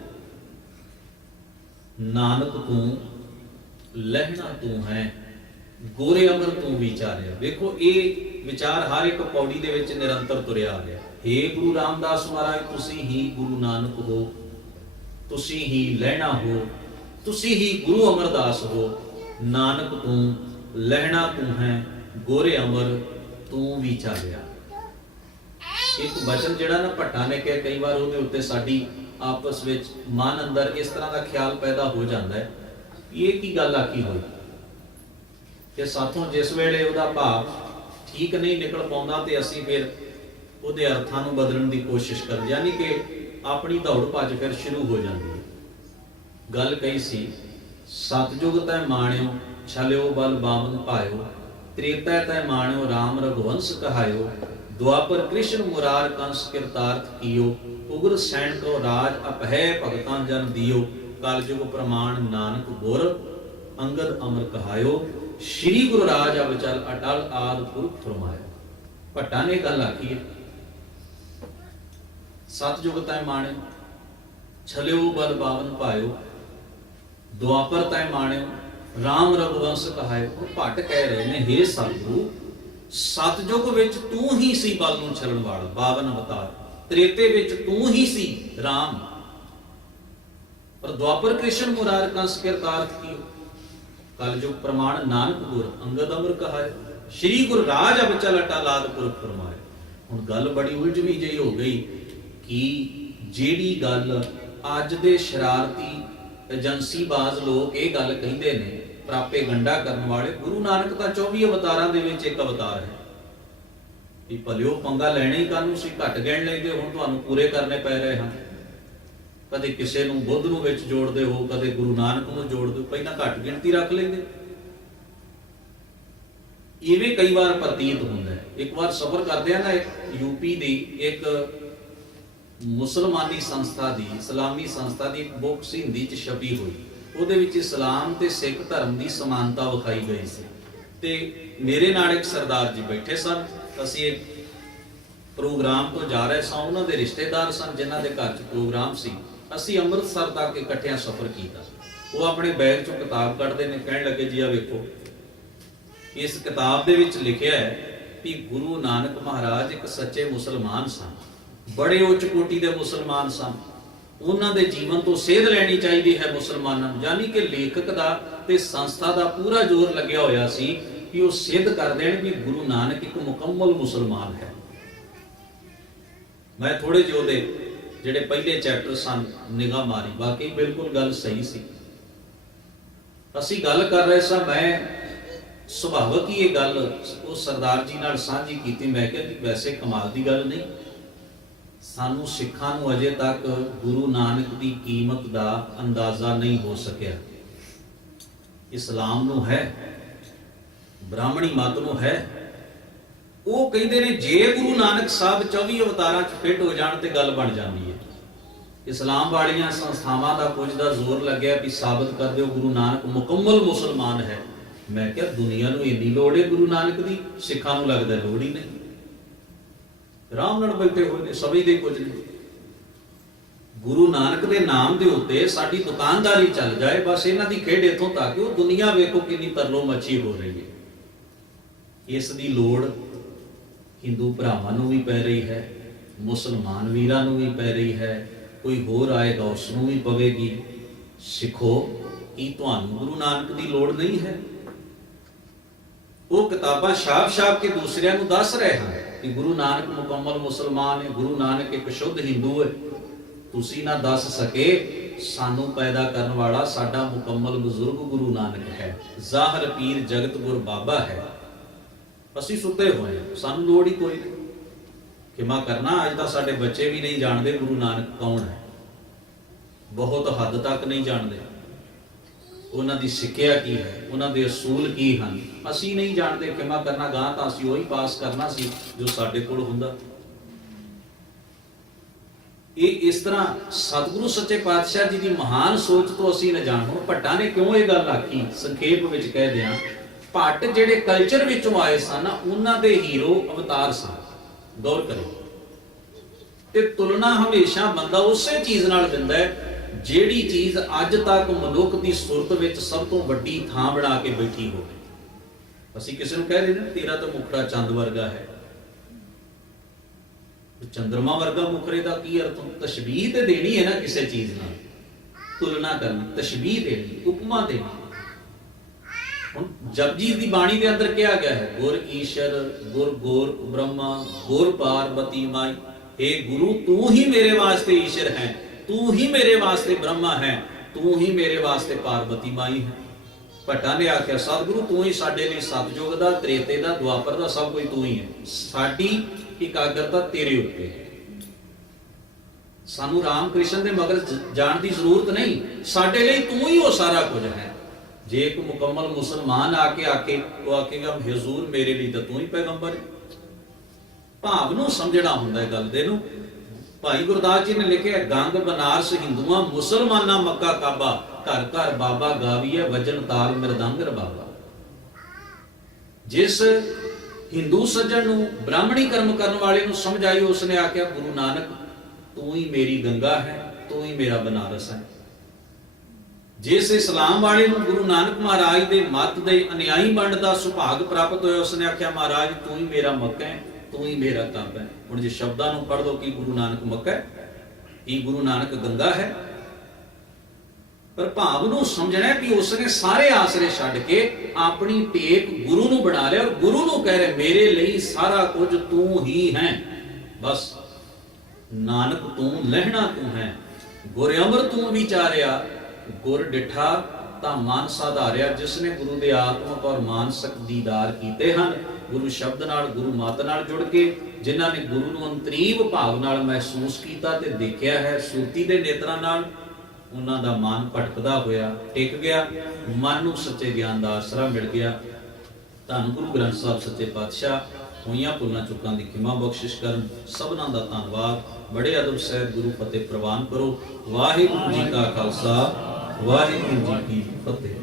ਨਾਨਕ ਤੂੰ ਲਹਿਣਾ ਤੂੰ ਹੈ, ਗੋਰੇ ਅਮਰ ਤੂੰ ਵਿਚਾਰਿਆ। ਵੇਖੋ ਇਹ ਵਿਚਾਰ ਹਰ ਇੱਕ ਪੌੜੀ ਦੇ ਵਿੱਚ ਨਿਰੰਤਰ ਤੁਰਿਆ ਆ ਰਿਹਾ। ਹੇ ਗੁਰੂ ਰਾਮਦਾਸ ਮਹਾਰਾਜ, ਤੁਸੀਂ ਹੀ ਗੁਰੂ ਨਾਨਕ ਹੋ, ਤੁਸੀਂ ਹੀ ਲਹਿਣਾ ਹੋ, ਤੁਸੀਂ ਹੀ ਗੁਰੂ ਅਮਰਦਾਸ ਹੋ। ਨਾਨਕ ਤੂੰ, ਲਹਿਣਾ ਤੂੰ ਹੈ, ਗੋਰੇ ਅਮਰ ਤੂੰ ਵਿਚਾਰਿਆ। ਇੱਕ ਬਚਨ ਜਿਹੜਾ ਨਾ ਭੱਟਾ ਨੇ ਕਿਹਾ, ਕਈ ਵਾਰ ਉਹਦੇ ਉੱਤੇ ਸਾਡੀ ਆਪਸ ਵਿੱਚ ਮਨ ਅੰਦਰ ਇਸ ਤਰ੍ਹਾਂ ਦਾ ਖਿਆਲ ਪੈਦਾ ਹੋ ਜਾਂਦਾ ਹੈ, ਇਹ ਕੀ ਗੱਲ ਆਖੀ ਹੋਈ ਕਿ ਸਾਥੋਂ ਜਿਸ ਵੇਲੇ ਉਹਦਾ ਭਾਵ ਠੀਕ ਨਹੀਂ ਨਿਕਲ ਪਾਉਂਦਾ ਤੇ ਅਸੀਂ ਫਿਰ ਉਹਦੇ ਅਰਥਾਂ ਨੂੰ ਬਦਲਣ ਦੀ ਕੋਸ਼ਿਸ਼ ਕਰ, ਯਾਨੀ ਕਿ ਆਪਣੀ ਦੌੜ ਭੱਜ ਫਿਰ ਸ਼ੁਰੂ ਹੋ ਜਾਂਦੀ ਹੈ। ਗੱਲ ਕਹੀ ਸੀ, ਸਤਜੁਗ ਤੈ ਮਾਣਿਓ ਛਲਿਓ ਬਲ ਬਾਵਨ ਭਾਇਓ, ਤ੍ਰੇਤਾ ਤੈ ਮਾਣਿਓ ਰਾਮ ਰਘੁਵੰਸ਼ ਕਹਾਇਓ, ਦੁਆਪਰ ਕ੍ਰਿਸ਼ਨ ਮੁਰਾਰ ਕੰਸ ਕਿਰਤਾਰਥ ਕੀਓ, ਉਗਰ ਸੈਣ ਕੋ ਰਾਜ ਅਪਹਿ ਭਗਤਾਂ ਜਨ ਦਿਓ, ਕਲਯੁਗ ਪ੍ਰਮਾਣ ਨਾਨਕ ਗੁਰ ਅੰਗਦ ਅਮਰ ਕਹਾਇਓ, ਸ਼੍ਰੀ ਗੁਰੂ ਰਾਜ ਅਬ ਚਲ ਅਟਲ ਆਦ ਪੁਰਖ ਫਰਮਾਇਓ। ਭੱਟਾ ਨੇ ਗੱਲ ਆਖੀ ਹੈ, ਸਤਜੁਗ ਤੈ ਮਾਣਿਓ ਛਲਿਓ ਬਲ ਬਾਵਨ ਭਾਇਓ, ਦੁਆਪਰ ਤੈ ਮਾਣਿਓ ਰਾਮ ਰਘੁਵੰਸ਼ ਕਹਾਇਓ। ਉਹ ਭੱਟ ਕਹਿ ਰਹੇ ਨੇ, ਹੇ ਸਤਿਗੁਰੂ, ਸਤਜੁਗ ਵਿੱਚ ਤੂੰ ਹੀ ਸੀ ਬਲ ਨੂੰ ਛਲਣ ਵਾਲਾ, 52 ਅਵਤਾਰ, ਤ੍ਰੇਤੇ ਵਿੱਚ ਤੂੰ ਹੀ ਸੀ ਰਾਮ, ਪਰ ਦੁਆਪਰ ਕ੍ਰਿਸ਼ਨ ਮੁਰਾਰ ਕੰਸ ਕਿਰਤਾਰਥ ਕੀਓ, ਕਲਯੁਗ ਪ੍ਰਮਾਣ ਨਾਨਕ ਗੁਰ ਅੰਗਦ ਅਮਰ ਕਹਾਇ, ਸ਼੍ਰੀ ਗੁਰੂ ਰਾਜ ਅਬ ਚਲ ਅਟਲ ਆਦ ਪੁਰਖ ਫਰਮਾਏ। ਹੁਣ ਗੱਲ ਬੜੀ ਉਲਝਵੀਂ ਜਿਹੀ ਹੋ ਗਈ ਕਿ ਜਿਹੜੀ ਗੱਲ ਅੱਜ ਦੇ ਸ਼ਰਾਰਤੀ ਏਜੰਸੀਬਾਜ਼ ਲੋਕ ਇਹ ਗੱਲ ਕਹਿੰਦੇ ਨੇ, ਪ੍ਰਾਪੇ ਗੰਡਾ ਕਰਨ ਵਾਲੇ, ਗੁਰੂ ਨਾਨਕ ਤਾਂ 24 ਅਵਤਾਰਾਂ ਦੇ ਵਿੱਚ ਇੱਕ ਅਵਤਾਰ ਹੈ। ਵੀ ਭਲਿਓ ਪੰਗਾ ਲੈਣੇ ਹੀ ਕਾਹਨੂੰ ਸੀ, ਘੱਟ ਗਿਣ ਲੈਂਦੇ, ਹੁਣ ਤੁਹਾਨੂੰ ਪੂਰੇ ਕਰਨੇ ਪੈ ਰਹੇ ਹਨ। ਕਦੇ ਕਿਸੇ ਨੂੰ ਬੁੱਧ ਨੂੰ ਵਿੱਚ ਜੋੜਦੇ ਹੋ, ਕਦੇ ਗੁਰੂ ਨਾਨਕ ਨੂੰ ਜੋੜਦੇ ਹੋ, ਪਹਿਲਾਂ ਘੱਟ ਗਿਣਤੀ ਰੱਖ ਲੈਂਦੇ। ਇਵੇਂ ਕਈ ਵਾਰ ਪ੍ਰਤੀਤ ਹੁੰਦਾ ਹੈ। ਇੱਕ ਵਾਰ ਸਫ਼ਰ ਕਰਦੇ ਆ ਨਾ, ਇੱਕ ਯੂਪੀ ਦੀ ਇੱਕ ਮੁਸਲਮਾਨੀ ਸੰਸਥਾ ਦੀ, ਇਸਲਾਮੀ ਸੰਸਥਾ ਦੀ ਬੁੱਕ ਸੀ, ਹਿੰਦੀ ਚ ਛਪੀ ਹੋਈ। ਉਹਦੇ ਵਿੱਚ ਇਸਲਾਮ ਤੇ ਸਿੱਖ ਧਰਮ ਦੀ ਸਮਾਨਤਾ ਵਿਖਾਈ ਗਈ ਸੀ। ਤੇ ਮੇਰੇ ਨਾਲ ਇੱਕ ਸਰਦਾਰ ਜੀ ਬੈਠੇ ਸਨ, ਅਸੀਂ ਇੱਕ ਪ੍ਰੋਗਰਾਮ ਤੋਂ ਜਾ ਰਹੇ ਸਾਂ, ਉਹਨਾਂ ਦੇ ਰਿਸ਼ਤੇਦਾਰ ਸਨ ਜਿਨ੍ਹਾਂ ਦੇ ਘਰ 'ਚ ਪ੍ਰੋਗਰਾਮ ਸੀ। ਅਸੀਂ ਅੰਮ੍ਰਿਤਸਰ ਤੱਕ ਇਕੱਠਿਆਂ ਸਫ਼ਰ ਕੀਤਾ। ਉਹ ਆਪਣੇ ਬੈਗ 'ਚੋਂ ਕਿਤਾਬ ਕੱਢਦੇ ਨੇ, ਕਹਿਣ ਲੱਗੇ, ਜੀ ਆ ਵੇਖੋ, ਇਸ ਕਿਤਾਬ ਦੇ ਵਿੱਚ ਲਿਖਿਆ ਹੈ ਕਿ ਗੁਰੂ ਨਾਨਕ ਮਹਾਰਾਜ ਇੱਕ ਸੱਚੇ ਮੁਸਲਮਾਨ ਸਨ, ਬੜੇ ਉੱਚ ਕੋਟੀ ਦੇ ਮੁਸਲਮਾਨ ਸਨ, ਉਹਨਾਂ ਦੇ ਜੀਵਨ ਤੋਂ ਸੇਧ ਲੈਣੀ ਚਾਹੀਦੀ ਹੈ ਮੁਸਲਮਾਨਾਂ ਨੂੰ। ਯਾਨੀ ਕਿ ਲੇਖਕ ਦਾ ਤੇ ਸੰਸਥਾ ਦਾ ਪੂਰਾ ਜ਼ੋਰ ਲੱਗਿਆ ਹੋਇਆ ਸੀ ਕਿ ਉਹ ਸਿੱਧ ਕਰ ਦੇਣ ਵੀ ਗੁਰੂ ਨਾਨਕ ਇੱਕ ਮੁਕੰਮਲ ਮੁਸਲਮਾਨ ਹੈ। ਮੈਂ ਥੋੜੇ ਜਿਹੇ ਉਹਦੇ ਜਿਹੜੇ ਪਹਿਲੇ ਚੈਪਟਰ ਸਨ ਨਿਗਾਹ ਮਾਰੀ, ਵਾਕਈ ਬਿਲਕੁਲ ਗੱਲ ਸਹੀ ਸੀ। ਅਸੀਂ ਗੱਲ ਕਰ ਰਹੇ ਸਾਂ, ਮੈਂ ਸੁਭਾਵਕ ਹੀ ਇਹ ਗੱਲ ਉਹ ਸਰਦਾਰ ਜੀ ਨਾਲ ਸਾਂਝੀ ਕੀਤੀ। ਮੈਂ ਕਿਹਾ ਕਿ ਵੈਸੇ ਕਮਾਲ ਦੀ ਗੱਲ ਨਹੀਂ, ਸਾਨੂੰ ਸਿੱਖਾਂ ਨੂੰ ਅਜੇ ਤੱਕ ਗੁਰੂ ਨਾਨਕ ਦੀ ਕੀਮਤ ਦਾ ਅੰਦਾਜ਼ਾ ਨਹੀਂ ਹੋ ਸਕਿਆ। ਇਸਲਾਮ ਨੂੰ ਹੈ, ਬ੍ਰਾਹਮਣੀ ਮਤ ਨੂੰ ਹੈ। ਉਹ ਕਹਿੰਦੇ ਨੇ ਜੇ ਗੁਰੂ ਨਾਨਕ ਸਾਹਿਬ 24 ਅਵਤਾਰਾਂ 'ਚ ਫਿੱਟ ਹੋ ਜਾਣ ਤੇ ਗੱਲ ਬਣ ਜਾਂਦੀ ਹੈ। ਇਸਲਾਮ ਵਾਲੀਆਂ ਸੰਸਥਾਵਾਂ ਦਾ ਕੁਝ ਦਾ ਜ਼ੋਰ ਲੱਗਿਆ ਵੀ ਸਾਬਤ ਕਰ ਦਿਓ ਗੁਰੂ ਨਾਨਕ ਮੁਕੰਮਲ ਮੁਸਲਮਾਨ ਹੈ। ਮੈਂ ਕਿਹਾ ਦੁਨੀਆ ਨੂੰ ਇੰਨੀ ਲੋੜ ਹੈ ਗੁਰੂ ਨਾਨਕ ਦੀ, ਸਿੱਖਾਂ ਨੂੰ ਲੱਗਦਾ ਲੋੜ ਹੀ ਨਹੀਂ। ਆਰਾਮ ਨਾਲ ਬੈਠੇ ਹੋਏ ਨੇ, ਸਮਝਦੇ ਕੁਝ ਨਹੀਂ। ਗੁਰੂ ਨਾਨਕ ਦੇ ਨਾਮ ਦੇ ਉੱਤੇ ਸਾਡੀ ਦੁਕਾਨਦਾਰੀ ਚੱਲ ਜਾਏ, ਬਸ ਇਹਨਾਂ ਦੀ ਖੇਡ ਇੱਥੋਂ ਤੱਕ। ਉਹ ਦੁਨੀਆ ਵੇਖੋ ਕਿੰਨੀ ਤਰਲੋ ਮੱਛੀ ਹੋ ਰਹੀ ਹੈ। ਇਸ ਦੀ ਲੋੜ ਹਿੰਦੂ ਭਰਾਵਾਂ ਨੂੰ ਵੀ ਪੈ ਰਹੀ ਹੈ, ਮੁਸਲਮਾਨ ਵੀਰਾਂ ਨੂੰ ਵੀ ਪੈ ਰਹੀ ਹੈ, ਕੋਈ ਹੋਰ ਆਏਗਾ ਉਸ ਨੂੰ ਵੀ ਪਵੇਗੀ। ਸਿੱਖੋ, ਕੀ ਤੁਹਾਨੂੰ ਗੁਰੂ ਨਾਨਕ ਦੀ ਲੋੜ ਨਹੀਂ ਹੈ? ਉਹ ਕਿਤਾਬਾਂ ਛਾਪ-ਛਾਪ ਕੇ ਦੂਸਰਿਆਂ ਨੂੰ ਦੱਸ ਰਹੇ ਹਨ ਕਿ ਗੁਰੂ ਨਾਨਕ ਮੁਕੰਮਲ ਮੁਸਲਮਾਨ ਹੈ, ਗੁਰੂ ਨਾਨਕ ਇੱਕ ਸ਼ੁੱਧ ਹਿੰਦੂ ਹੈ। ਤੁਸੀਂ ਨਾ ਦੱਸ ਸਕੇ, ਸਾਨੂੰ ਪੈਦਾ ਕਰਨ ਵਾਲਾ ਸਾਡਾ ਮੁਕੰਮਲ ਬਜ਼ੁਰਗ ਗੁਰੂ ਨਾਨਕ ਹੈ, ਜ਼ਾਹਰ ਪੀਰ ਜਗਤ ਗੁਰ ਬਾਬਾ ਹੈ। ਅਸੀਂ ਸੁੱਤੇ ਹੋਏ ਹਾਂ, ਸਾਨੂੰ ਲੋੜ ਹੀ ਕੋਈ ਨਹੀਂ। ਖਿਮਾ ਕਰਨਾ, ਅੱਜ ਤਾਂ ਸਾਡੇ ਬੱਚੇ ਵੀ ਨਹੀਂ ਜਾਣਦੇ ਗੁਰੂ ਨਾਨਕ ਕੌਣ ਹੈ, ਬਹੁਤ ਹੱਦ ਤੱਕ ਨਹੀਂ ਜਾਣਦੇ। ਉਹਨਾਂ ਦੀ ਸਿੱਖਿਆ ਕੀ ਹੈ, ਉਹਨਾਂ ਦੇ ਅਸੂਲ ਕੀ ਹਨ, ਅਸੀਂ ਨਹੀਂ ਜਾਣਦੇ। ਖਿਮਾ ਕਰਨਾ, ਗਾਂ ਤਾਂ ਅਸੀਂ ਉਹੀ ਪਾਸ ਕਰਨਾ ਸੀ ਜੋ ਸਾਡੇ ਕੋਲ ਹੁੰਦਾ। ਇਹ ਇਸ ਤਰ੍ਹਾਂ ਸਤਿਗੁਰੂ ਸੱਚੇ ਪਾਤਸ਼ਾਹ ਜੀ ਦੀ ਮਹਾਨ ਸੋਚ ਤੋਂ ਅਸੀਂ ਨਾ ਜਾਣ। ਹੁਣ ਭੱਟਾ ਨੇ ਕਿਉਂ ਇਹ ਗੱਲ ਆਖੀ, ਸੰਖੇਪ ਵਿੱਚ ਕਹਿ ਦਿਆਂ। ਭੱਟ ਜਿਹੜੇ ਕਲਚਰ ਵਿੱਚੋਂ ਆਏ ਸਨ, ਉਹਨਾਂ ਦੇ ਹੀਰੋ ਅਵਤਾਰ ਸਨ। ਗੌਰ ਕਰੋ। ਤੇ ਤੁਲਨਾ ਹਮੇਸ਼ਾ ਬੰਦਾ ਉਸੇ ਚੀਜ਼ ਨਾਲ ਦਿੰਦਾ ਹੈ ਜਿਹੜੀ ਚੀਜ਼ ਅੱਜ ਤੱਕ ਮਨੁੱਖ ਦੀ ਸੁਰਤ ਵਿੱਚ ਸਭ ਤੋਂ ਵੱਡੀ ਥਾਂ ਬਣਾ ਕੇ ਬੈਠੀ ਹੋਵੇ। ਅਸੀਂ ਕਿਸੇ ਨੂੰ ਕਹਿ ਰਹੇ ਨੇ ਤੇਰਾ ਤਾਂ ਮੁਖੜਾ ਚੰਦ ਵਰਗਾ ਹੈ, ਚੰਦਰਮਾ ਵਰਗਾ ਮੁਖੜੇ ਦਾ ਕੀ ਅਰਥ? ਤਸ਼ਬੀਹ ਤੇ ਦੇਣੀ ਹੈ ਨਾ ਕਿਸੇ ਚੀਜ਼ ਨਾਲ, ਤੁਲਨਾ ਕਰਨੀ, ਤਸ਼ਬੀਹ ਦੇਣੀ, ਉਪਮਾ ਦੇਣੀ। ਹੁਣ ਜਪਜੀ ਦੀ ਬਾਣੀ ਦੇ ਅੰਦਰ ਕਿਹਾ ਗਿਆ ਹੈ ਗੁਰ ਈਸ਼ਰ, ਗੁਰ ਗੋਰ ਬ੍ਰਹਮਾ, ਗੁਰ ਪਾਰਬਤੀ ਮਾਈ। हे गुरु तू ही मेरे वास्ते ईश्वर है, तू ही मेरे वास्ते ब्रह्मा है, तू ही मेरे वास्ते पार्वती माई है। ਭੱਟਾਂ ਨੇ ਆਖਿਆ ਸਤਿਗੁਰੂ ਤੂੰ ਹੀ ਸਾਡੇ ਲਈ ਸਤਜੁਗ ਦਾ, ਤ੍ਰੇਤੇ ਦਾ, ਦੁਆਪਰ ਦਾ ਸਭ ਕੁਝ ਤੂੰ ਹੀ ਹੈ, ਸਾਡੀ ਇਕਾਗਰਤਾ ਤੇਰੇ ਉੱਤੇ ਹੈ। ਸਾਨੂੰ ਰਾਮ ਕ੍ਰਿਸ਼ਨ ਦੇ ਮਗਰ ਜਾਣ ਦੀ ਜ਼ਰੂਰਤ ਨਹੀਂ, ਸਾਡੇ ਲਈ ਤੂੰ ਹੀ ਉਹ ਸਾਰਾ ਕੁਝ ਹੈ। ਜੇ ਇੱਕ ਮੁਕੰਮਲ ਮੁਸਲਮਾਨ ਆ ਕੇ ਉਹ ਆਖੇਗਾ ਹਜ਼ੂਰ ਮੇਰੇ ਲਈ ਤਾਂ ਤੂੰ ਹੀ ਪੈਗੰਬਰ ਹੈ। ਭਾਵ ਨੂੰ ਸਮਝਣਾ ਹੁੰਦਾ ਹੈ ਗੱਲ ਦੇ ਨੂੰ। ਭਾਈ ਗੁਰਦਾਸ ਜੀ ਨੇ ਲਿਖਿਆ ਗੰਗ ਬਨਾਰਸ ਹਿੰਦੂਆਂ, ਮੁਸਲਮਾਨਾਂ ਮੱਕਾ ਕਾਬਾ, ਘਰ ਘਰ ਬਾਬਾ ਗਾਵੀਏ ਵਜਨ ਤਾਲ ਮਿਰਦੰਗਰ ਬਾਬਾ। ਜਿਸ ਹਿੰਦੂ ਸੱਜਣ ਨੂੰ ਬ੍ਰਾਹਮਣੀ ਕਰਮ ਕਰਨ ਵਾਲੇ ਨੂੰ ਸਮਝ ਆਈ, ਉਸਨੇ ਆਖਿਆ ਗੁਰੂ ਨਾਨਕ ਤੂੰ ਹੀ ਮੇਰੀ ਗੰਗਾ ਹੈ, ਤੂੰ ਹੀ ਮੇਰਾ ਬਨਾਰਸ ਹੈ। ਜਿਸ ਇਸਲਾਮ ਵਾਲੇ ਨੂੰ ਗੁਰੂ ਨਾਨਕ ਮਹਾਰਾਜ ਦੇ ਮੱਤ ਦੇ ਅਨੁਯਾਈ ਬਣਨ ਦਾ ਸੁਭਾਗ ਪ੍ਰਾਪਤ ਹੋਇਆ, ਉਸਨੇ ਆਖਿਆ ਮਹਾਰਾਜ ਤੂੰ ਹੀ ਮੇਰਾ ਮੱਕਾ ਹੈ, ਤੂੰ ਹੀ ਮੇਰਾ ਕਾਬਾ ਹੈ। ਹੁਣ ਜੇ ਸ਼ਬਦਾਂ ਨੂੰ ਪੜ੍ਹ ਲਓ, ਕੀ ਗੁਰੂ ਨਾਨਕ ਮੱਕਾ ਹੈ, ਕੀ ਗੁਰੂ ਨਾਨਕ ਗੰਗਾ ਹੈ? ਪਰ ਭਾਵ ਨੂੰ ਸਮਝਣਾ ਕਿ ਉਸਨੇ ਸਾਰੇ ਆਸਰੇ ਛੱਡ ਕੇ ਆਪਣੀ ਟੇਕ ਗੁਰੂ ਨੂੰ ਬਣਾ ਲਿਆ, ਔਰ ਗੁਰੂ ਨੂੰ ਕਹਿ ਰਿਹਾ ਮੇਰੇ ਲਈ ਸਾਰਾ ਕੁਝ ਤੂੰ ਹੀ ਹੈ। ਬਸ ਨਾਨਕ ਤੂੰ ਲਹਿਣਾ ਤੂੰ ਹੈ, ਗੁਰ ਅਮਰ ਤੂੰ ਵਿਚਾਰਿਆ, ਗੁਰ ਡਿਠਾ ਤਾਂ ਮਨ ਸਾਧਾਰਿਆ। ਜਿਸ ਨੇ ਗੁਰੂ ਦੇ ਆਤਮਕ ਔਰ ਮਾਨਸਿਕ ਦੀਦਾਰ ਕੀਤੇ ਹਨ, ਗੁਰੂ ਸ਼ਬਦ ਨਾਲ, ਗੁਰੂ ਮਤ ਨਾਲ ਜੁੜ ਕੇ, ਜਿਨ੍ਹਾਂ ਨੇ ਗੁਰੂ ਨੂੰ ਅੰਤਰੀਵ ਭਾਵ ਨਾਲ ਮਹਿਸੂਸ ਕੀਤਾ ਤੇ ਦੇਖਿਆ ਹੈ ਸੁਰਤੀ ਦੇ ਨੇਤਰਾਂ ਨਾਲ, ਉਹਨਾਂ ਦਾ ਮਨ ਭਟਕਦਾ ਹੋਇਆ ਟਿਕ ਗਿਆ, ਮਨ ਨੂੰ ਸੱਚੇ ਗਿਆਨ ਦਾ ਆਸਰਾ ਮਿਲ ਗਿਆ। ਧੰਨ ਗੁਰੂ ਗ੍ਰੰਥ ਸਾਹਿਬ ਸੱਚੇ ਪਾਤਸ਼ਾਹ ਹੋਈਆਂ ਭੁੱਲਾਂ ਚੁੱਕਾਂ ਦੀ ਖਿਮਾ ਬਖਸ਼ਿਸ਼ ਕਰਨ। ਸਭਨਾਂ ਦਾ ਧੰਨਵਾਦ। ਬੜੇ ਅਦਬ ਸਹਿਤ ਗੁਰੂ ਫਤਿਹ ਪ੍ਰਵਾਨ ਕਰੋ। ਵਾਹਿਗੁਰੂ ਜੀ ਕਾ ਖਾਲਸਾ, ਵਾਹਿਗੁਰੂ ਜੀ ਕੀ ਫਤਿਹ।